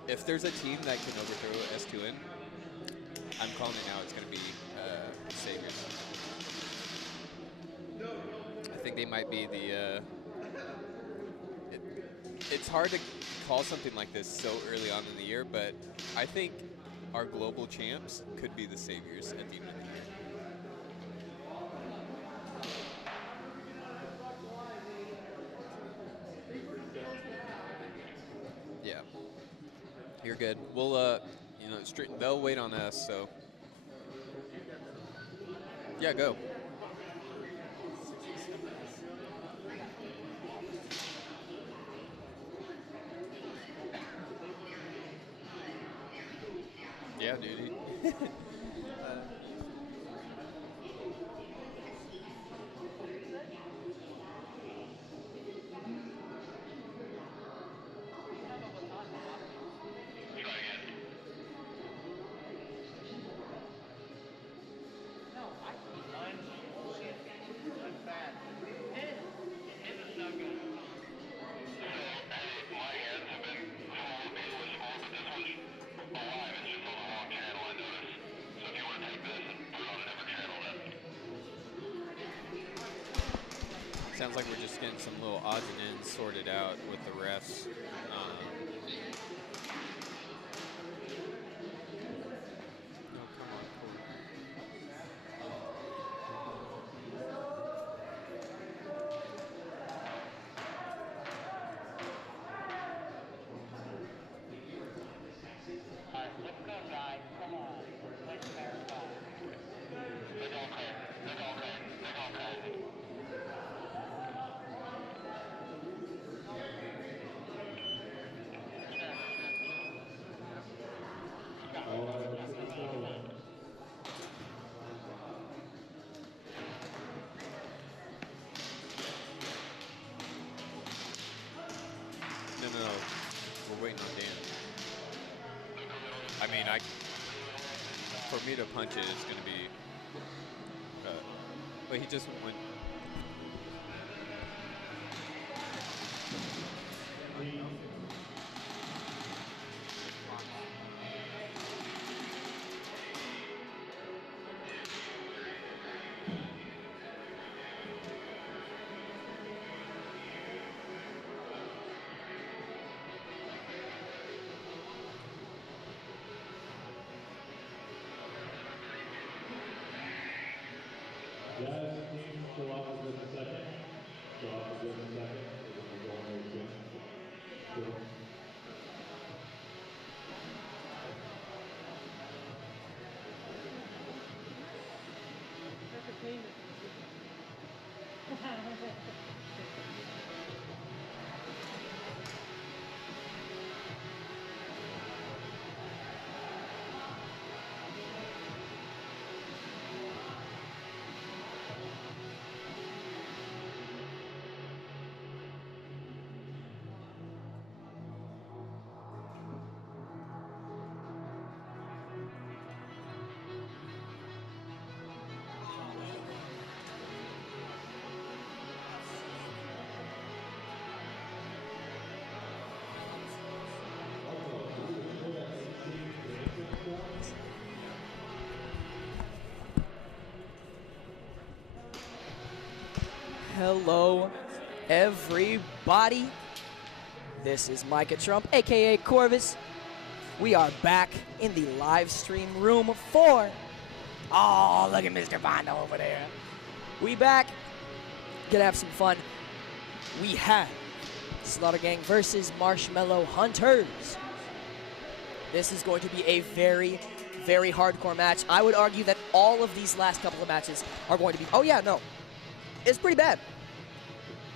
If there's a team that can overthrow S2N, I'm calling it now. It's going to be Saviors. I think they might be the. It's hard to call something like this so early on in the year, but I think our global champs could be the Saviors at the end of the year. Yeah, you're good. We'll, they'll wait on us, so. Yeah, go. Yeah, dude. Sounds like we're just getting some little odds and ends sorted out with the refs. No. We're waiting on Dan. I mean, for me to punch it, it's going to be. But he just went. Hello, everybody. This is Micah Trump, aka Corvus. We are back in the live stream room for. Oh, look at Mr. Bondo over there. We back. Gonna have some fun. We have Slaughter Gang versus Marshmallow Hunters. This is going to be a very, very hardcore match. I would argue that all of these last couple of matches are going to be, oh yeah, no. It's pretty bad.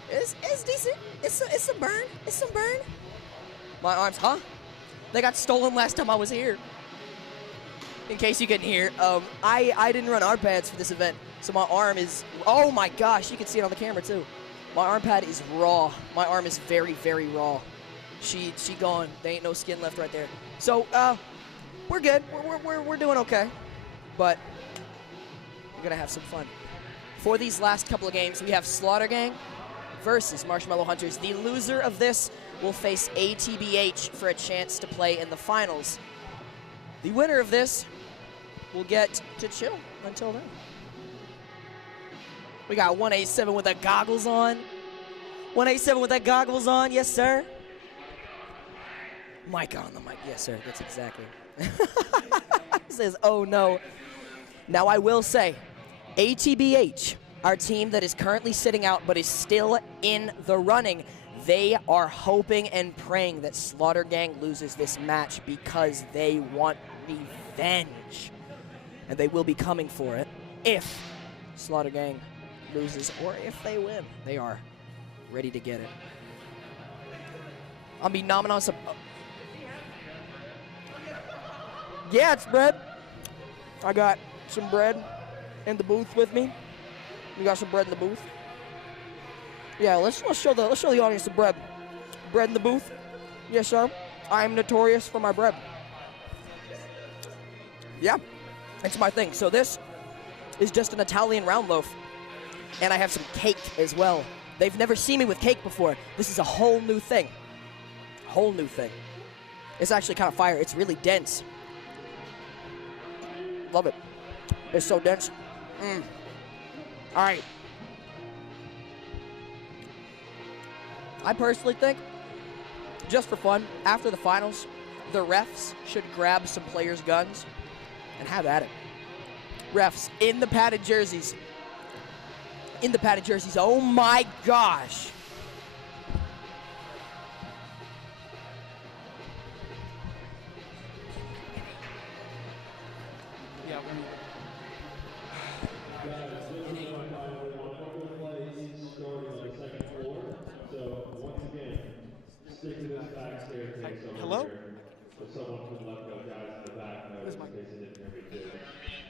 It's decent. It's some burn. It's some burn. My arms, huh? They got stolen last time I was here. In case you couldn't hear, I didn't run arm pads for this event, so my arm is, oh my gosh, you can see it on the camera too. My arm pad is raw. My arm is very, very raw. She gone. There ain't no skin left right there. So, we're good. We're doing okay. But we're gonna have some fun. For these last couple of games, we have Slaughter Gang versus Marshmallow Hunters. The loser of this will face ATBH for a chance to play in the finals. The winner of this will get to chill until then. We got 187 with the goggles on. 187 with the goggles on, yes sir. Mic on the mic, yes sir, that's exactly. Says, oh no. Now I will say, ATBH, our team that is currently sitting out but is still in the running, they are hoping and praying that Slaughter Gang loses this match because they want revenge. And they will be coming for it if Slaughter Gang loses or if they win. They are ready to get it. I'll be nomming on some... Yeah, it's bread. I got some bread in the booth with me. We got some bread in the booth. Yeah, let's show the audience the bread. Bread in the booth. Yes, sir. I am notorious for my bread. Yeah, it's my thing. So this is just an Italian round loaf, and I have some cake as well. They've never seen me with cake before. This is a whole new thing. Whole new thing. It's actually kind of fire. It's really dense. Love it. It's so dense. All right. I personally think, just for fun, after the finals, the refs should grab some players' guns and have at it. Refs in the padded jerseys. In the padded jerseys. Oh my gosh. Yeah, hello?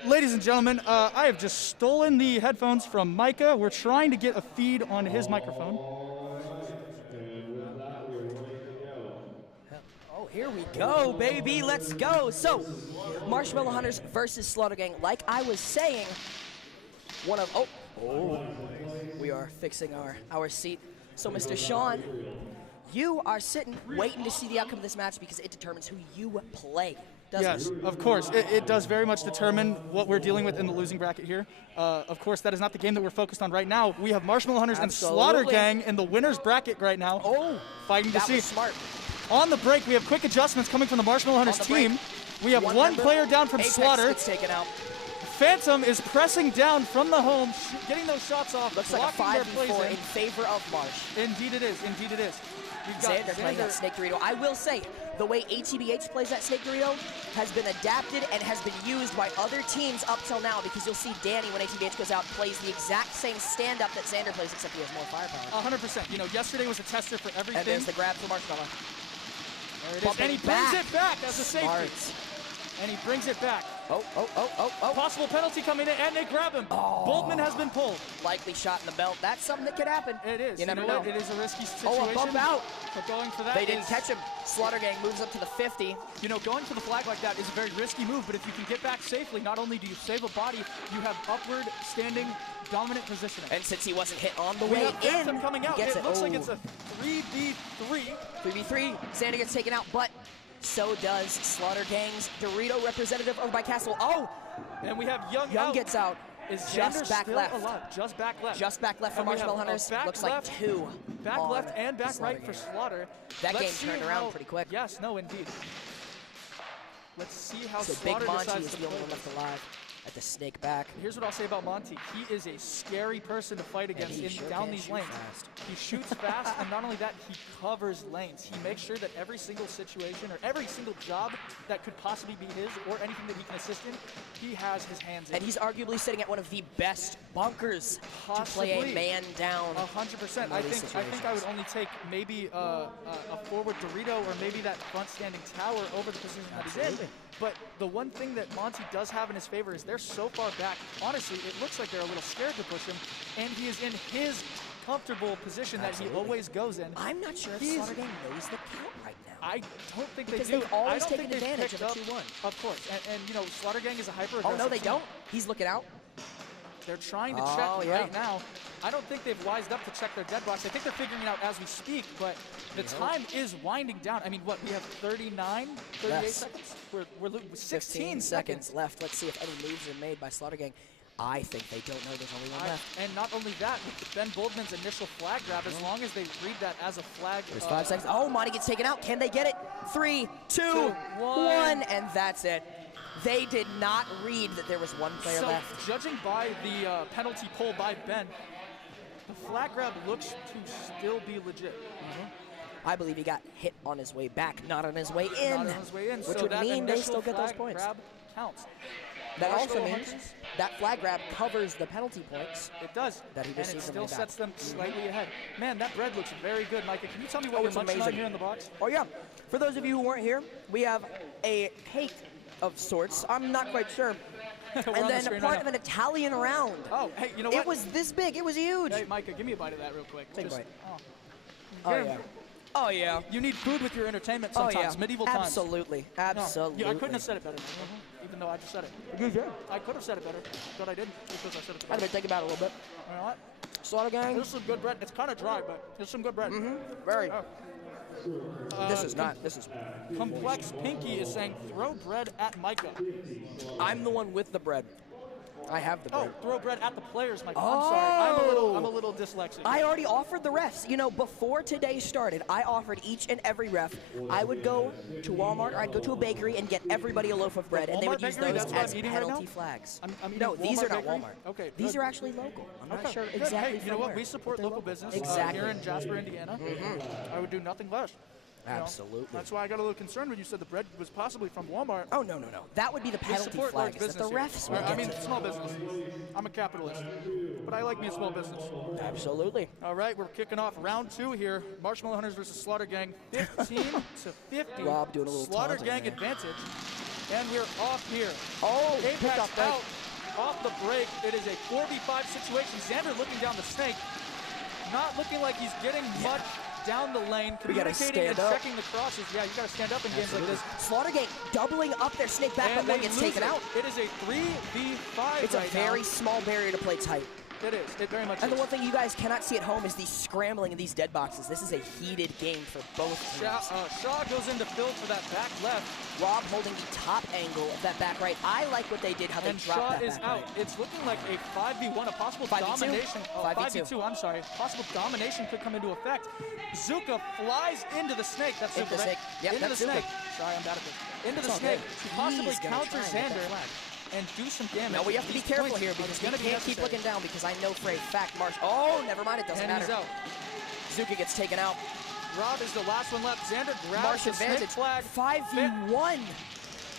Ladies and gentlemen, I have just stolen the headphones from Micah. We're trying to get a feed on his microphone. Oh, here we go, baby. Let's go. So, Marshmallow Hunters versus Slaughter Gang. Like I was saying, we are fixing our seat. So, Mr. Sean, you are sitting, waiting to see the outcome of this match because it determines who you play. Yes, of course. It does very much determine what we're dealing with in the losing bracket here. Of course, that is not the game that we're focused on right now. We have Marshmallow Hunters and Slaughter Gang in the winner's bracket right now. Fighting to see. Smart. On the break, we have quick adjustments coming from the Marshmallow Hunters team. We have one player down from Slaughter. Gets taken out. Phantom is pressing down from the home, getting those shots off. Looks like a 5v4 in favor of Marsh. Indeed it is. Indeed it is. We've got Xander playing that Snake Dorito. I will say, the way ATBH plays that Snake Dorito has been adapted and has been used by other teams up till now, because you'll see Danny, when ATBH goes out, plays the exact same stand-up that Xander plays, except he has more firepower. 100%. You know, yesterday was a tester for everything. And there's the grab for Marshmallow. There it is. And he brings it back as a safety. And he brings it back. Oh. Possible penalty coming in, and they grab him. Boltman has been pulled. Likely shot in the belt. That's something that could happen. It is. You never know. It is a risky situation. Oh, a bump out. But going for that, they didn't catch him. Slaughter Gang moves up to the 50. You know, going for the flag like that is a very risky move, but if you can get back safely, not only do you save a body, you have upward standing dominant positioning. And since he wasn't hit on the way in, coming out. It looks like it's a 3v3. 3v3. Xander gets taken out, but so does Slaughter Gang's Dorito representative over by Castle. Oh! And we have Young gets out. Is just back left. Alive? Just back left. Just back left for Marshmallow Hunters. Looks like two. Back left and back right for Slaughter. That game turned around pretty quick. Yes, no, indeed. Let's see how so Slaughter Big Monty decides is to the only play one left alive. at the snake back. Here's what I'll say about Monty. He is a scary person to fight against down these lanes. He shoots fast, and not only that, he covers lanes. He makes sure that every single situation or every single job that could possibly be his or anything that he can assist in, he has his hands in. And he's arguably sitting at one of the best bunkers to play a man down. 100%. I think I would only take maybe a forward Dorito or maybe that front standing tower over the position that he's in. But the one thing that Monty does have in his favor is they're so far back. Honestly, it looks like they're a little scared to push him, and he is in his comfortable position that he always goes in. I'm not sure if Slaughter Gang knows the count right now. I don't think because they do. They've always I don't taken think they've advantage of a picked 2-1. Of course, and you know, Slaughter Gang is a hyper-aggressive Oh, no, they team. don't. He's looking out. They're trying to check right now. I don't think they've wised up to check their dead box. I think they're figuring it out as we speak, but the time is winding down. I mean, what, we have 38 seconds? We're 16 seconds left. Let's see if any moves are made by Slaughter Gang. I think they don't know there's only one left. And not only that, with Ben Boldman's initial flag grab, as long as they read that as a flag. There's 5 seconds. Oh, Monty gets taken out. Can they get it? 3, 2, 1, and that's it. They did not read that there was one player left. Judging by the penalty pull by Ben, the flag grab looks to still be legit. I believe he got hit on his way back, not on his way in. Not on his way in. Which so would that mean they initial still get those flag points. Grab counts. That also Marshmallow means Hunters, that flag grab covers the penalty points. It does. That he and it received still from sets them slightly ahead. Man, that bread looks very good, Micah. Can you tell me what you're it's munching on amazing. here in the box? Oh, yeah. For those of you who weren't here, we have a cake of sorts. I'm not quite sure. And then a part of an Italian round. Oh, hey, you know what? It was this big. It was huge. Hey, Micah, give me a bite of that real quick. Take a bite. Oh, yeah. Oh, yeah. You need food with your entertainment sometimes. Oh, yeah. Medieval times. Absolutely. Absolutely. Yeah, I couldn't have said it better, even though I just said it. You did. I could have said it better, but I didn't because I said it better. I'd better think about it a little bit. You know what? Slaughter Gang. There's some good bread. It's kind of dry, but there's some good bread. Very. This is Complex Pinky is saying throw bread at Micah. I'm the one with the bread. I have the bread. Oh, throw bread at the players, Micah. I'm sorry. I'm a little dyslexic. I already offered the refs. You know, before today started, I offered each and every ref. I would go to Walmart or I'd go to a bakery and get everybody a loaf of bread, and they would use those as penalty flags. No, these are not Walmart. Okay. These are actually local. I'm not sure exactly. Hey, you know what? We support local business here in Jasper, Indiana. I would do nothing less. Absolutely. That's why I got a little concerned when you said the bread was possibly from Walmart. Oh, no. That would be the penalty flags that the refs would I mean, small business. I'm a capitalist, but I like me a small business. Absolutely. All right, we're kicking off round 2 here. Marshmallow Hunters versus Slaughter Gang, 15 to 50. Rob doing a little Slaughter taunting, Gang advantage, and we're off here. Oh, Apex up out off the break. It is a 4v5 situation. Xander looking down the snake, not looking like he's getting much down the lane, communicating and checking the crosses. Yeah, you got to stand up in games like this. Slaughter Gang doubling up their snake back, but one gets taken out. It is a 3v5. It's a very small barrier to play tight. It is. It very much is. And the one thing you guys cannot see at home is the scrambling in these dead boxes. This is a heated game for both teams. Shaw goes into Phil for that back left. Rob holding the top angle of that back right. I like what they did, how they dropped that is back out. right. It's looking like a 5v1, a possible 5v2? domination. 5v2. I'm sorry. Possible domination could come into effect. Zuka flies into the snake. That's Zuka, right? Yep, into the snake. Zuka. Sorry, I'm bad at this. Into the snake. To possibly counter Xander and do some damage. Now we have to be careful here because we can't keep looking down because I know for a fact Oh, never mind, it doesn't matter. He's out. Zuka gets taken out. Rob is the last one left. Xander grabs Marsh the advantage. snake flag. 5v1.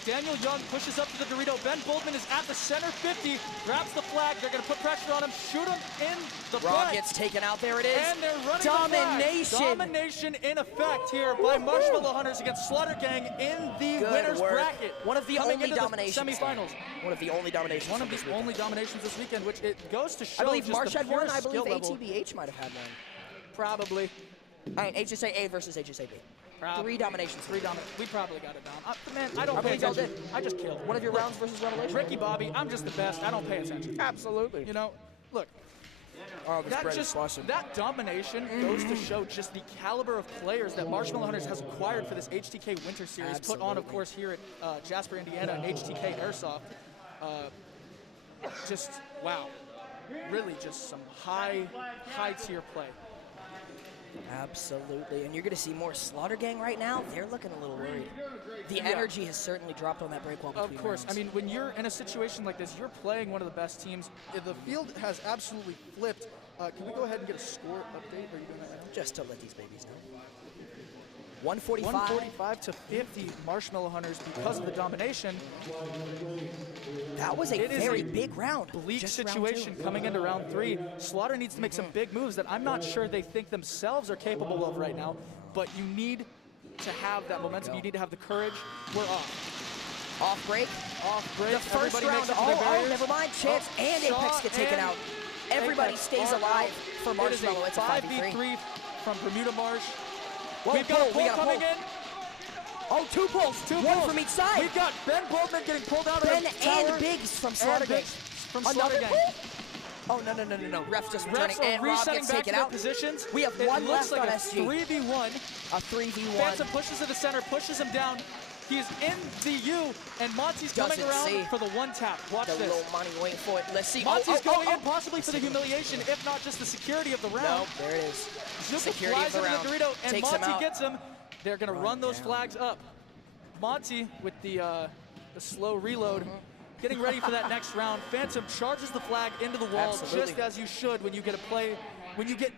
Daniel Young pushes up to the Dorito. Ben Boldman is at the center 50, grabs the flag. They're going to put pressure on him, shoot him in the butt. Rob gets taken out. There it is. And they're running Domination. The flag. Domination in effect here by Marshmallow Hunters against Slaughter Gang in the winner's bracket. One of the only dominations. Semifinals. One of the only dominations. One of the only dominations this weekend, which it goes to show. I believe Marsh had one. I believe ATBH might have had one. Probably. All right, HSA A versus HSA B. Three dominations. We probably got it down. Man, I don't pay attention. I just killed. One of your rounds versus Revelation? Ricky Bobby, I'm just the best. I don't pay attention. Absolutely. You know, look. Oh, that domination goes to show just the caliber of players that Marshmallow Hunters has acquired for this HTK Winter Series, put on, of course, here at Jasper, Indiana, and HTK Airsoft. Just, wow. Really just some high tier play. Absolutely, and you're going to see more Slaughter Gang right now. They're looking a little worried. The energy has certainly dropped on that break wall between Of course. rounds. I mean, when you're in a situation like this, you're playing one of the best teams. The field has absolutely flipped. Can we go ahead and get a score update? Are you doing that right now? Just to let these babies know. 145. 145 to 50 Marshmallow Hunters because of the domination. That was a very big round. Bleak Just situation round 2. coming into round 3. Slaughter needs to make some big moves that I'm not sure they think themselves are capable of right now, but you need to have that momentum. You need to have the courage. We're off. Off break. Off break. The first Everybody round. makes it to their barriers. Never mind. Chance and Apex get taken out. Everybody Apex stays are alive out. for Marshmallow. It's a 5v3 from Bermuda Marsh. Whoa, We've got a pull we got a coming pull. in. Oh, 2 pulls. One from each side. We've got Ben Boldman getting pulled out Ben of the tower. and Biggs from Slaughter Gang. From Another Slaughter Gang. pull? Oh, no. Ref's just returning, Refs are and Rob resetting gets back taken to their out. positions. We have It one looks left like on a SG. 3v1. A 3v1. Phantom pushes to the center, pushes him down. He's in the U, and Monty's coming Doesn't around see. for the one tap. Watch The this. little money waiting for it. Let's see. Monty's going in possibly for the humiliation, if not just the security of the round. No, there it is. Zuka Security of flies the into round. the Dorito, and Takes him Monty out. gets him. They're going to run those down. flags up. Monty with the slow reload, getting ready for that next round. Phantom charges the flag into the wall, Absolutely. just as you should when you get a play, when you get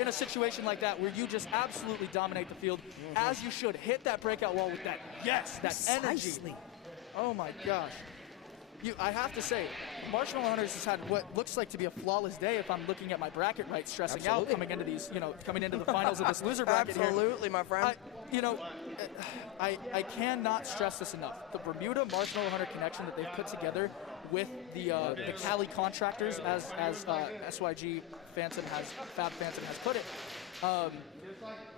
in a situation like that where you just absolutely dominate the field, as you should. Hit that breakout wall with that, that energy. Precisely. Oh my gosh. I have to say, Marshmallow Hunters has had what looks like to be a flawless day if I'm looking at my bracket right, stressing out Absolutely. coming into these, coming into the finals of this loser bracket here. Absolutely, my friend. I cannot stress this enough. The Bermuda Marshmallow Hunter connection that they've put together with the Cali contractors, as SYG Phantom Fab Phantom has put it,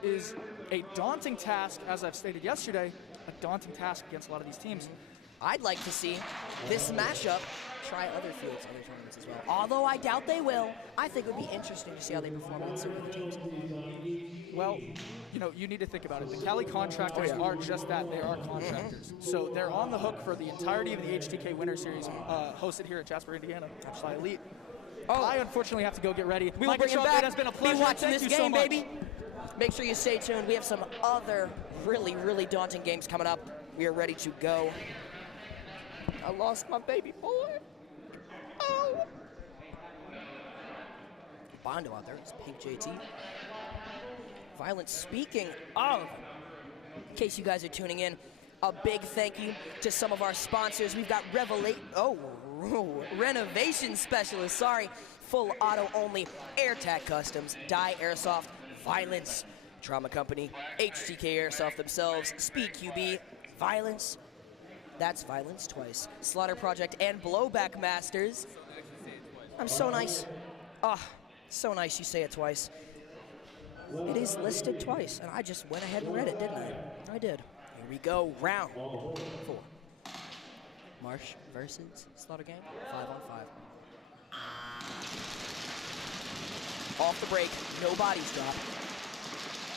is a daunting task, as I've stated yesterday, a daunting task against a lot of these teams. I'd like to see this matchup try other fields, other tournaments as well. Although I doubt they will, I think it would be interesting to see how they perform against some other teams. Well, you need to think about it. The Cali contractors are just that. They are contractors. So they're on the hook for the entirety of the HTK Winter Series hosted here at Jasper, Indiana by Elite. I unfortunately have to go get ready. We will bring him Trump, back. it has been a Be pleasure. watching Thank this you so game, much. baby. Make sure you stay tuned. We have some other really, really daunting games coming up. We are ready to go. I lost my baby boy. Oh. Bondo out there. It's Pink JT. Violence. Speaking of, in case you guys are tuning in, a big thank you to some of our sponsors. We've got Renovation Specialist, full auto only, AirTacCustoms, Dye Airsoft, Violence, Trauma Company, HTK Airsoft themselves, SpeedQB, Violence, that's Violence twice, Slaughter Project, and BlowBackMasters. I'm so nice. So nice you say it twice. It is listed twice, and I just went ahead and read it, didn't I? I did. Here we go, round 4. Marsh versus Slaughter Gang, 5-on-5. Off the break, no bodies drop.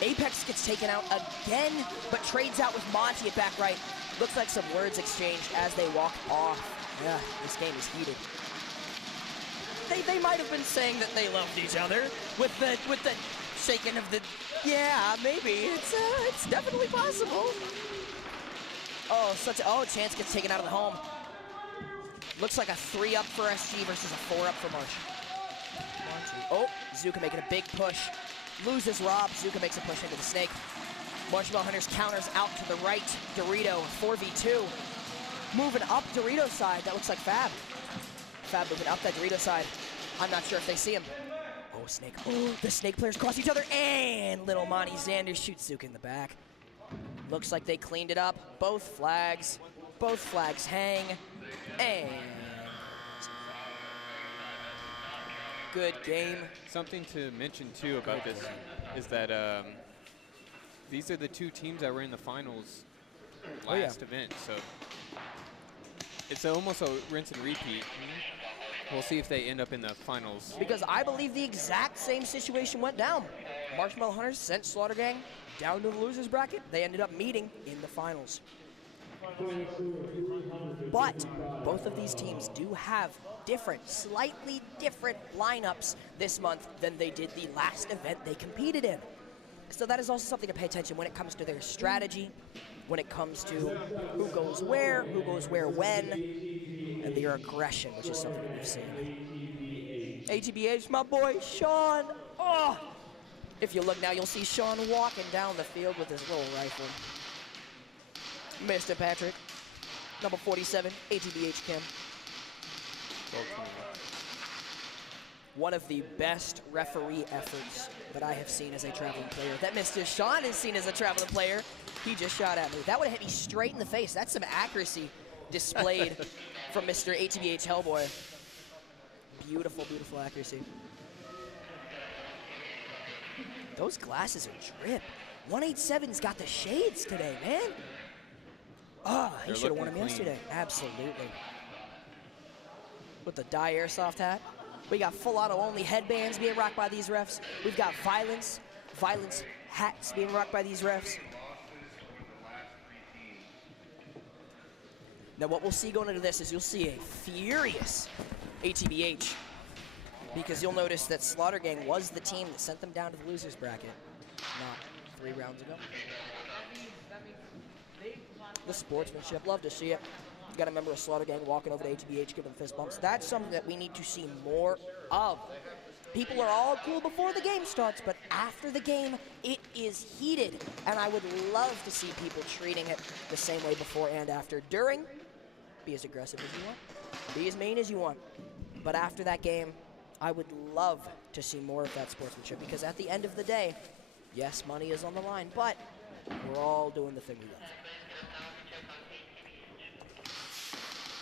Apex gets taken out again, but trades out with Monty at back right. Looks like some words exchanged as they walk off. Yeah, this game is heated. They might have been saying that they loved each other with the shaking of the. Yeah, maybe it's definitely possible. Chance gets taken out of the home. Looks like a 3-up for SG versus a 4-up for Marsh. Zuka making a big push. Loses Rob. Zuka makes a push into the snake. Marshmallow Hunters counters out to the right. Dorito 4v2. Moving up Dorito's side. That looks like Fab. Fab moving up that Dorito side. I'm not sure if they see him. Snake. The snake players cross each other, and little Monty Xander shoots Zuka in the back. Looks like they cleaned it up. Both flags hang, and good game. Something to mention too about this is that these are the two teams that were in the finals last event, so it's almost a rinse and repeat. We'll see if they end up in the finals. Because I believe the exact same situation went down. Marshmallow Hunters sent Slaughter Gang down to the losers bracket. They ended up meeting in the finals. But both of these teams do have slightly different lineups this month than they did the last event they competed in. So that is also something to pay attention when it comes to their strategy, when it comes to who goes where when, and their aggression, which is something that we've seen. ATBH, my boy, Sean. Oh! If you look now, you'll see Sean walking down the field with his little rifle. Mr. Patrick, number 47, ATBH Kim. One of the best referee efforts that I have seen as a traveling player, that Mr. Sean has seen as a traveling player. He just shot at me. That would have hit me straight in the face. That's some accuracy displayed from Mr. ATBH Hellboy. Beautiful, beautiful accuracy. Those glasses are drip. 187's got the shades today, man. Oh, he should have won him yesterday. Absolutely. With the dye Airsoft hat. We got full auto only headbands being rocked by these refs. We've got violence hats being rocked by these refs. Now what we'll see going into this is you'll see a furious ATBH, because you'll notice that Slaughter Gang was the team that sent them down to the losers bracket not 3 rounds ago. The sportsmanship, love to see it. You got a member of Slaughter Gang walking over to ATBH, giving fist bumps. That's something that we need to see more of. People are all cool before the game starts, but after the game, it is heated. And I would love to see people treating it the same way before and after. During, be as aggressive as you want, be as mean as you want. But after that game, I would love to see more of that sportsmanship, because at the end of the day, yes, money is on the line, but we're all doing the thing we love.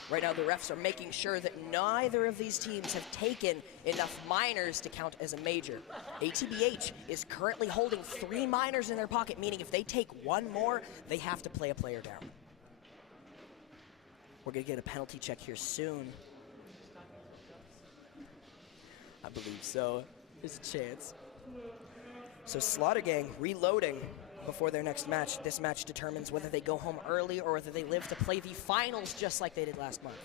Right now, the refs are making sure that neither of these teams have taken enough minors to count as a major. ATBH is currently holding 3 minors in their pocket, meaning if they take 1 more, they have to play a player down. We're going to get a penalty check here soon. I believe so. There's a chance. So Slaughter Gang reloading before their next match. This match determines whether they go home early or whether they live to play the finals just like they did last month.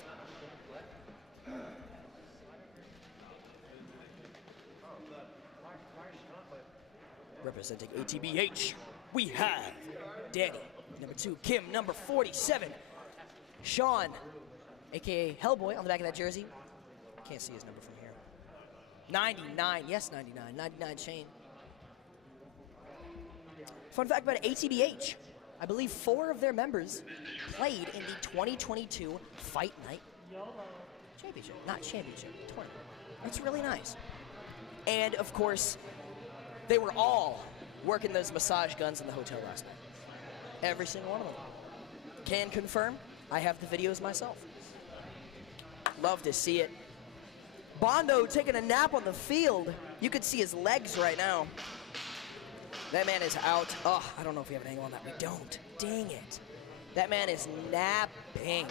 Representing ATBH, we have Danny, number 2, Kim, number 47, Sean, aka Hellboy, on the back of that jersey. Can't see his number from here. 99, yes, 99, 99 Shane. Fun fact about ATBH, I believe 4 of their members played in the 2022 Fight Night Championship. Not championship, tournament. That's really nice. And of course, they were all working those massage guns in the hotel last night. Every single one of them. Can confirm, I have the videos myself. Love to see it. Bondo taking a nap on the field. You could see his legs right now. That man is out. Oh, I don't know if we have an angle on that. We don't. Dang it. That man is napping.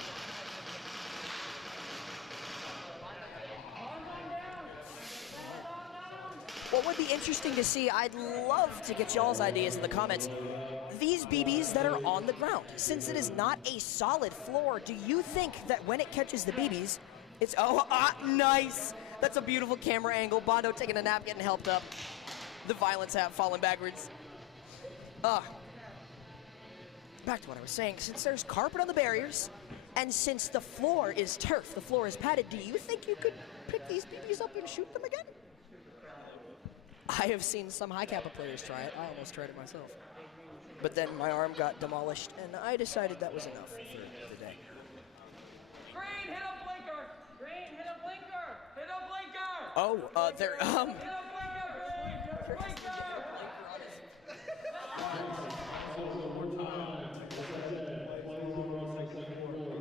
What would be interesting to see, I'd love to get y'all's ideas in the comments. These BBs that are on the ground, since it is not a solid floor, do you think that when it catches the BBs, it's, nice. That's a beautiful camera angle. Bondo taking a nap, getting helped up. The violence hat falling backwards. Back to what I was saying. Since there's carpet on the barriers, and since the floor is turf, the floor is padded, do you think you could pick these BBs up and shoot them again? I have seen some high kappa players try it. I almost tried it myself. But then my arm got demolished, and I decided that was enough for the day. Green, hit a blinker! Green, hit a blinker! Hit a blinker! Oh, they're,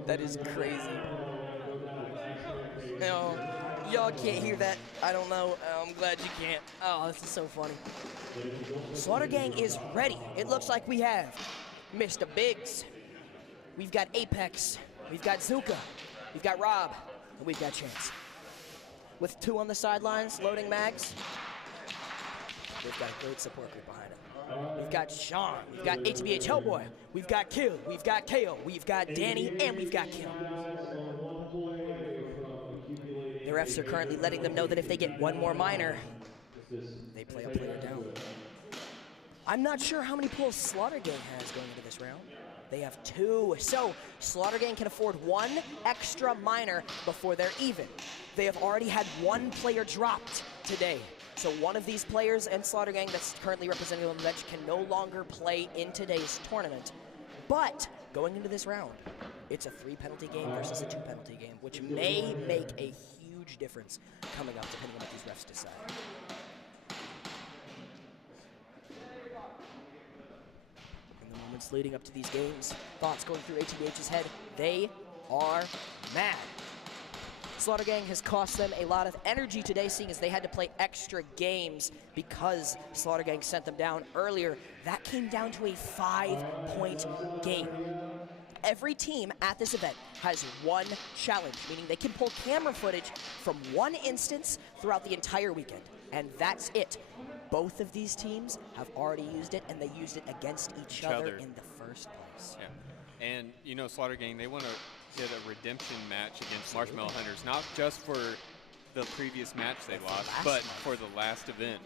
That is crazy. No, y'all can't hear that. I don't know. I'm glad you can't. Oh, this is so funny. Slaughter Gang is ready. It looks like we have Mr. Biggs. We've got Apex. We've got Zuka. We've got Rob. And we've got Chance. With 2 on the sidelines, loading mags. We've got a great support group behind him. We've got Sean, we've got ATBH Hellboy, we've got Kill, we've got KO, we've got Danny, and we've got Kim. The refs are currently letting them know that if they get 1 more minor, they play a player down. I'm not sure how many pulls Slaughter Gang has going into this round. They have 2. So Slaughter Gang can afford 1 extra miner before they're even. They have already had 1 player dropped today. So one of these players and Slaughter Gang that's currently representing on the bench can no longer play in today's tournament. But going into this round, it's a 3-penalty game versus a 2-penalty game, which may make a huge difference coming up depending on what these refs decide. In the moments leading up to these games, thoughts going through ATBH's head, they are mad. Slaughter Gang has cost them a lot of energy today, seeing as they had to play extra games because Slaughter Gang sent them down earlier. That came down to a 5-point game. Every team at this event has 1 challenge, meaning they can pull camera footage from 1 instance throughout the entire weekend, and that's it. Both of these teams have already used it, and they used it against each other in the first place. Yeah. And, you know, Slaughter Gang, they want to get a redemption match against Marshmallow Hunters, not just for the previous match they lost, but for the last event,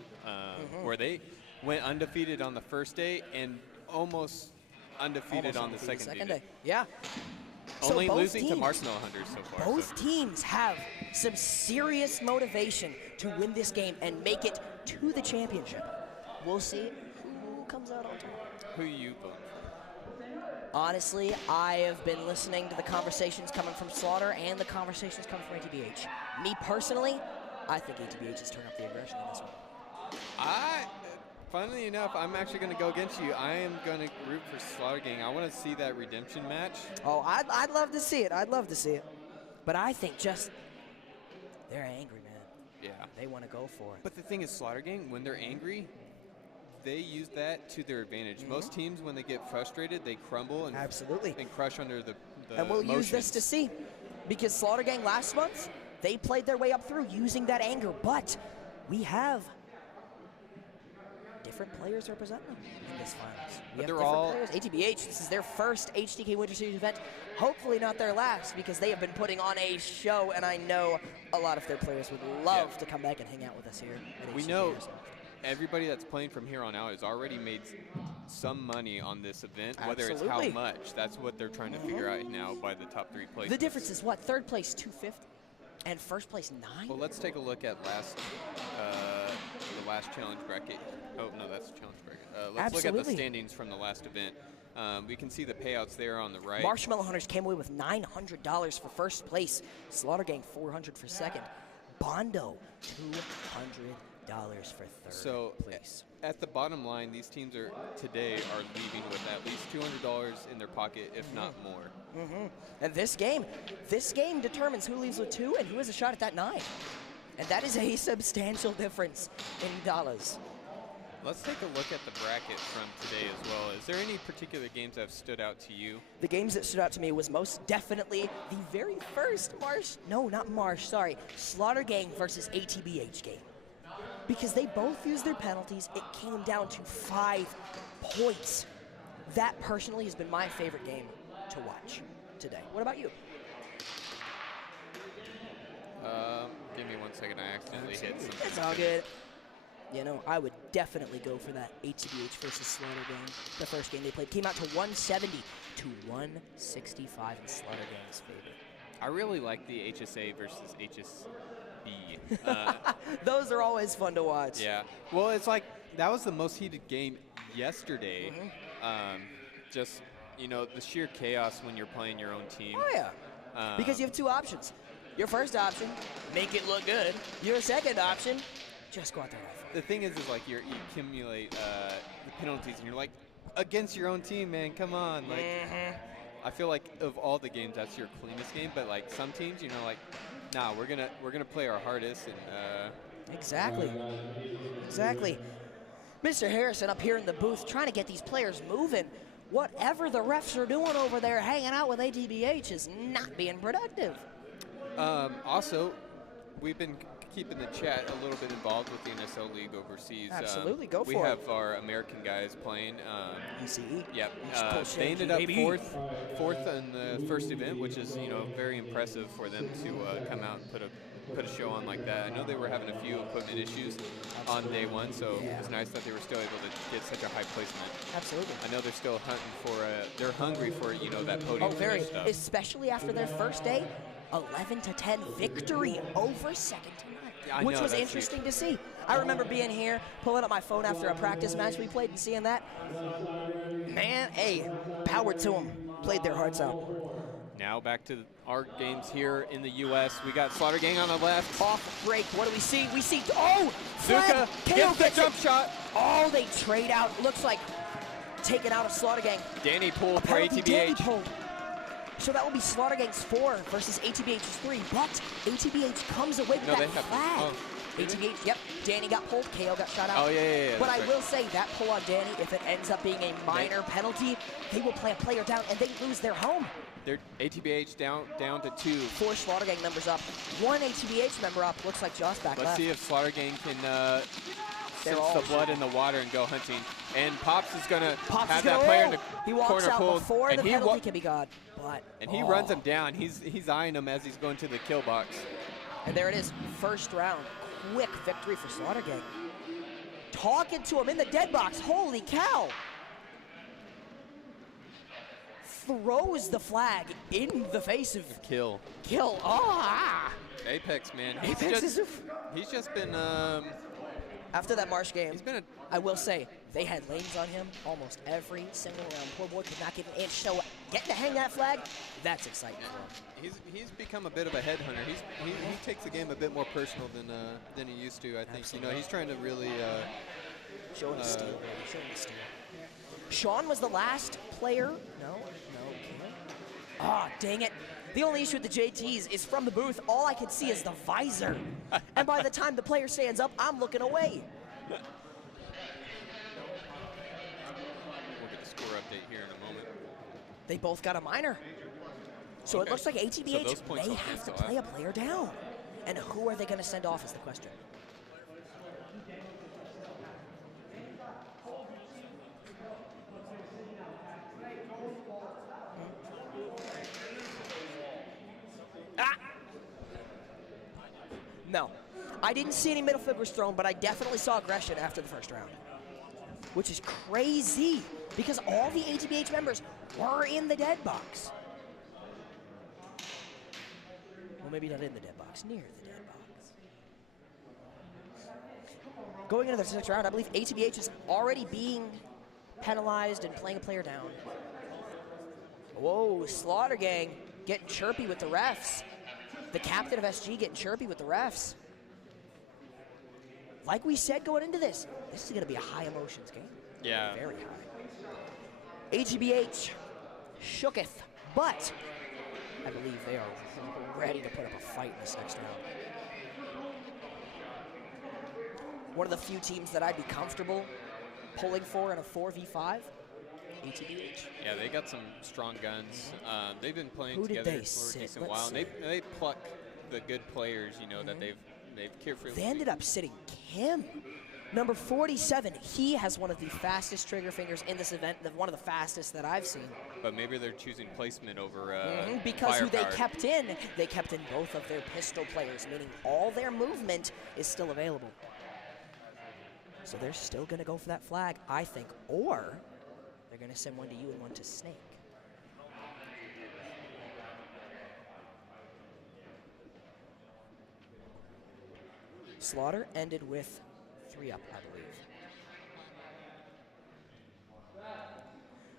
where they went undefeated on the first day and almost undefeated on the second day. Yeah. Only so losing teams, to Marshmallow Hunters so far. Both teams have some serious motivation to win this game and make it to the championship. We'll see who comes out on top. Who you vote? Honestly, I have been listening to the conversations coming from Slaughter and the conversations coming from ATBH. Me personally, I think ATBH is turning up the aggression in this one. Funnily enough, I'm actually going to go against you. I am going to root for Slaughter Gang. I want to see that redemption match. Oh, I'd love to see it. I'd love to see it. But I think just, they're angry, man. Yeah. They want to go for it. But the thing is, Slaughter Gang, when they're angry, they use that to their advantage. Most teams, when they get frustrated, they crumble and and crush under the and we'll emotions. use this to see, because Slaughter Gang last month, they played their way up through using that anger, but we have different players representing them in this finals. We have they're different all players. ATBH, this is their first HTK Winter Series event. Hopefully not their last, because they have been putting on a show, and I know a lot of their players would love to come back and hang out with us here at We HTK know Airsoft. everybody that's playing from here on out has already made some money on this event, whether it's Absolutely. how much. That's what they're trying to figure out now by the top 3 places. The difference is what? Third place, 250, and first place, 9? Well, let's take a look at the last challenge bracket. Oh, no, that's the challenge bracket. Let's look at the standings from the last event. We can see the payouts there on the right. Marshmallow Hunters came away with $900 for first place. Slaughter Gang, $400 for second. Bondo, $200 for third place. At the bottom line, these teams today are leaving with at least $200 in their pocket, if not more. And this game determines who leaves with 2 and who has a shot at that 9. And that is a substantial difference in dollars. Let's take a look at the bracket from today as well. Is there any particular games that have stood out to you? The games that stood out to me was most definitely the very first Slaughter Gang versus ATBH game. Because they both used their penalties, it came down to 5 points. That personally has been my favorite game to watch today. What about you? Give me 1 second. I accidentally hit something. It's all good. You know, I would definitely go for that ATBH versus Slaughter Gang. The first game they played came out to 170 to 165 in Slaughter Gang's favor. I really like the HSA versus HSB. Those are always fun to watch. Yeah. Well, it's like that was the most heated game yesterday. Just, you know, the sheer chaos when you're playing your own team. Oh, yeah. Because you have 2 options. Your first option, make it look good. Your second option, just go out there and have fun. The thing is like you accumulate the penalties, and you're like, against your own team, man, come on. Like, I feel like of all the games, that's your cleanest game. But like some teams, you know, like, nah, we're gonna play our hardest. And Exactly. Mr. Harrison up here in the booth trying to get these players moving. Whatever the refs are doing over there, hanging out with ATBH is not being productive. Also, we've been keeping the chat a little bit involved with the NSL League overseas. Absolutely, go for it. We have our American guys playing. ECE. Yep. They ended up fourth in the first event, which is, you know, very impressive for them to come out and put a put a show on like that. I know they were having a few equipment issues on day one, so it was nice that they were still able to get such a high placement. Absolutely. I know they're still hunting for, they're hungry for, you know, that podium very. stuff. Especially after their first day, 11-10 victory over second to none, Yeah, I which know, was that's interesting to see. I remember being here, pulling up my phone after a practice match we played and seeing that. Man, hey, power to them. Played their hearts out. Now back to our games here in the U.S. We got Slaughter Gang on the left. Off break. What do we see? We see, oh, Zuka gets the jump shot. Oh, they trade out. Looks like taking out of Slaughter Gang. Danny pulled for Apparently Danny ATBH. pulled. So that will be Slaughter Gang's 4 versus ATBH's 3. But ATBH comes away with No, they that have. flag. Oh, ATBH, yep. Danny got pulled. KO got shot out. Oh, yeah. But that's I right. will say that pull on Danny, if it ends up being a minor penalty, they will play a player down and they lose their home. They're ATBH down to 2. 4 Slaughter Gang members up. 1 ATBH member up. Looks like Josh back Let's left. see if Slaughter Gang can sense all the blood in the water and go hunting. And Pops is going to Pops have is that gonna player in roll. the He walks corner out pulled. before And the he penalty can be got. But he runs him down. He's eyeing him as he's going to the kill box. And there it is, first round. Quick victory for Slaughter Gang. Talking to him in the dead box. Holy cow. Throws the flag in the face of Kill. Ah! Apex, man. Apex He's just been after that Marsh game. He's been I will say, they had lanes on him almost every single round. Poor boy could not get an inch. So getting to hang that flag, that's exciting for him. He's become a bit of a headhunter. He takes the game a bit more personal than he used to. I think Absolutely. you know he's trying to really Showing the steal, baby. Showing the steal. Sean was the last player. No. Ah, dang it. The only issue with the JTs is from the booth, all I can see is the visor. And by the time the player stands up, I'm looking away. We'll get the score update here in a moment. They both got a minor. So it looks like ATBH those points may all have to cancel play out. a player down. And who are they going to send off is the question. No. I didn't see any middle fingers thrown, but I definitely saw aggression after the first round. Which is crazy, because all the ATBH members were in the dead box. Well, maybe not in the dead box, near the dead box. Going into the next round, I believe ATBH is already being penalized and playing a player down. Whoa, Slaughter Gang getting chirpy with the refs. The captain of SG getting chirpy with the refs. Like we said going into this is going to be a high emotions game. Yeah. Very high. AGBH shooketh, but I believe they are ready to put up a fight in this next round. One of the few teams that I'd be comfortable pulling for in a 4v5, ATBH. Yeah, they got some strong guns. They've been playing Who did together they for a sit? decent Let's while. see. And they pluck the good players, you know, that they've carefully. They ended up sitting Kim. Number 47, he has one of the fastest trigger fingers in this event, one of the fastest that I've seen. But maybe they're choosing placement over Because who they firepower. kept in both of their pistol players, meaning all their movement is still available. So they're still going to go for that flag, I think, or they're going to send one to you and one to Snake. Slaughter ended with 3 up, I believe.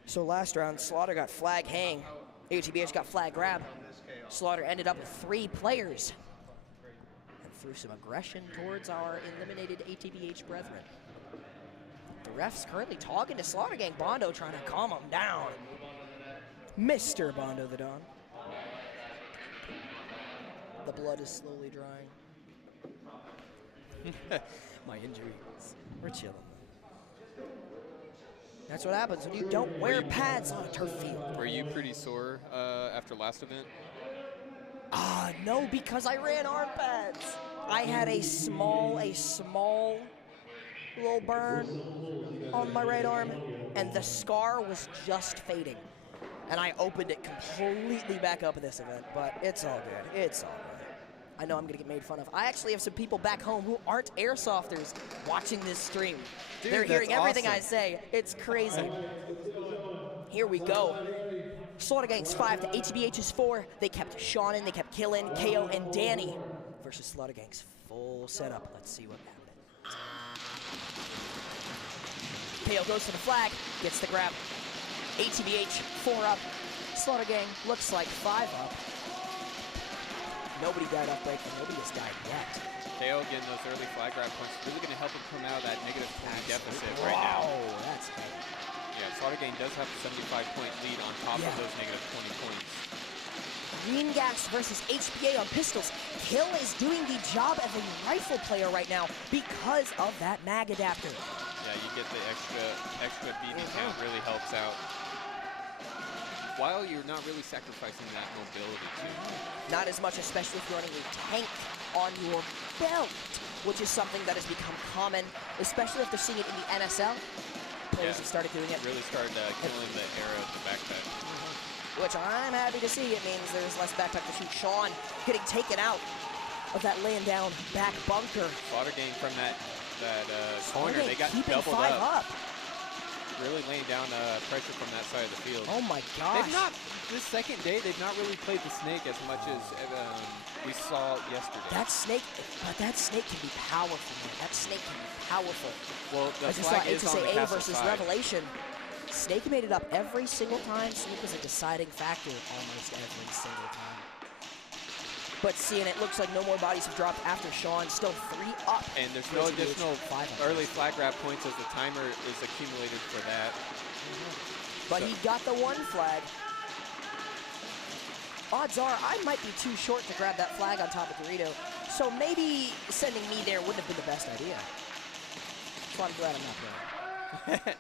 So last round, Slaughter got flag hang. ATBH got flag grab. Slaughter ended up with 3 players. And threw some aggression towards our eliminated ATBH brethren. The ref's currently talking to Slaughter Gang. Bondo trying to calm him down. Mr. Bondo the Don. The blood is slowly drying. My injuries. We're chilling. That's what happens when you don't wear pads on a turf field. Were you pretty sore after last event? No, because I ran arm pads. I had a small little burn on my right arm, and the scar was just fading. And I opened it completely back up at this event, but it's all good. It's all good. I know I'm going to get made fun of. I actually have some people back home who aren't airsofters watching this stream. Dude, They're hearing that's everything awesome. I say. It's crazy. Here we go. Slaughter Gangs 5 to ATBH's 4. They kept Sean in, they kept Killen, KO, and Danny versus Slaughter Gangs. Full setup. Let's see what happens. KO goes for the flag, gets the grab. ATBH 4 up. Slaughter Gang looks like 5 up. Nobody died off break, and nobody has died yet. KO getting those early flag grab points really going to help him come out of that -20 deficit right now. Wow, that's heavy. Yeah, Slaughter Gang does have a 75-point lead on top of those -20 points. Green Gas versus HPA on pistols. Kill is doing the job of a rifle player right now because of that mag adapter. Yeah, you get the extra BB count really helps out. While you're not really sacrificing that mobility too. Not as much, especially if you're running a tank on your belt, which is something that has become common, especially if they're seeing it in the NSL. Players have started doing it. Really started killing the era of the backpack. Which I'm happy to see. It means there's less backpack to shoot. Sean getting taken out of that laying down back bunker. Slaughter Gang from that corner, they got keeping doubled 5 up. up. Really laying down pressure from that side of the field. Oh my gosh. They've not, this second day, they've not really played the snake as much as we saw yesterday. That snake can be powerful, man. That snake can be powerful. Well, the as you saw flag is on the HSA castle versus side. Revelation. Snake made it up every single time. Snake was a deciding factor almost every single time. But seeing it looks like no more bodies have dropped after Sean. Still 3 up. And there's no additional early flag grab points as the timer is accumulated for that. But he got the 1 flag. Odds are I might be too short to grab that flag on top of Dorito. So maybe sending me there wouldn't have been the best idea. So I'm glad I'm not there.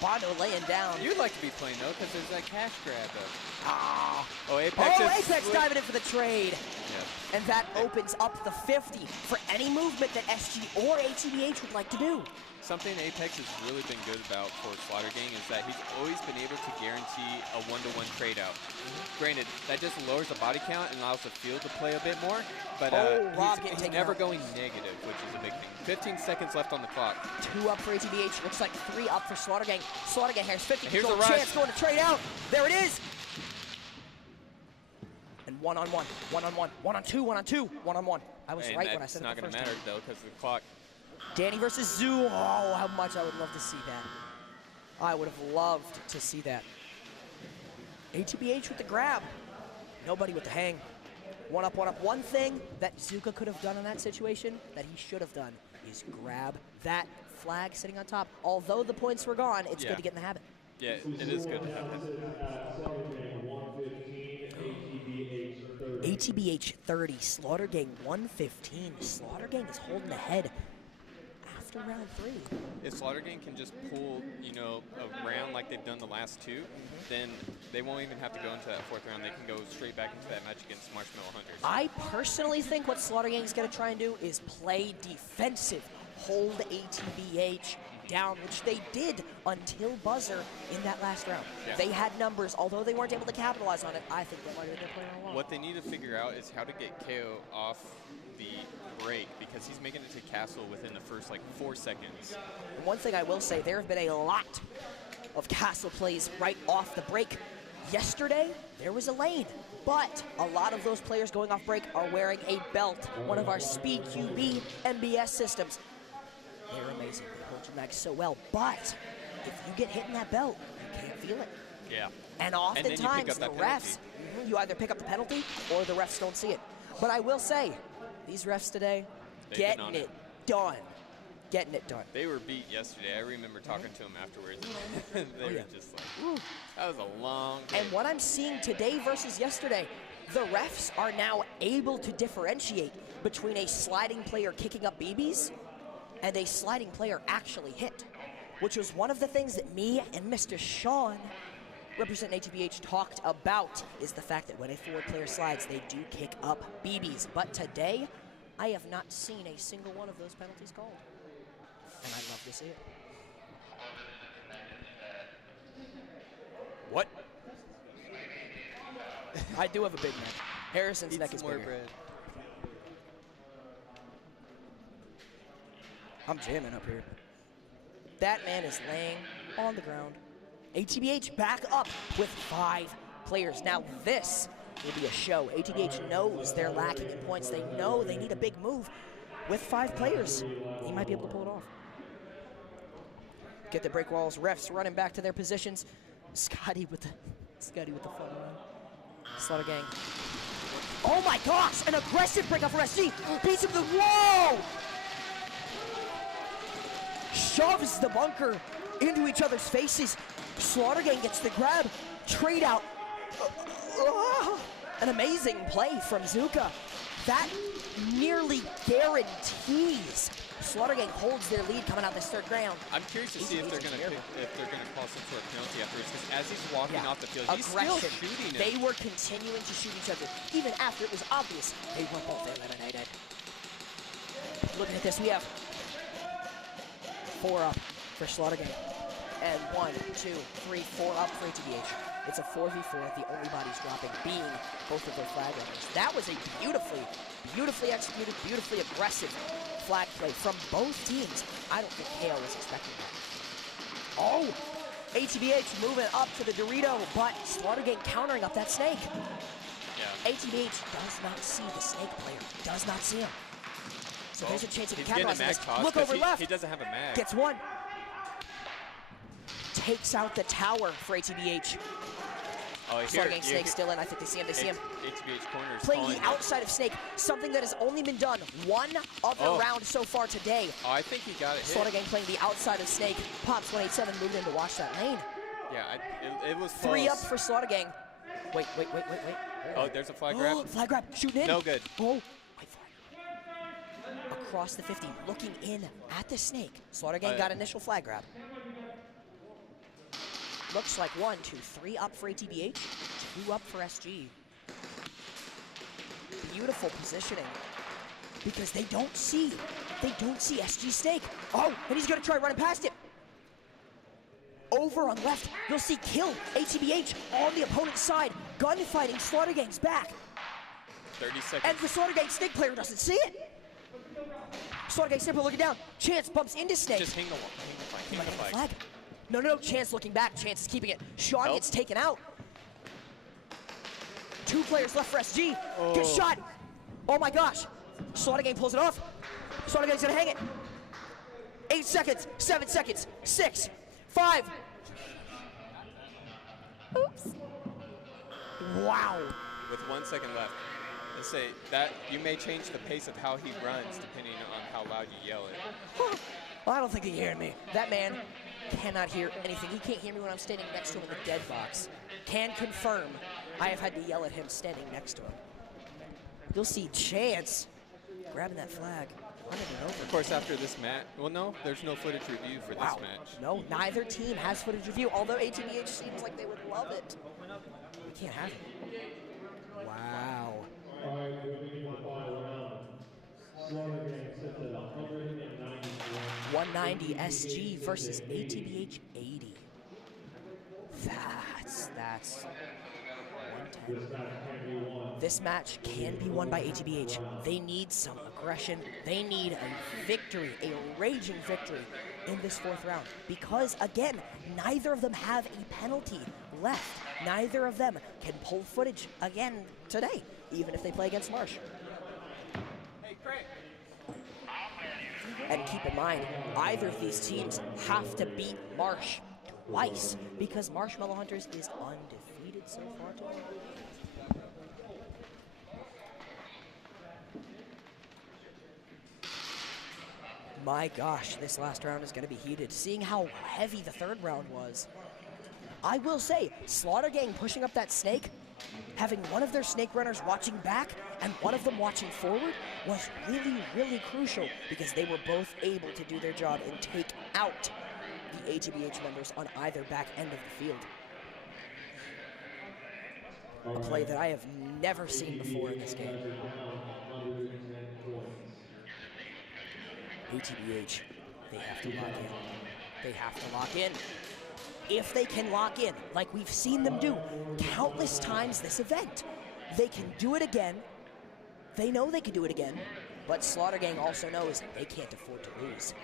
Bondo laying down. You'd like to be playing though, because there's that cash grab though. Ah. Oh, Apex diving in for the trade. And that opens up the 50 for any movement that SG or ATBH would like to do. Something Apex has really been good about for Slaughter Gang is that he's always been able to guarantee a 1-to-1 trade out. Granted, that just lowers the body count and allows the field to play a bit more, but he's never going negative, which is a big thing. 15 seconds left on the clock. 2 up for ATBH, looks like 3 up for Slaughter Gang. Slaughter Gang has 50 Here's control the rush. chance going to trade out. There it is. And 1-on-1, 1-on-1, 1-on-2, 1-on-2, 1-on-1. I was right when I said it the first time. It's not going to matter though because of the clock. Danny versus Zoo. Oh, how much I would love to see that. I would have loved to see that. ATBH with the grab. Nobody with the hang. 1 up, 1 up. One thing that Zuka could have done in that situation that he should have done is grab that flag sitting on top. Although the points were gone, it's good to get in the habit. Yeah, it is good to have that. ATBH 30, Slaughter Gang 115. Slaughter Gang is holding ahead after round 3. If Slaughter Gang can just pull, you know, a round like they've done the last 2, then they won't even have to go into that 4th round. They can go straight back into that match against Marshmallow Hunters. I personally think what Slaughter Gang is going to try and do is play defensive, hold ATBH down, which they did until buzzer in that last round. Yeah. They had numbers, although they weren't able to capitalize on it. I think they might have been their player all along. What they need to figure out is how to get KO off the break because he's making it to Castle within the first like 4 seconds. And one thing I will say, there have been a lot of Castle plays right off the break. Yesterday, there was a lane, but a lot of those players going off break are wearing a belt, one of our SpeedQB MBS systems. They're amazing. They hold your mag so well, but if you get hit in that belt, you can't feel it. Yeah. And oftentimes the refs, you either pick up the penalty or the refs don't see it. But I will say, these refs today, getting it done. Getting it done. They were beat yesterday. I remember talking to them afterwards. They were just like, whew, that was a long day. And what I'm seeing today versus yesterday, the refs are now able to differentiate between a sliding player kicking up BBs and a sliding player actually hit, which was one of the things that me and Mr. Sean, representing ATBH, talked about, is the fact that when a forward player slides, they do kick up BBs. But today, I have not seen a single one of those penalties called. And I'd love to see it. What? I do have a big neck. Harrison's neck is bigger. Bread. I'm jamming up here. That man is laying on the ground. ATBH back up with 5 players. Now this will be a show. ATBH knows they're lacking in points. They know they need a big move. With 5 players, he might be able to pull it off. Get the break walls. Refs running back to their positions. Scotty with the fun run. Slaughter Gang. Oh my gosh! An aggressive breakout for SG. Beats him to the wall. Shoves the bunker into each other's faces. Slaughter Gang gets the grab. Trade out. An amazing play from Zuka. That nearly guarantees Slaughter Gang holds their lead coming out this third round. I'm curious to see if they're going to call some sort of penalty afterwards, because as he's walking off the field, he's still shooting it. They were continuing to shoot each other, even after it was obvious they were both eliminated. Looking at this, we have 4 up for Slaughter Gang, and 1, 2, 3, 4 up for ATBH. It's a 4v4, the only bodies dropping being both of their flag runners. That was a beautifully executed, beautifully aggressive flag play from both teams. I don't think KO was expecting that. Oh, ATBH moving up to the Dorito, but Slaughter Gang countering up that snake. Yeah. ATBH does not see the snake player, does not see him. So there's a chance he can capitalize on this. Look over left. He doesn't have a mag. Gets 1. Takes out the tower for ATBH. Oh, Slaughter Gang Snake still in. I think they see him. They see him. ATBH corner is playing the outside of Snake, something that has only been done one other round so far today. Oh, I think he got it. Slaughter Gang playing the outside of Snake. Pops 187 moved in to watch that lane. Yeah, it was close. 3 up for Slaughter Gang. Wait. Oh, there's a flag grab. Flag grab, shooting in. No good. Oh, wait for it. Across the 50, looking in at the Snake. Slaughter Gang got initial flag grab. Looks like 1, 2, 3 up for ATBH, 2 up for SG. Beautiful positioning, because they don't see SG Snake. Oh, and he's gonna try running past it. Over on left, you'll see kill ATBH on the opponent's side. Gunfighting, Slaughter Gang's back. 30 seconds. And the Slaughter Gang Snake player doesn't see it. Slaughter Gang Snake player looking down. Chance bumps into Snake. Just hang the flag. No, Chance looking back. Chance is keeping it. Sean gets taken out. 2 players left for SG. Good shot. Oh my gosh. Slaughter Gang pulls it off. Slaughter Gang's gonna hang it. 8 seconds, 7 seconds, 6, 5. Oops. Wow. With 1 second left. Let's say that you may change the pace of how he runs depending on how loud you yell it. Well, I don't think he's hearing me. That man cannot hear anything. He can't hear me when I'm standing next to him in the dead box. Can confirm I have had to yell at him standing next to him. You'll see Chance grabbing that flag, running it over. Of course, after this match, well, no, there's no footage review for this match. No, neither team has footage review, although ATBH seems like they would love it. We can't have it. Wow. All right, moving to the final round. Slaughter Gang sits at 190. 190 SG versus ATBH 80. That's 110. This match can be won by ATBH. They need some aggression. They need a victory, a raging victory in this 4th round. Because, again, neither of them have a penalty left. Neither of them can pull footage again today, even if they play against Marsh. And keep in mind, either of these teams have to beat Marsh twice, because Marshmallow Hunters is undefeated so far today. My gosh, this last round is going to be heated. Seeing how heavy the 3rd round was, I will say, Slaughter Gang pushing up that snake, having one of their snake runners watching back and one of them watching forward was really crucial, because they were both able to do their job and take out the ATBH members on either back end of the field. A play that I have never seen before in this game. ATBH, they have to lock in. They have to lock in. If they can lock in, like we've seen them do countless times this event, they can do it again. They know they can do it again, but Slaughter Gang also knows they can't afford to lose.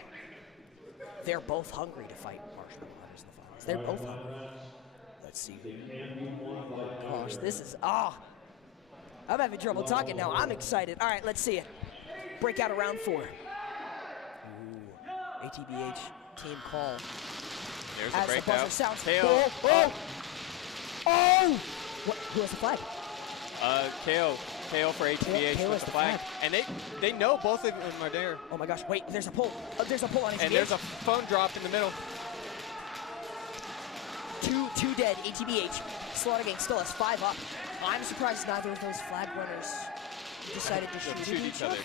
they're both hungry to fight Marshmallow Hunters in the finals. They're both hungry. Let's see. Gosh, this is, I'm having trouble talking now. I'm excited. All right, let's see it. Breakout of round 4. Ooh. ATBH team call. There's As a breakout. the buzzer sounds. KO. Oh! What, who has the flag? KO. KO for HTH KO with has the flag. And they know both of them are there. Oh my gosh, wait, there's a pull. There's a pull on HTH. And there's a phone drop in the middle. Two dead, ATBH. Slaughter Gang still has 5 up. I'm surprised neither of those flag runners decided to shoot each other.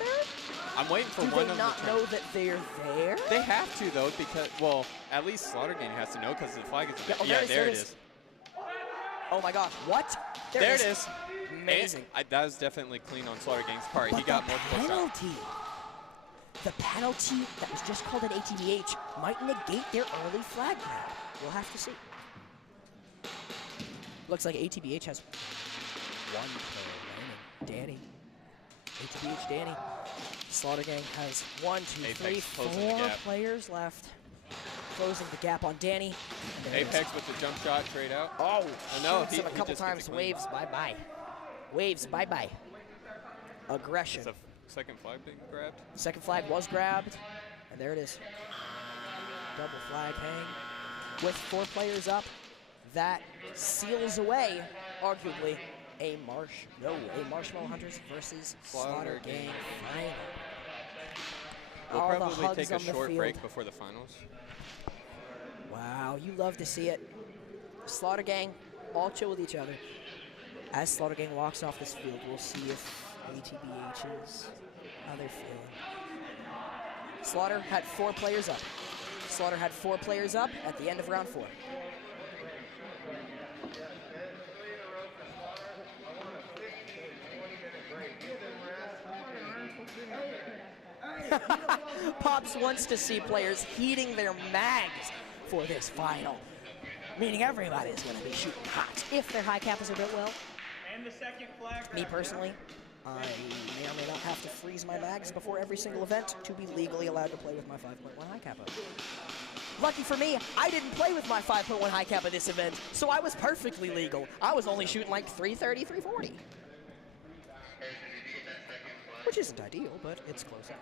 I'm waiting for Do one they of not them know that they're there? They have to, though, because, well, at least Slaughter Gang has to know because the flag is Yeah, there it is. Oh my gosh, what? There it is. Amazing. That was definitely clean on Slaughter Gang's part. But He got multiple shots. The penalty that was just called at ATBH might negate their early flag grab. We'll have to see. Looks like ATBH has 1 player remaining. Danny. ATBH Danny. Slaughter Gang has 1, 2, Apex 3, closing the 4 gap. players left. Closing the gap on Danny. Apex with the jump shot, trade out. Oh, no, shoots him a couple times. Waves, bye-bye. Waves, bye-bye. Aggression. Is the second flag being grabbed? Second flag was grabbed, and there it is. Double flag hang. With 4 players up, that seals away, arguably, a Marshmallow Hunters versus Slaughter Gang final. We'll All the probably hugs take a on the short field. break before the finals. Wow, you love to see it. Slaughter Gang, all chill with each other. As Slaughter Gang walks off this field, we'll see if ATBH's how they're feeling. Slaughter had 4 players up. Slaughter had 4 players up at the end of round 4. Pops wants to see players heating their mags for this final, meaning everybody's going to be shooting hot if their high cappers are built well. And the second flag. Me personally, I may or may not have to freeze my mags before every single event to be legally allowed to play with my 5.1 high kappa. Lucky for me, I didn't play with my 5.1 high kappa this event, so I was perfectly legal. I was only shooting like 330, 340. Which isn't ideal, but it's close enough.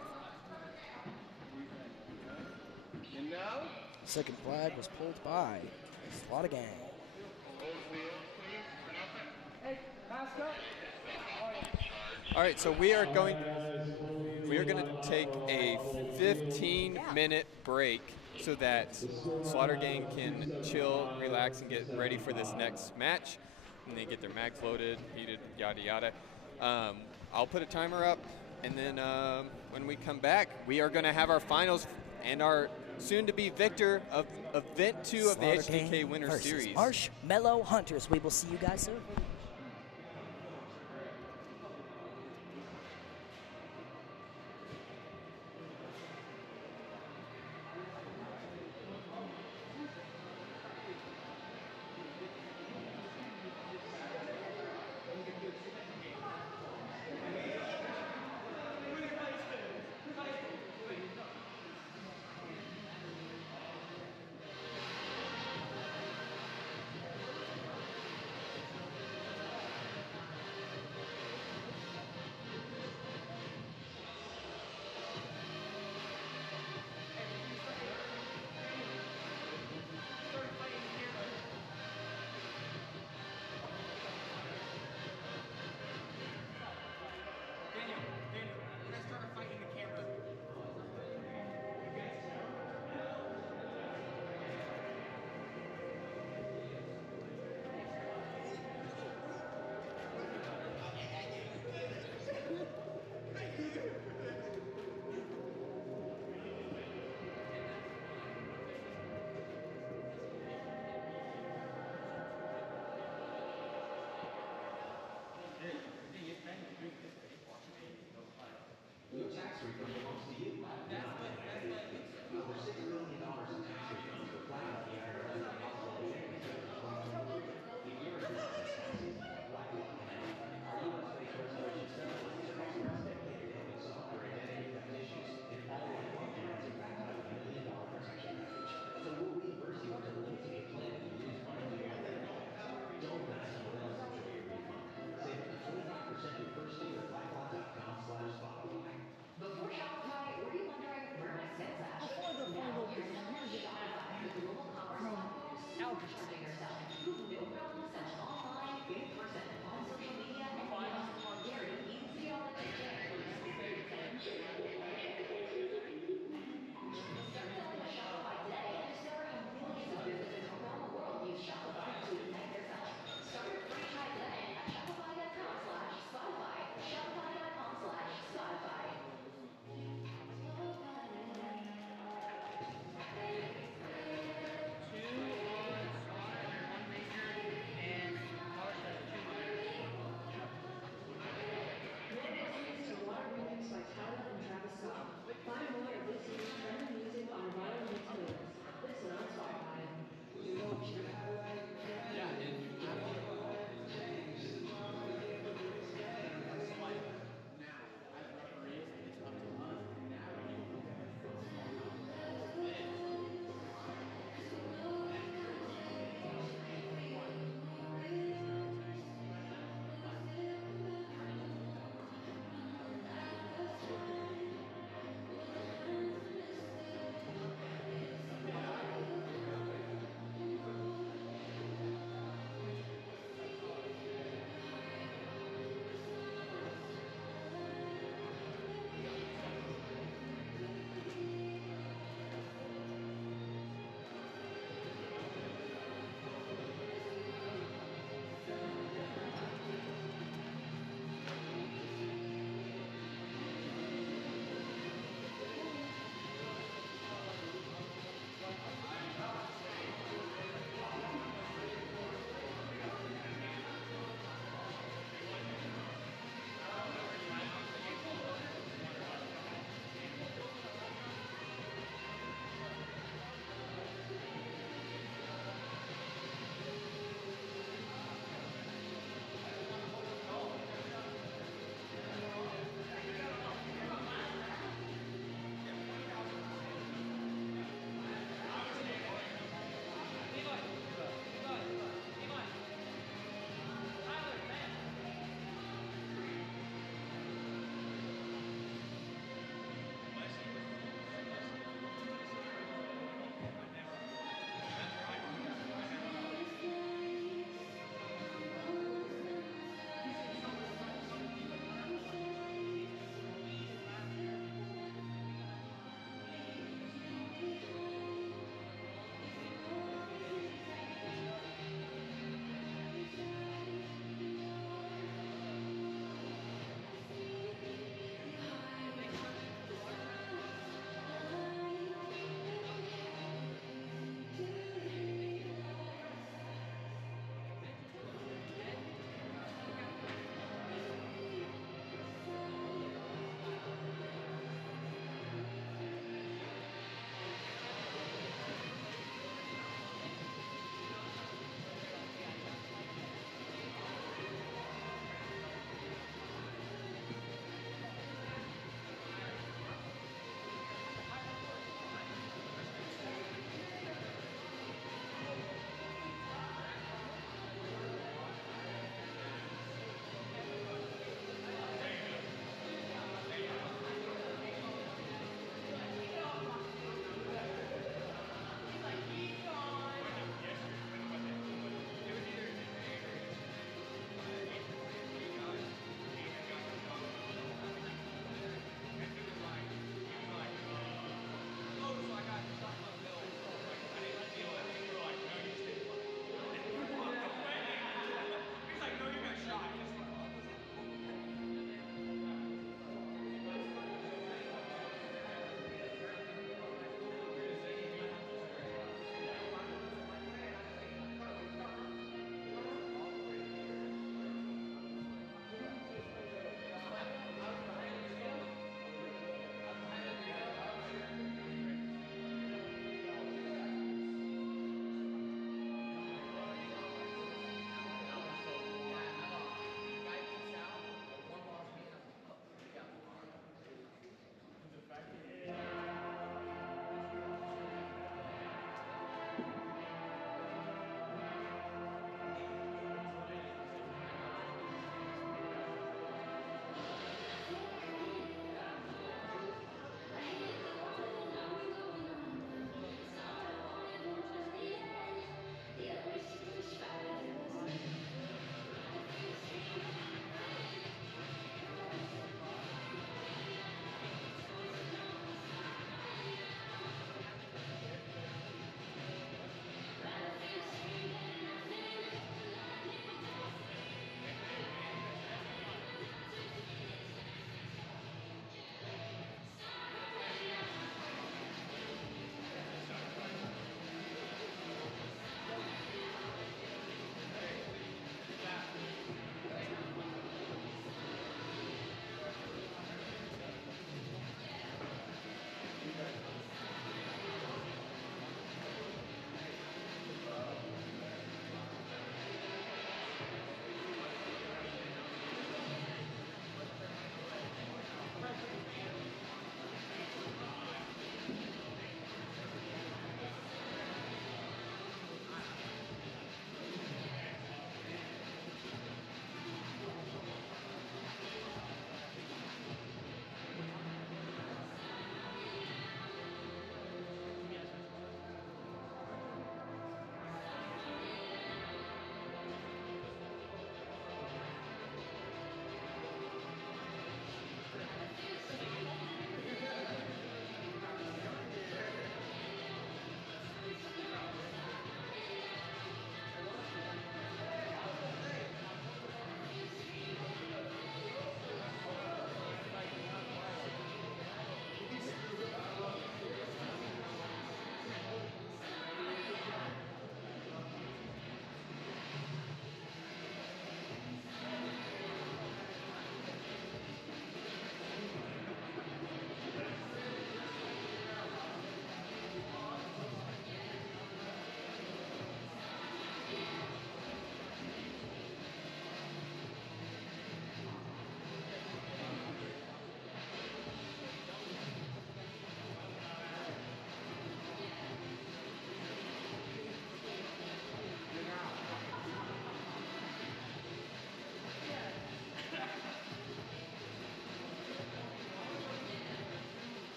And now? Second flag was pulled by Slaughter Gang. All right, so we are going to take a 15-minute break so that Slaughter Gang can chill, relax, and get ready for this next match. And they get their mags loaded, heated, yada yada. I'll put a timer up, and then when we come back, we are going to have our finals and our soon-to-be victor of Event 2 of the HTK Winter Series. Marshmallow Hunters. We will see you guys soon.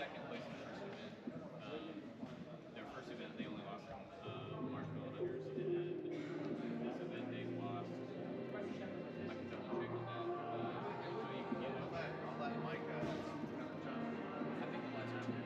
Second place in the first event. Their first event, they only lost from Marshmallow Hunters, and then this event they lost. I can double check on that. So you can get it. I'll let Mike jump. I think the lights are turned.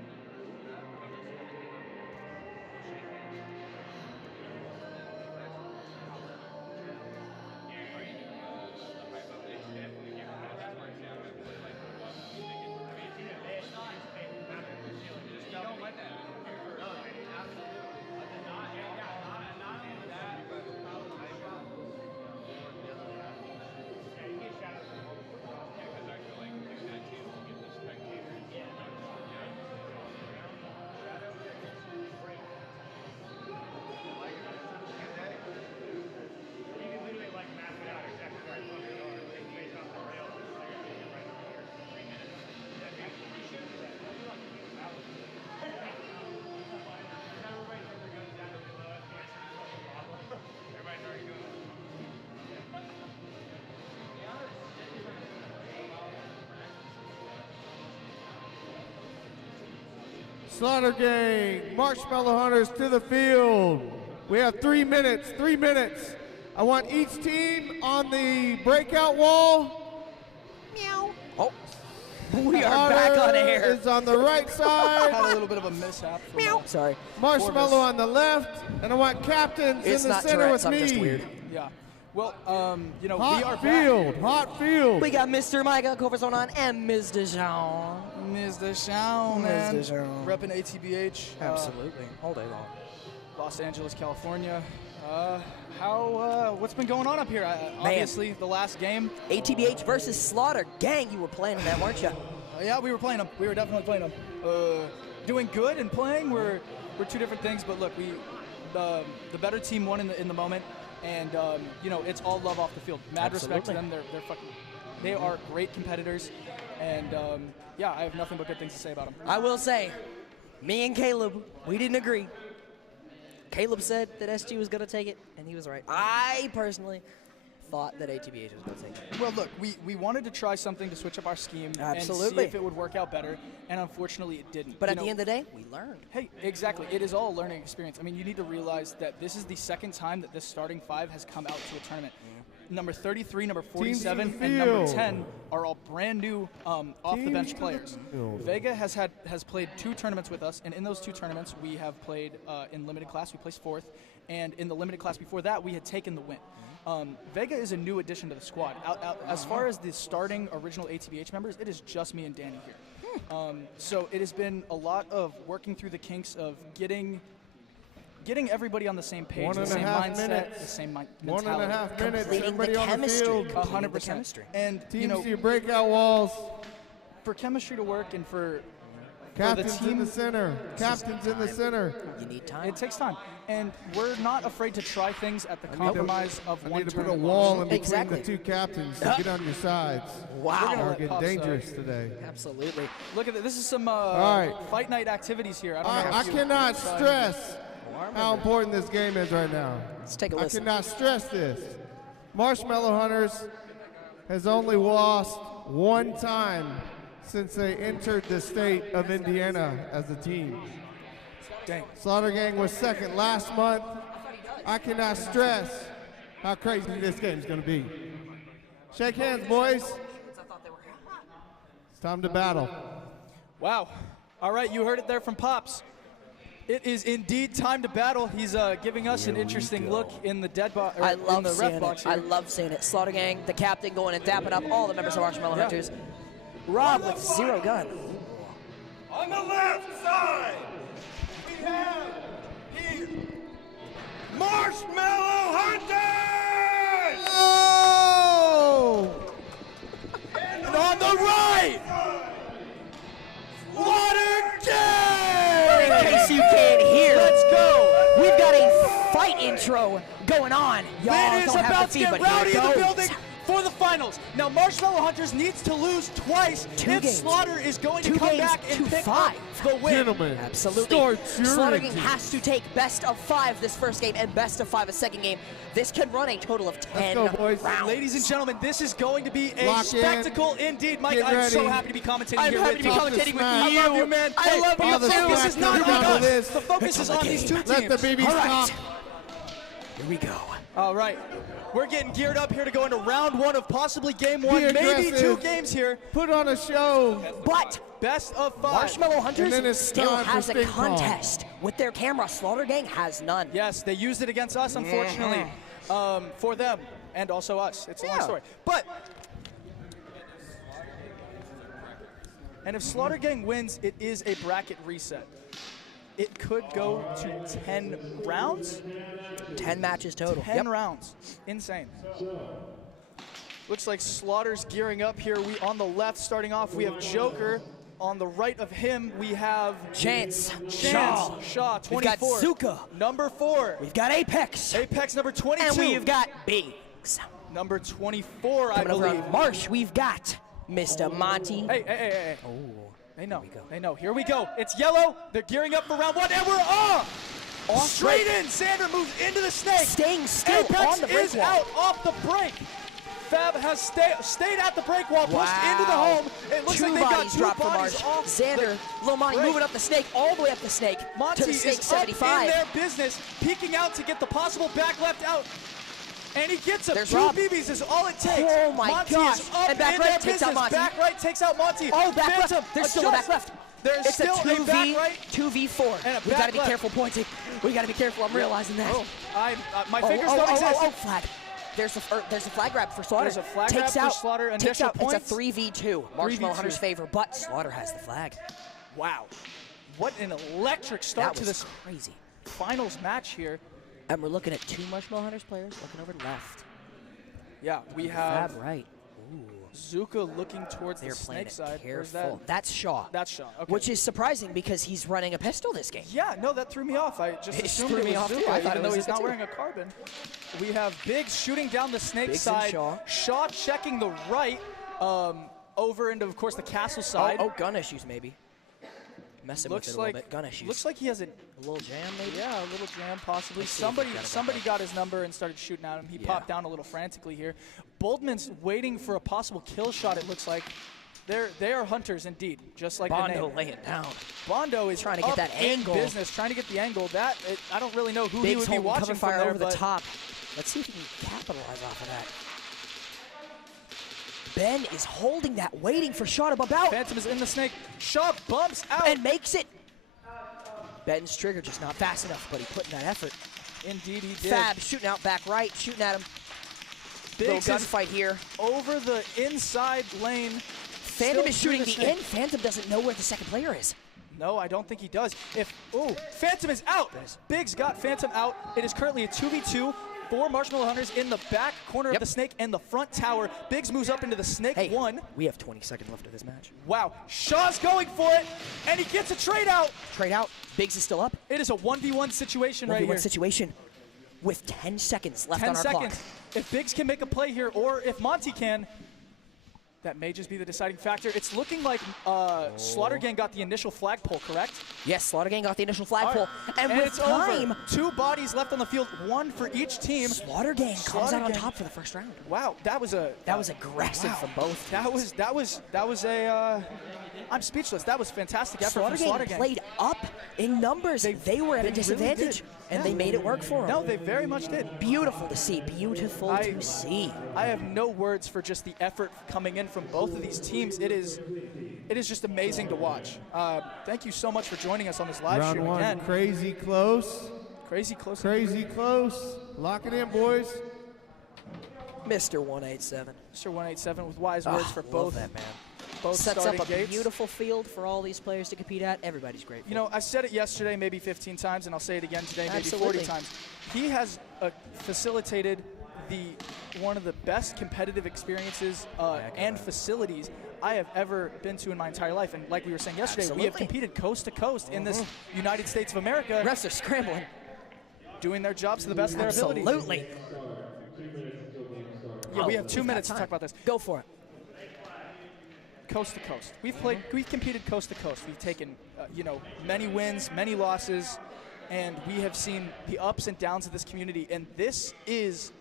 Slaughter Gang, Marshmallow Hunters to the field. We have 3 minutes, 3 minutes. I want each team on the breakout wall. Meow. Oh, we are back on air. Is on the right side. Had a little bit of a mishap. Meow. Sorry. Marshmallow on the left, and I want captains in the center with me. Just weird. Yeah. Well, you know, hot we are field, hot field. We got Mr. Micah Coverson on and Ms. Dejean. Ms. Dejean, man. Ms. Dejean. Repping ATBH. Absolutely. All day long. Los Angeles, California. What's been going on up here? Obviously, the last game. ATBH versus Slaughter Gang. You were playing in that, weren't you? Yeah, we were playing them. We were definitely playing them. Doing good and playing were two different things. But look, the better team won in the moment, and you know, it's all love off the field. Mad respect to them. They are great competitors, and yeah, I have nothing but good things to say about them. I will say, me and Caleb, we didn't agree. Caleb said that SG was going to take it, and he was right. I personally thought that ATBH was going to take it. Well, look, we wanted to try something to switch up our scheme and Absolutely. see if it would work out better, and unfortunately it didn't. But at the end of the day, we learned. Hey, exactly. It is all a learning experience. I mean, you need to realize that this is the second time that this starting 5 has come out to a tournament. Number 33, number 47, and number 10 are all brand new off-the-bench players. Vega has played 2 tournaments with us, and in those 2 tournaments, we have played in limited class. We placed 4th, and in the limited class before that, we had taken the win. Vega is a new addition to the squad. As far as the starting original ATBH members, it is just me and Danny here. So it has been a lot of working through the kinks of getting everybody on the same page, the same mindset, the same mentality. 1.5 minutes, Completing everybody the on the chemistry. field. 100%. And Teams to your breakout walls. for chemistry to work and for Captains the team in the center. Captains in the center. You need time. It takes time, and we're not afraid to try things at the compromise of I one need to put a tournament. wall in between Exactly. the 2 captains to get on your sides. Wow. We're getting dangerous today. Absolutely. Look at this. This is some right. fight night activities here. I don't know I if you- cannot stress how important this game is right now. Let's take a I listen. cannot stress this. Marshmallow Hunters has only lost 1 time since they entered the state of Indiana as a team. Dang. Slaughter Gang was 2nd last month. I cannot stress how crazy this game is going to be. Shake hands, boys. It's time to battle. Wow. All right, you heard it there from Pops. It is indeed time to battle. He's giving us an interesting look in the dead box. I in love the seeing ref box it. here. I love seeing it. Slaughter Gang, the captain, going and dapping up all the members of Marshmallow Hunters. Rob with 0 gun. On the left side, we have here Marshmallow Hunters! Oh! And on the right, Slaughter Gang! In case you can't hear, Let's go. we've got a fight intro going on. Y'all It is don't have about to to see, get but rowdy here in it the goes. building for the finals. Now, Marshmallow Hunters needs to lose twice 2 if games. Slaughter is going 2 to come games back and to pick 5. up the win. Gentlemen, Absolutely. start your Slaughter Gang engine. has to take best of 5 this first game and best of 5 a second game. This can run a total of 10 go, boys. rounds. Ladies and gentlemen, this is going to be a Lock in. spectacle indeed. Mike, Get I'm so ready. happy to be commentating I'm here happy with to be you. commentating with Smash. you. I love you, man. I Hey, love you Father too. Smack, Focus is not come on down to us. this. The focus is on these 2 teams. Let the BB All right. stop. Here we go. All right. We're getting geared up here to go into round 1 of possibly game 1, Be maybe aggressive. 2 games here. Put on a show. But Best of 5. Marshmallow And then Hunters it's still time for has a sting pong. contest with their camera. Slaughter Gang has none. Yes, they used it against us, unfortunately, for them and also us. It's a long Yeah. story. But, and if Slaughter Gang wins, it is a bracket reset. It could go to 10 rounds. 10 matches total. 10 rounds. Insane. Looks like Slaughter's gearing up here. We on the left, starting off, we have Joker. On the right of him, we have Chance. Shaw, We've got 24. Zuka. Number 4. We've got Apex. Apex number 22. And we've got Biggs. Number 24, I Coming over believe. on Marsh, we've got Mr. Monty. Hey. Oh. They know. They know. Here we go. It's yellow. They're gearing up for round 1, and we're off. Straight in. Sander moves into the snake. Staying still Apex on the break is wall. out off the break. Fab has stayed at the break wall, pushed into the home. It looks 2 like they've got bodies 2 dropped from bodies Marsh. off Snake, Lil Monty break. moving up the snake, all the way up the snake Monty to the snake is up 75. in their business, peeking out to get the possible back left out. And he gets him. There's 2 Rob. BBs is all it takes. Oh my Monty gosh. is up And back in right their takes out business. Monty. Back right takes out Monty. Oh, back Phantom left. There's still a back adjusts. left. There's It's still a a back right. 2v4. And a We got back to be left. careful pointing. We got to be careful. I'm realizing that. Oh, my fingers don't exist. Oh, flag. There's a flag grab for Slaughter. There's a flag takes grab out, for Slaughter. Takes Initial out. points. It's a 3v2. Marshmallow 3v2. Hunters' favor, but Slaughter has the flag. Wow. What an electric start That to was this crazy. finals match here. And we're looking at 2 Marshmallow Hunters players looking over left. Yeah, we have Fab right. Zuka looking towards They're the playing snake it side. Where's careful. that? That's Shaw. That's Shaw. Okay. Which is surprising because he's running a pistol this game. Yeah, no, that threw me off. I just It assumed threw it me was off, too. Zuka, I thought even it though was he's Zuka, not too. wearing a carbon. We have Biggs shooting down the snake Biggs and side. Shaw. Shaw checking the right over into, of course, the castle side. Oh, gun issues maybe. messing Looks with it a like little bit. Gun issues. Looks like he has a little jam, maybe. Yeah, a little jam possibly. Let's see if we've got it Somebody back got his number and started shooting at him. He popped down a little frantically here. Boldman's waiting for a possible kill shot. It looks like. They are hunters indeed, just like Bondo the name. laying down. Bondo is trying to get that in angle. Business, trying to get the angle. I don't really know who he Biggs would be holding watching cover fire from there, over the but top. Let's see if he can capitalize off of that. Ben is holding that, waiting for Shaw to bump out. Phantom is in the snake. Shaw bumps out. And makes it. Ben's trigger just not fast enough, but he put in that effort. Indeed he did. Fab shooting out back right, shooting at him. Biggs little gunfight here. Over the inside lane. Phantom is shooting the end. Phantom doesn't know where the second player is. No, I don't think he does. Phantom is out. Biggs got Phantom out. It is currently a 2v2 for Marshmallow Hunters in the back corner of the snake and the front tower. Biggs moves up into the snake one. We have 20 seconds left of this match. Wow, Shaw's going for it, and he gets a trade out. Trade out. Biggs is still up. It is a 1v1 situation right here. 1v1 situation with 10 seconds left on our 10 seconds. clock. If Biggs can make a play here, or if Monty can, that may just be the deciding factor. It's looking like Slaughter Gang got the initial flagpole, correct? Yes, Slaughter Gang got the initial flagpole. And with it's time, over. 2 bodies left on the field, 1 for each team. Slaughter Gang comes out on top for the first round. Wow, that was aggressive from both. That was a. I'm speechless. That was fantastic effort from Slaughter Gang. Played up in numbers. They were at a disadvantage, and they made it work for them. No, they very much did. Beautiful to see. Beautiful to see. I have no words for just the effort coming in from both of these teams. It is just amazing to watch. Thank you so much for joining us on this live stream Round one, again. crazy close. Crazy close. Crazy close. Lock it in, boys. Mr. 187. Mr. 187 with wise words for both. Love that, man. Both sets up a gates. beautiful field for all these players to compete at. Everybody's grateful. You know, I said it yesterday maybe 15 times, and I'll say it again today maybe Absolutely. 40 times. He has facilitated one of the best competitive experiences and facilities I have ever been to in my entire life. And like we were saying yesterday, we have competed coast to coast in this United States of America. Refs are scrambling. Doing their jobs to the best of their ability. Absolutely. Yeah, we have 2 minutes to talk about this. Go for it. Coast to coast. We've competed coast to coast. We've taken, many wins, many losses, and we have seen the ups and downs of this community. And this is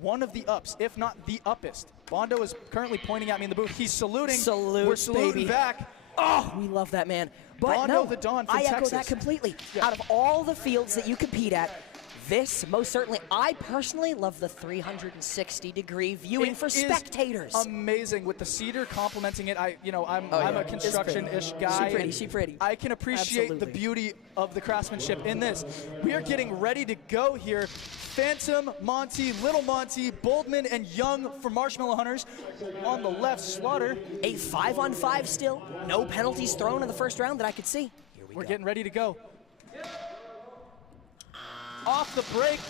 one of the ups, if not the uppest. Bondo is currently pointing at me in the booth. He's saluting. We're saluting baby. back. Oh, we love that man. But Bondo no, the Dawn from I echo Texas. that completely. Yeah. Out of all the fields that you compete at, this, most certainly, I personally love the 360-degree viewing for spectators. Amazing with the cedar complementing it. I'm a construction-ish guy. She pretty. I can appreciate the Absolutely. beauty of the craftsmanship in this. We are getting ready to go here. Phantom, Monty, Little Monty, Boldman, and Young for Marshmallow Hunters. On the left, Slaughter. A 5-on-5 still. No penalties thrown in the first round that I could see. Here We're getting ready to go. Off the break,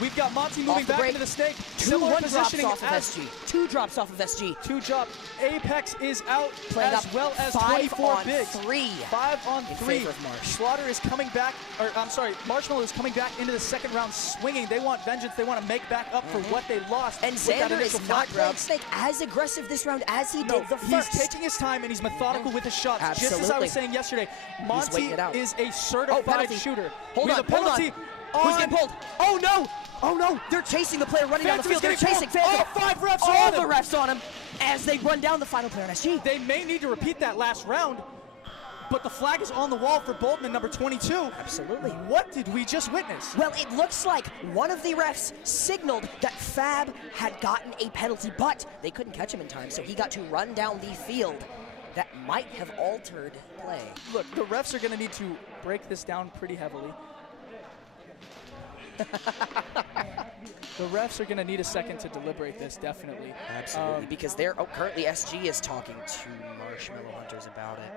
we've got Monty moving back into the snake. Similar One drops positioning off of as SG. 2 drops off of SG. 2 drop. Apex is out Playing as up well as 5 24 on big. 3. 5 on In 3. favor of Marsh. Slaughter is coming back, Marshmallow is coming back into the second round swinging. They want vengeance. They want to make back up for what they lost. And with that Xander initial is not flag grab. playing Snake as aggressive this round as he did the He's first. taking his time and he's methodical with his shots. Just as I Absolutely. was saying yesterday, Monty waiting it out. is a certified penalty. shooter. Hold We on, have a penalty. Who's getting pulled? Oh no! Oh no! They're chasing the player running down the field. They're chasing Phantom. All 5 refs All on the him. refs on him as they run down the final player on SG. They may need to repeat that last round, but the flag is on the wall for Boldman, number 22. Absolutely. What did we just witness? Well, it looks like one of the refs signaled that Fab had gotten a penalty, but they couldn't catch him in time, so he got to run down the field. That might have altered play. Look, the refs are going to need to break this down pretty heavily. The refs are going to need a second to deliberate this, definitely. Absolutely, because they're currently SG is talking to Marshmallow Hunters about it.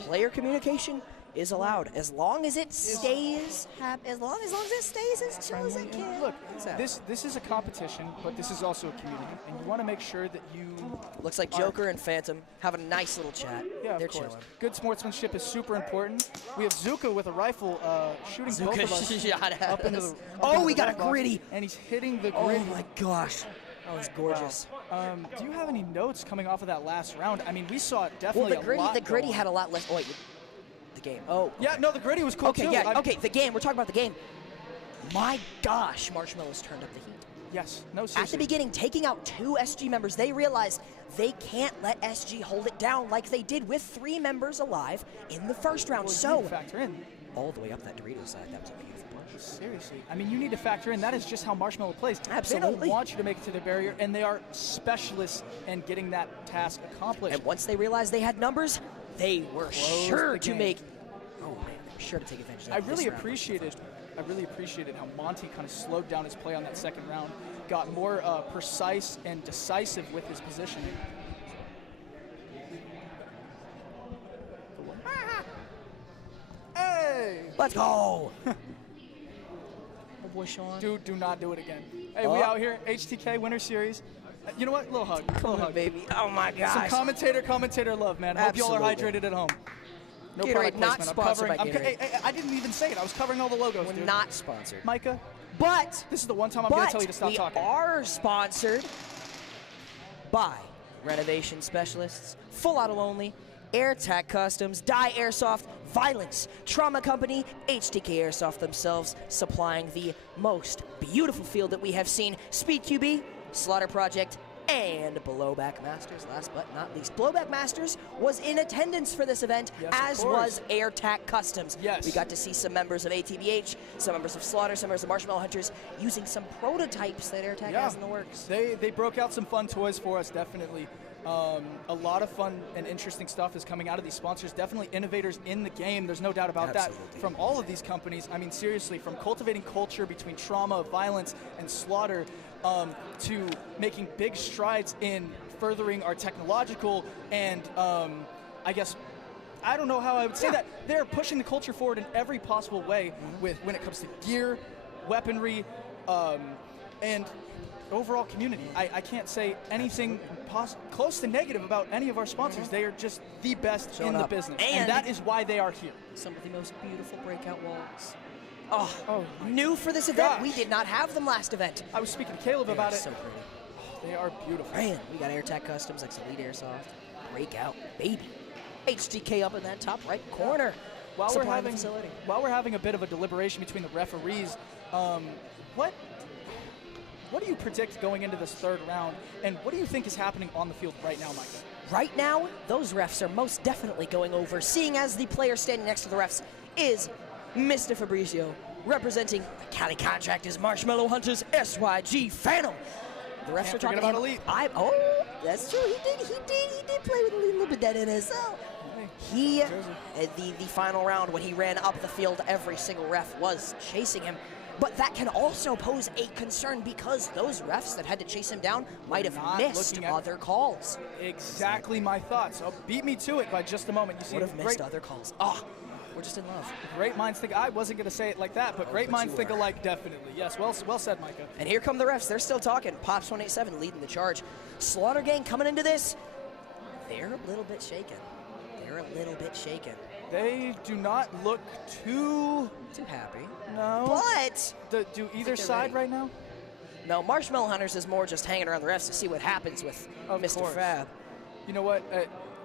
Player communication is allowed as long as it stays as long as it stays as chill as it can. Look, this is a competition, but this is also a community, and you want to make sure that you. Looks like Joker and Phantom have a nice little chat. Yeah, they're of course. chilling. Good sportsmanship is super important. We have Zuka with a rifle shooting both of us shot at up into us. the. Oh, into we the got a red box, gritty. and he's hitting the Oh gritty. my gosh, that was gorgeous. Wow. Do you have any notes coming off of that last round? I mean, we saw definitely Well, a lot. the gritty going had on. a lot less. Oh, wait, the game. Oh. Yeah, no, the gritty was cool Okay, too. yeah, okay, the game. We're talking about the game. My gosh, Marshmallow's turned up the heat. Yes, no, seriously. At the beginning, taking out 2 SG members, they realized they can't let SG hold it down like they did with 3 members alive in the first round. Well, you so need to factor in. All the way up that Dorito side, that was a beautiful punch. Seriously, I mean, you need to factor in that is just how Marshmallow plays. Absolutely. They don't want you to make it to the barrier, and they are specialists in getting that task accomplished. And once they realized they had numbers, they were Close sure the to game. make. Oh man, they were sure to take advantage of that. I this really round. appreciated how Monty kind of slowed down his play on that second round, got more precise and decisive with his positioning. Hey! Let's go! Oh boy, Sean. Dude, do not do it again. Hey, we out here, HTK Winter Series. You know what? Little hug. Little hug. Baby. Oh my gosh. Some commentator love, man. Hope y'all are Absolutely. hydrated at home. No Gatorade product not placement. sponsored by I'm Gatorade. hey, I didn't even say it. I was covering all the logos, We're dude. not sponsored. Micah, But this is the one time I'm going to tell you to stop we talking. are sponsored by Renovation Specialists, Full Auto Only, AirTacCustoms, Die Airsoft, Violence, Trauma Company, HTK Airsoft themselves, supplying the most beautiful field that we have seen, SpeedQB, Slaughter Project, and BlowBackMasters. Last but not least, BlowBackMasters was in attendance for this event, Yes, of as course. was AirTacCustoms. Yes. We got to see some members of ATBH, some members of Slaughter, some members of Marshmallow Hunters using some prototypes that AirTac has in the works. They broke out some fun toys for us, definitely. A lot of fun and interesting stuff is coming out of these sponsors. Definitely innovators in the game. There's no doubt about that. From all of these companies, I mean, seriously, from cultivating culture between trauma, violence, and slaughter, to making big strides in furthering our technological and, I guess, I don't know how I would say that. They're pushing the culture forward in every possible way with when it comes to gear, weaponry, and overall community. I can't say anything close to negative about any of our sponsors. They are just the best Showing in the up. business. And And that is why they are here. Some of the most beautiful breakout walls. Oh, new for this event. gosh. We did not have them last event. I was speaking to Caleb They about are it. so pretty. They are beautiful. Man, we got AirTacCustoms, like Elite Airsoft, Breakout, baby. HTK up in that top right corner. While Supplying we're the having facility. while we're having a bit of a deliberation between the referees, what do you predict going into this third round, and what do you think is happening on the field right now, Micah? Right now, those refs are most definitely going over, seeing as the player standing next to the refs is Mr. Fabrizio, representing Cali Contractors, Marshmallow Hunters, SYG Phantom. The refs Can't are talking forget to about him. Elite. That's true. He did play with a little bit of that in his. He, the final round when he ran up the field, every single ref was chasing him. But that can also pose a concern because those refs that had to chase him down might have not missed looking at- other calls. Exactly my thoughts. So beat me to it by just a moment. You see, Would have missed other calls. We're just in love. Great minds think. I wasn't going to say it like that, but great but minds you think were. alike. Definitely. Yes. Well said, Micah. And here come the refs. They're still talking. Pops 187 leading the charge. Slaughter Gang coming into this. They're a little bit shaken. They do not look too happy. No. But do either side right now? No, Marshmallow Hunters is more just hanging around the refs to see what happens with Of Mr. course. Fab. You know what?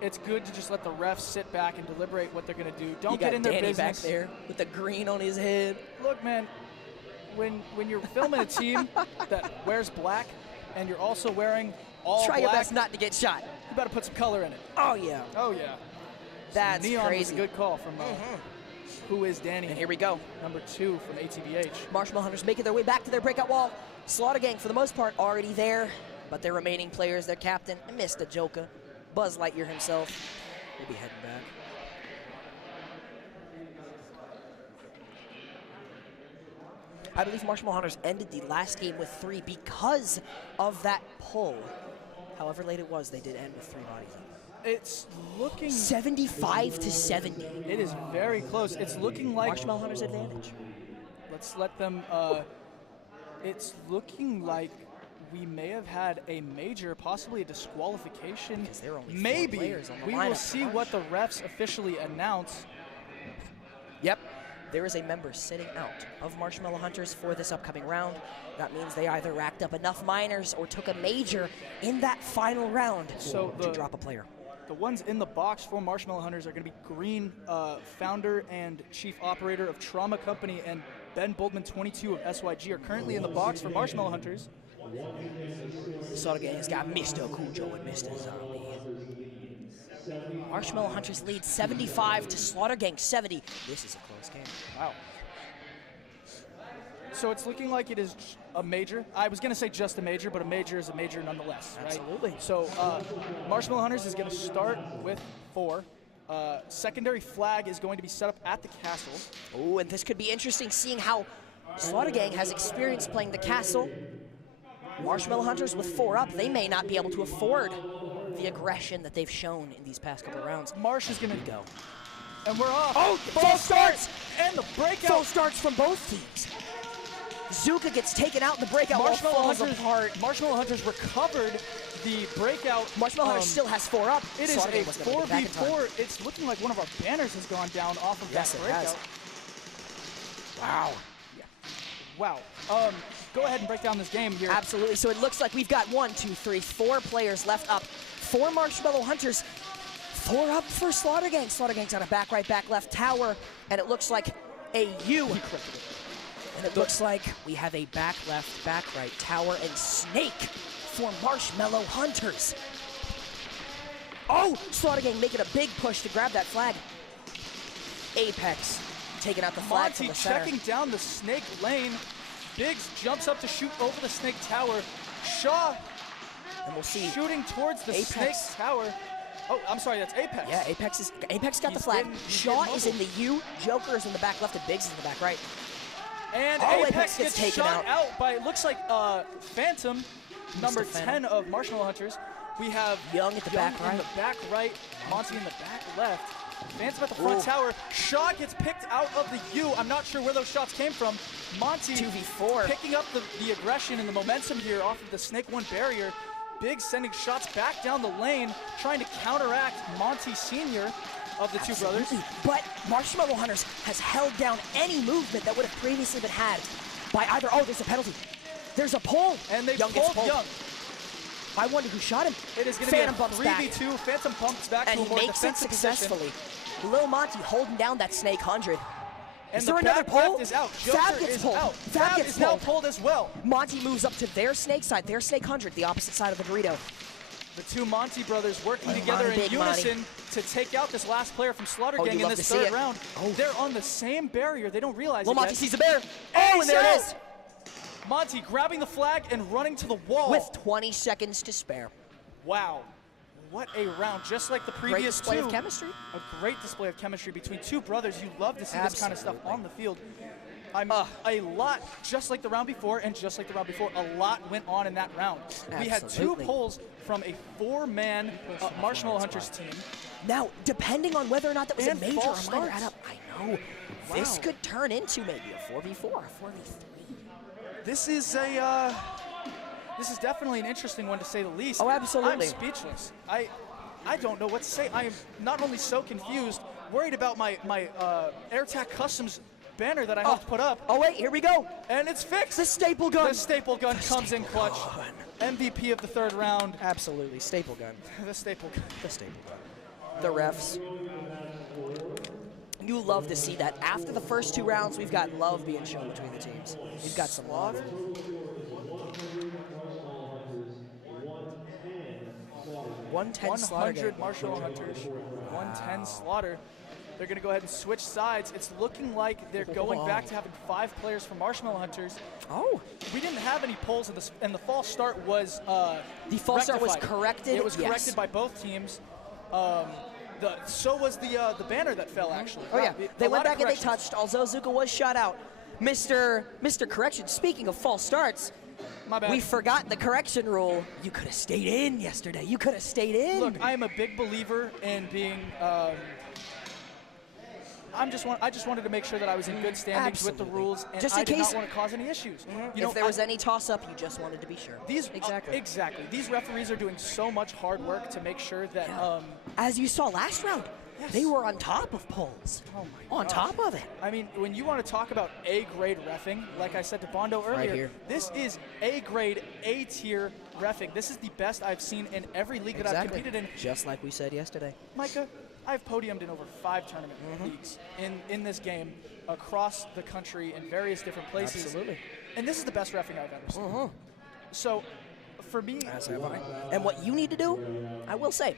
It's good to just let the refs sit back and deliberate what they're going to do. Don't You get got in their Danny business. back there with the green on his head. Look, man, when you're filming a team that wears black and you're also wearing all Try black, your best not to get shot. You better put some color in it. Oh, yeah. Oh, yeah. That's Neon crazy. was a good call from Who is Danny? And here we go. Number 2 from ATBH. Marshmallow Hunters making their way back to their breakout wall. Slaughter Gang, for the most part, already there. But their remaining players, their captain, Mr. Joker, Buzz Lightyear himself, will be heading back. I believe Marshmallow Hunters ended the last game with 3 because of that pull. However late it was, they did end with 3 bodies. It's looking 75 to 70. It is very close. It's looking like Marshmallow Hunters advantage. Let's let them. It's looking like we may have had a major, possibly a disqualification. Because there are only 4 Maybe players on the we lineup. will see what the refs officially announce. Yep. there is a member sitting out of Marshmallow Hunters for this upcoming round. That means they either racked up enough minors or took a major in that final round to drop a player. The ones in the box for Marshmallow Hunters are going to be Green, founder and chief operator of Trauma Company, and Ben Boldman, 22 of SYG, are currently in the box for Marshmallow Hunters. Slaughter Gang's got Mr. Cujo and Mr. Zombie. Marshmallow Hunters lead 75 to Slaughter Gang 70. This is a close game. Wow. So it's looking like it is a major. I was going to say just a major, but a major is a major nonetheless, right? Absolutely. So Marshmallow Hunters is going to start with 4. Secondary flag is going to be set up at the castle. Oh, and this could be interesting, seeing how Slaughter Gang has experience playing the castle. Marshmallow Hunters with 4 up, they may not be able to afford the aggression that they've shown in these past couple rounds. Marsh is going to go. And we're off. Oh, false starts! And the breakout. False starts from both teams. Zuka gets taken out in the breakout. Marshmallow Hunters recovered the breakout. Marshmallow Hunters still has 4 up. It is a 4v4. It's looking like one of our banners has gone down off of that breakout. Wow. Yeah. Wow. Go ahead and break down this game here. Absolutely. So it looks like we've got 1, 2, 3, 4 players left up for Marshmallow Hunters. 4 up for Slaughter Gang. Slaughter Gang's on a back right, back left tower, and it looks like a U. And it looks like we have a back left, back right tower and snake for Marshmallow Hunters. Oh, Slaughter Gang making a big push to grab that flag. Apex taking out the flag from the center. Checking down the snake lane. Biggs jumps up to shoot over the snake tower. Shaw, and we'll see, shooting towards the snake tower. Oh, I'm sorry, that's Apex. Yeah, Apex got the flag. Shaw is in the U, Joker is in the back left, and Biggs is in the back right. And Apex gets taken out by, it looks like Phantom, number 10 of Marshmallow Hunters. We have Young at the back right. In the back right, Monty in the back left. Phantom at the front tower. Shaw gets picked out of the U. I'm not sure where those shots came from. Monty 2v4 picking up the aggression and the momentum here off of the Snake 1 barrier. Biggs sending shots back down the lane, trying to counteract Monty Sr. of the two brothers. But Marshmallow Hunters has held down any movement that would have previously been had by either. Oh, there's a penalty. There's a pull. And they Young pulled Young. I wonder who shot him. It is going to be a 3v2. Phantom bumps back and to a more makes it defensive successfully. Lil Monty holding down that Snake 100. And is there another pull? Is out. Fab gets pulled. Out. Fab gets now pulled as well. Monty moves up to their Snake side, their Snake 100, the opposite side of the burrito. The two Monty brothers working together in unison to take out this last player from Slaughter Gang in this third round. They're on the same barrier. They don't realize it. Monty sees the bear. Oh, and there it is. Monty grabbing the flag and running to the wall. With 20 seconds to spare. Wow. What a round, just like the previous great display two. Of chemistry. A great display of chemistry between two brothers. You love to see this kind of stuff on the field. A lot, just like the round before, and just like the round before, a lot went on in that round. We had 2 pulls from a 4-man Marshmallow Hunters team. Now, depending on whether or not that was a major or a minor add up, I know. Wow. This could turn into maybe a 4v4 or a 4v3. This is definitely an interesting one to say the least. Oh, absolutely. I'm speechless. I don't know what to say. I am not only so confused, worried about my AirTacCustoms banner that I helped put up. Oh wait, here we go. And it's fixed. The staple gun. The staple gun comes in clutch. MVP of the third round. Absolutely, staple gun. The staple gun. The staple gun. The refs. You love to see that. After the first 2 rounds, we've got love being shown between the teams. We've got some love. 110 Slaughter. Marshmallow Hunters. 110 Slaughter. They're going to go ahead and switch sides. It's looking like they're going back to having 5 players for Marshmallow Hunters. Oh. We didn't have any polls, and the false start was the false start was corrected. It was corrected by both teams. So was the banner that fell, actually. Oh, yeah. They went back and they touched, although Zuka was shot out. Mr. Correction, speaking of false starts, my bad. We forgot the correction rule. You could have stayed in yesterday. You could have stayed in. Look, I am a big believer in being... I just wanted to make sure that I was in good standings with the rules, and just in I did case, not want to cause any issues. If there was any toss-up, you just wanted to be sure. Exactly. These referees are doing so much hard work to make sure that... As you saw last round, Yes. They were on top of poles. Oh my on gosh. top of it. I mean, when you want to talk about A-grade reffing, like I said to Bondo earlier, Right here. this is A-grade, A-tier reffing. This is the best I've seen in every league that I've competed in. Just like we said yesterday. Micah, I've podiumed in over 5 tournament leagues in this game across the country in various different places. Absolutely. And this is the best reffing I've ever seen. So, for me... As have I. And what you need to do, I will say,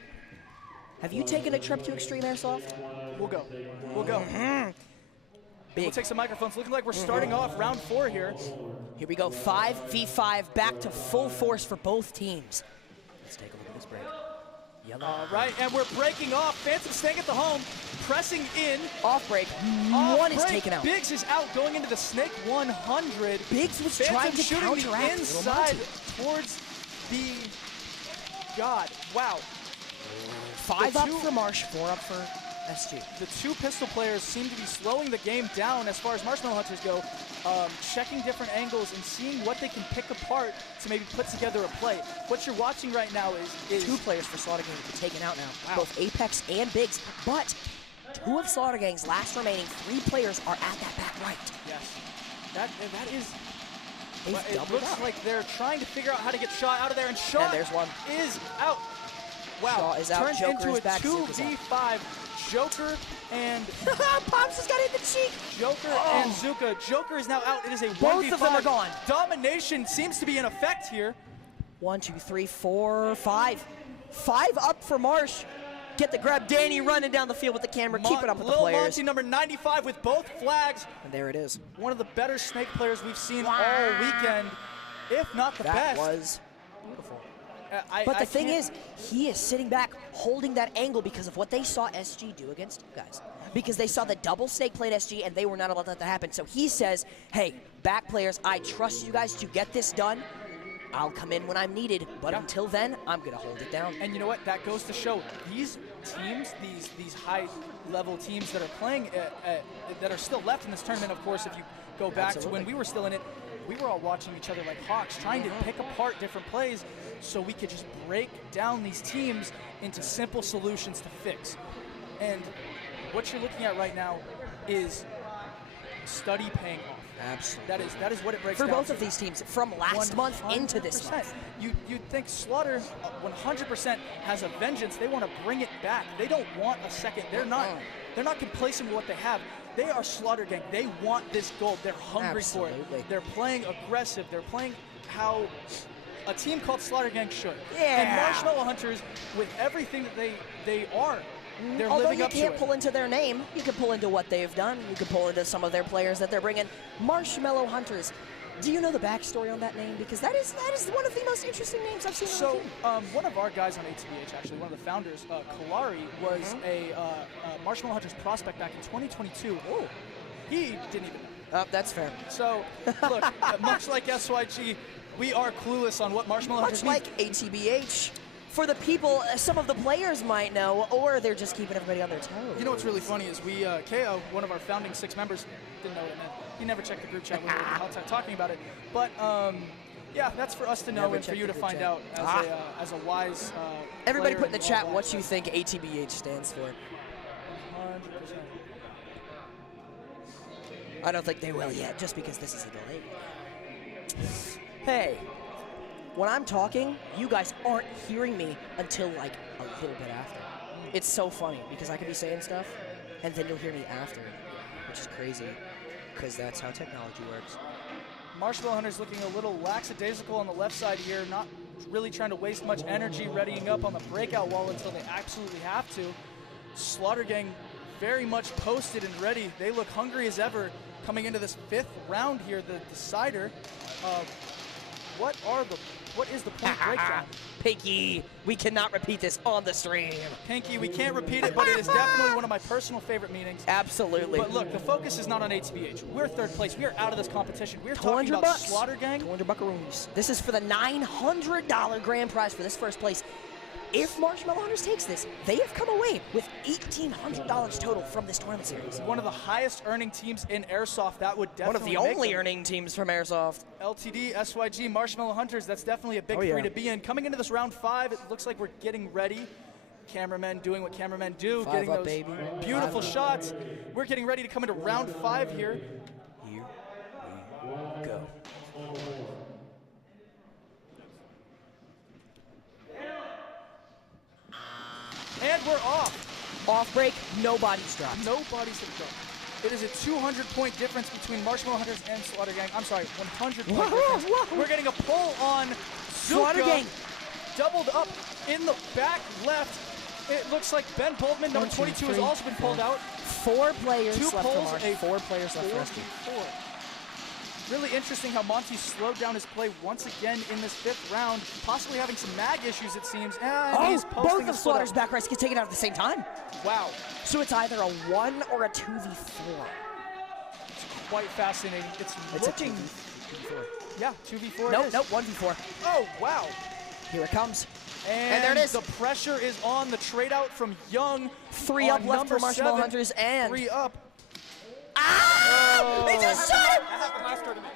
have you taken a trip to Extreme Airsoft? We'll go. We'll go. Big. We'll take some microphones. Looking like we're starting off round 4 here. Here we go, 5v5, back to full force for both teams. Let's take a look at this break. Yellow. All right, and we're breaking off. Phantom staying at the home, pressing in. Off break. Off One break. is taken out. Biggs is out, going into the Snake 100. Biggs was Phantom trying to shooting counteract. the inside towards the... God, wow. 5 up for Marsh, 4 up for SG. The 2 pistol players seem to be slowing the game down as far as Marshmallow Hunters go, checking different angles and seeing what they can pick apart to maybe put together a play. What you're watching right now is 2 players for Slaughter Gang to be taken out now. Wow. Both Apex and Biggs, but 2 of Slaughter Gang's last remaining 3 players are at that back right. Yes. That is... They've It doubled looks up. like they're trying to figure out how to get Shaw out of there, and Shaw And there's one. is out. Wow. Shaw is out, Turns Joker into is a back, Zuka's 2v5. Joker and... Pops has got it in the cheek. Joker and Zuka. Joker is now out. It is a 1v5. Both of them are gone. Domination seems to be in effect here. 1, 2, 3, 4, 5. 5 up for Marsh. Get the grab. Danny running down the field with the camera, keeping up with the Lil players. Monty, number 95, with both flags. And there it is. One of the better Snake players we've seen all weekend, if not the That best. was beautiful. I But the thing can't- is, he is sitting back, holding that angle because of what they saw SG do against you guys. Because they saw the double Snake played SG and they were not allowed to let that happen. So he says, hey, back players, I trust you guys to get this done. I'll come in when I'm needed, but until then, I'm going to hold it down. And you know what? That goes to show these teams, these high-level teams that are playing, that are still left in this tournament, of course, if you go back to when we were still in it, we were all watching each other like hawks, trying to pick apart different plays so we could just break down these teams into simple solutions to fix. And what you're looking at right now is study paying off. Absolutely. That is what it breaks For down both to. of these teams, from last month into this 100%. month. You'd think Slaughter 100% has a vengeance. They want to bring it back. They don't want a second. They're not complacent with what they have. They are Slaughter Gang. They want this gold. They're hungry for Absolutely. it. They're playing aggressive. They're playing how a team called Slaughter Gang should. Yeah. And Marshmallow Hunters, with everything that they are, they're Although living you up to can't it. pull into their name, you can pull into what they've done. You can pull into some of their players that they're bringing. Marshmallow Hunters. Do you know the backstory on that name? Because that is one of the most interesting names I've seen. So one of our guys on ATBH, actually, one of the founders, Kalari, was a Marshmallow Hunters prospect back in 2022. Oh. He didn't even know. That's fair. So, look, much like SYG, we are clueless on what Marshmallow Hunters Much means. like ATBH, for the people, some of the players might know, or they're just keeping everybody on their toes. You know what's really funny is we, KO, one of our founding 6 members, didn't know what it meant. He never checked the group chat when we were talking about it. But, yeah, that's for us to know Never and for checked you the to group find chat. out as a wise Everybody player put in the and chat all what that. you think ATBH stands for. 100%. I don't think they will yet, just because this is a delay. Hey, when I'm talking, you guys aren't hearing me until like a little bit after. It's so funny because I could be saying stuff, and then you'll hear me after, which is crazy, because that's how technology works. Marshmallow Hunters looking a little lackadaisical on the left side here, not really trying to waste much energy readying up on the breakout wall until they absolutely have to. Slaughter Gang very much posted and ready. They look hungry as ever coming into this 5th round here, the decider. What is the point breakdown? Pinky, we cannot repeat this on the stream. Pinky, we can't repeat it, but it is definitely one of my personal favorite meetings. Absolutely. But look, the focus is not on ATBH. We're 3rd place. We are out of this competition. We're talking about $200. Slaughter Gang. 200 buckaroos. This is for the $900 grand prize for this first place. If Marshmallow Hunters takes this, they have come away with $1,800 total from this tournament series. One of the highest earning teams in Airsoft. That would definitely One of the make only them. earning teams from Airsoft. LTD, SYG, Marshmallow Hunters, that's definitely a big 3 to be in. Coming into this round 5, it looks like we're getting ready. cameramen doing what cameramen do, 5 getting up, those baby. beautiful 5 up. shots. We're getting ready to come into round 5 here. Here we go. And we're off. Off break, no bodies dropped. No bodies have dropped. It is a 200-point difference between Marshmallow Hunters and Slaughter Gang. I'm sorry, 100-point difference. We're getting a pull on Slaughter Zuka, Gang. doubled up in the back left. It looks like Ben Boldman, number 22, has also been pulled out. 4 players 2 left for pulls, Marsh. a 4 players left for rescue. 4. Really interesting how Monty slowed down his play once again in this 5th round, possibly having some mag issues, it seems. And he's posting both a of split Slaughter's up. back rights get taken out at the same time. Wow. So it's either a 1 or a 2v4. It's quite fascinating. It's looking... a 2v4. Yeah, 2v4 Nope, it is. nope, 1v4. Oh, wow. Here it comes. And there it is. The pressure is on the trade out from Young. 3 up left for Marshmallow Hunters and 3 up. Ah! He just shot it!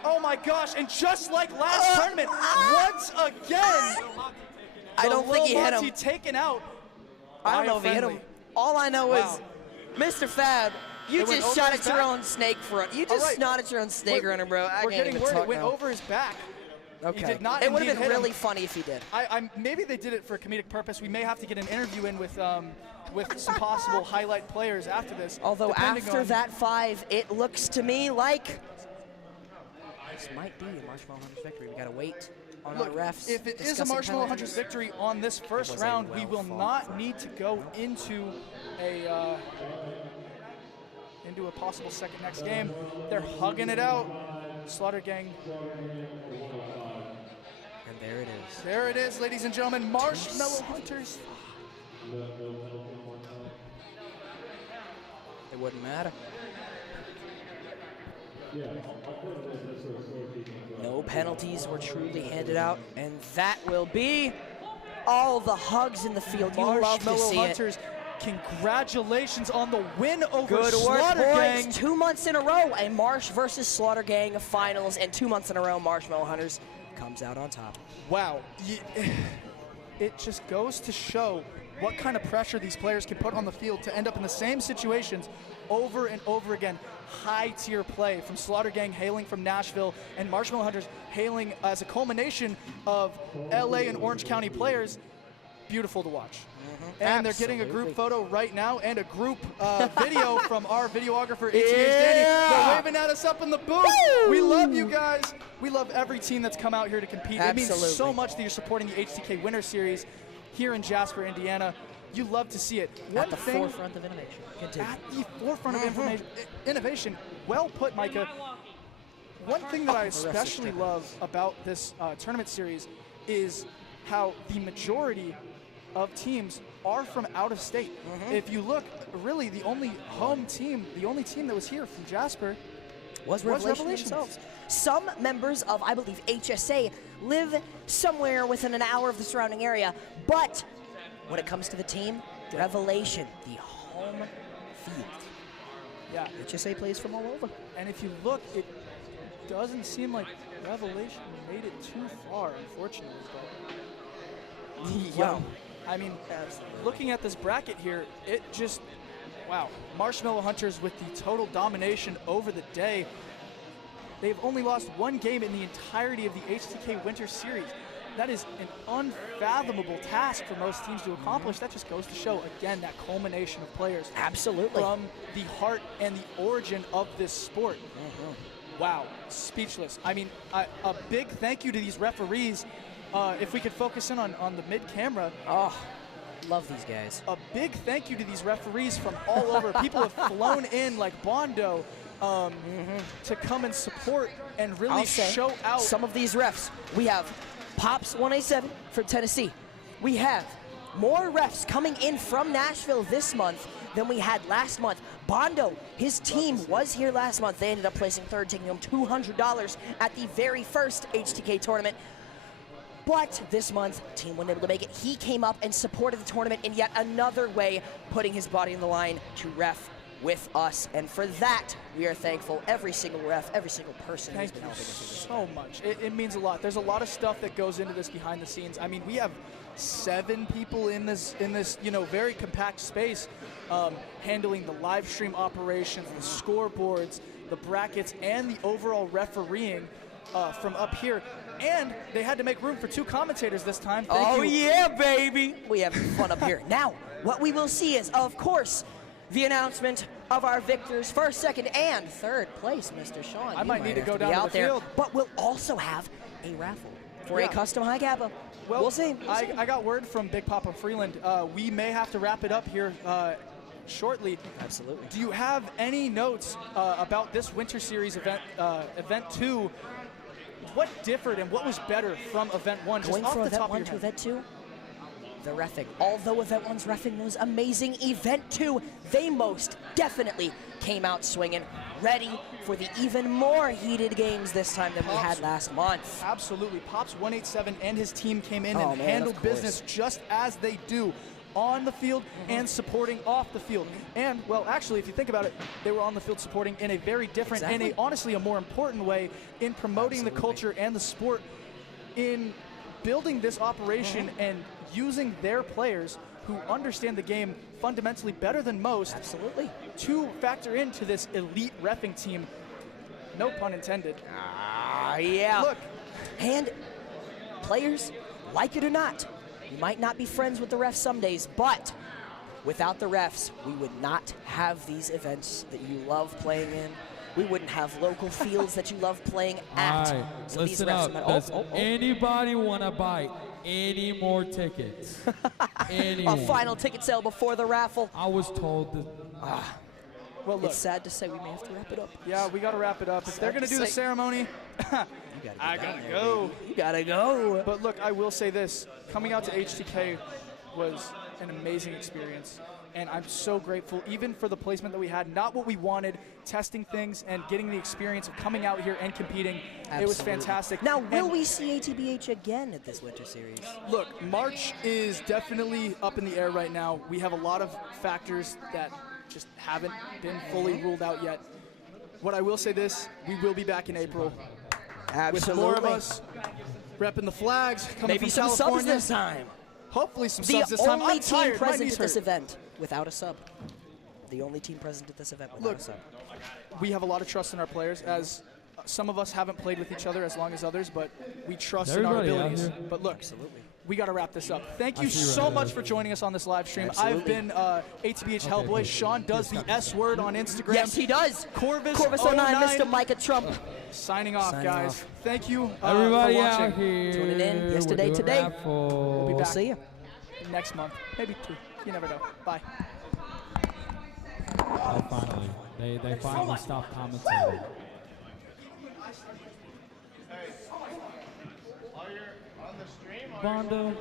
Oh my gosh, and just like last tournament, once again, I don't think he hit him. Monty taken out. I don't know if he hit him. All I know is, Mr. Fab, you It went just over shot his at your back? own snake front. You All just right. snotted your own snake runner, bro. I We're can't getting even word talk it went now. over his back. Okay. He did not It would indeed have been hit him. really funny if he did. Maybe they did it for a comedic purpose. We may have to get an interview in with some possible highlight players after this. Although depending after on- that 5, it looks to me like this might be a Marshmallow Hunters victory. We gotta wait on Look, our refs. if it is a discussing Marshmallow penalties. Hunters victory on this first was a round, we will well-fought not need to go into a possible second next game. They're hugging it out. Slaughter Gang. And there it is. There it is, ladies and gentlemen. Marshmallow Hunters. It wouldn't matter. No penalties were truly handed out, and that will be all the hugs in the field. You love to Marshmallow see Hunters, congratulations on the win over Good work, Slaughter boys. Gang. 2 months in a row, a Marsh versus Slaughter Gang finals, and 2 months in a row, Marshmallow Hunters comes out on top. Wow. It just goes to show what kind of pressure these players can put on the field to end up in the same situations over and over again. High-tier play from Slaughter Gang hailing from Nashville and Marshmallow Hunters hailing as a culmination of LA and Orange County players. Beautiful to watch. And they're getting a group photo right now and a group video from our videographer, HTK Danny. They're waving at us up in the booth. Woo! We love you guys. We love every team that's come out here to compete. It means Absolutely. so much that you're supporting the HTK Winter Series here in Jasper, Indiana. You love to see it. At the forefront of innovation. Continue. At the forefront of innovation. Well put, Micah. One thing that I especially love about this tournament series is how the majority of teams are from out of state. If you look, really the only home team, the only team that was here from Jasper was Revelation themselves. Some members of, I believe, HSA live somewhere within an hour of the surrounding area, but when it comes to the team, Revelation, the home field. Yeah. HSA plays from all over. And if you look, it doesn't seem like Revelation made it too far, unfortunately. But wow. I mean, looking at this bracket here, it just, wow. Marshmallow Hunters with the total domination over the day. They've only lost 1 game in the entirety of the HTK Winter Series. That is an unfathomable task for most teams to accomplish. That just goes to show, again, that culmination of players. Absolutely. From the heart and the origin of this sport. Wow, speechless. I mean, a big thank you to these referees. If we could focus in on the mid-camera. Oh, love these guys. A big thank you to these referees from all over. People have flown in like Bondo to come and support and really show out. Some of these refs. We have Pops 187 from Tennessee. We have more refs coming in from Nashville this month than we had last month. Bondo, his team was here last month. They ended up placing third, taking home $200 at the very first HTK tournament. But this month, team wasn't able to make it. He came up and supported the tournament in yet another way, putting his body on the line to ref with us. And for that, we are thankful. Every single ref, every single person who's Thank been you helping us with this so much. It means a lot. There's a lot of stuff that goes into this behind the scenes. I mean, we have 7 people in this very compact space, handling the live stream operations, the scoreboards, the brackets, and the overall refereeing from up here. And they had to make room for 2 commentators this time. Thank you. Yeah, baby. We have fun up here. Now, what we will see is, of course, the announcement of our victors, 1st, 2nd, and 3rd place, Mr. Sean. I might need to have go be down to out the there. field. But we'll also have a raffle for a Yeah. custom high kappa. Well, we'll see. I got word from Big Papa Freeland. We may have to wrap it up here shortly. Absolutely. Do you have any notes about this Winter Series event, Event 2? What differed and what was better from Event 1? Going just from off the Event top 1 of to your head. Event 2, the reffing. Although Event 1's reffing was amazing, Event 2, they most definitely came out swinging, ready for the even more heated games this time than we had last month. Absolutely. Pops 187 and his team came in Oh, and man, handled of course. business just as they do on the field and supporting off the field. And, well, actually, if you think about it, they were on the field supporting in a very different and honestly a more important way in promoting the culture and the sport, in building this operation and using their players who understand the game fundamentally better than most to factor into this elite reffing team. No pun intended. Yeah. Look. And players, like it or not, you might not be friends with the refs some days, but without the refs, we would not have these events that you love playing in. We wouldn't have local fields that you love playing at. All right, So these listen refs up. might- Does anybody want to buy any more tickets? Anyone? A final ticket sale before the raffle. I was told that. Well, look. It's sad to say we may have to wrap it up. Yeah, we got to wrap it up. If they're going to do the ceremony, I got to go. You got to go. But look, I will say this. Coming out to HTK was an amazing experience. And I'm so grateful, even for the placement that we had. Not what we wanted, testing things and getting the experience of coming out here and competing. It was Absolutely. fantastic. Now, will And we see ATBH again at this Winter Series? look, March is definitely up in the air right now. We have a lot of factors that just haven't been fully ruled out yet. What I will say this, we will be back in April. With more of Absolutely. us repping the flags, coming Maybe from some California. subs this time. Hopefully some The subs this time. only I'm team tired. My present knees at this hurt. event without a sub. The only team present at this event without Look, a sub. we have a lot of trust in our players, as some of us haven't played with each other as long as others, but we trust in our Everybody out abilities. here? But look, we got to wrap this up. Thank you I see so right much there. for joining us on this live stream. Absolutely. I've been ATBH Hellboy. Sean does the S word on Instagram. Yes, he does. Corvus, Corvus09, Mr. Micah Trump. Signing off, Signing guys. off. Thank you Everybody for out watching. here. Tuning in we're yesterday, doing today. raffle. We'll be back see you. next month, maybe 2. You never know. Bye. Oh, finally. They finally stopped commentating. While you're on the stream, Bondo.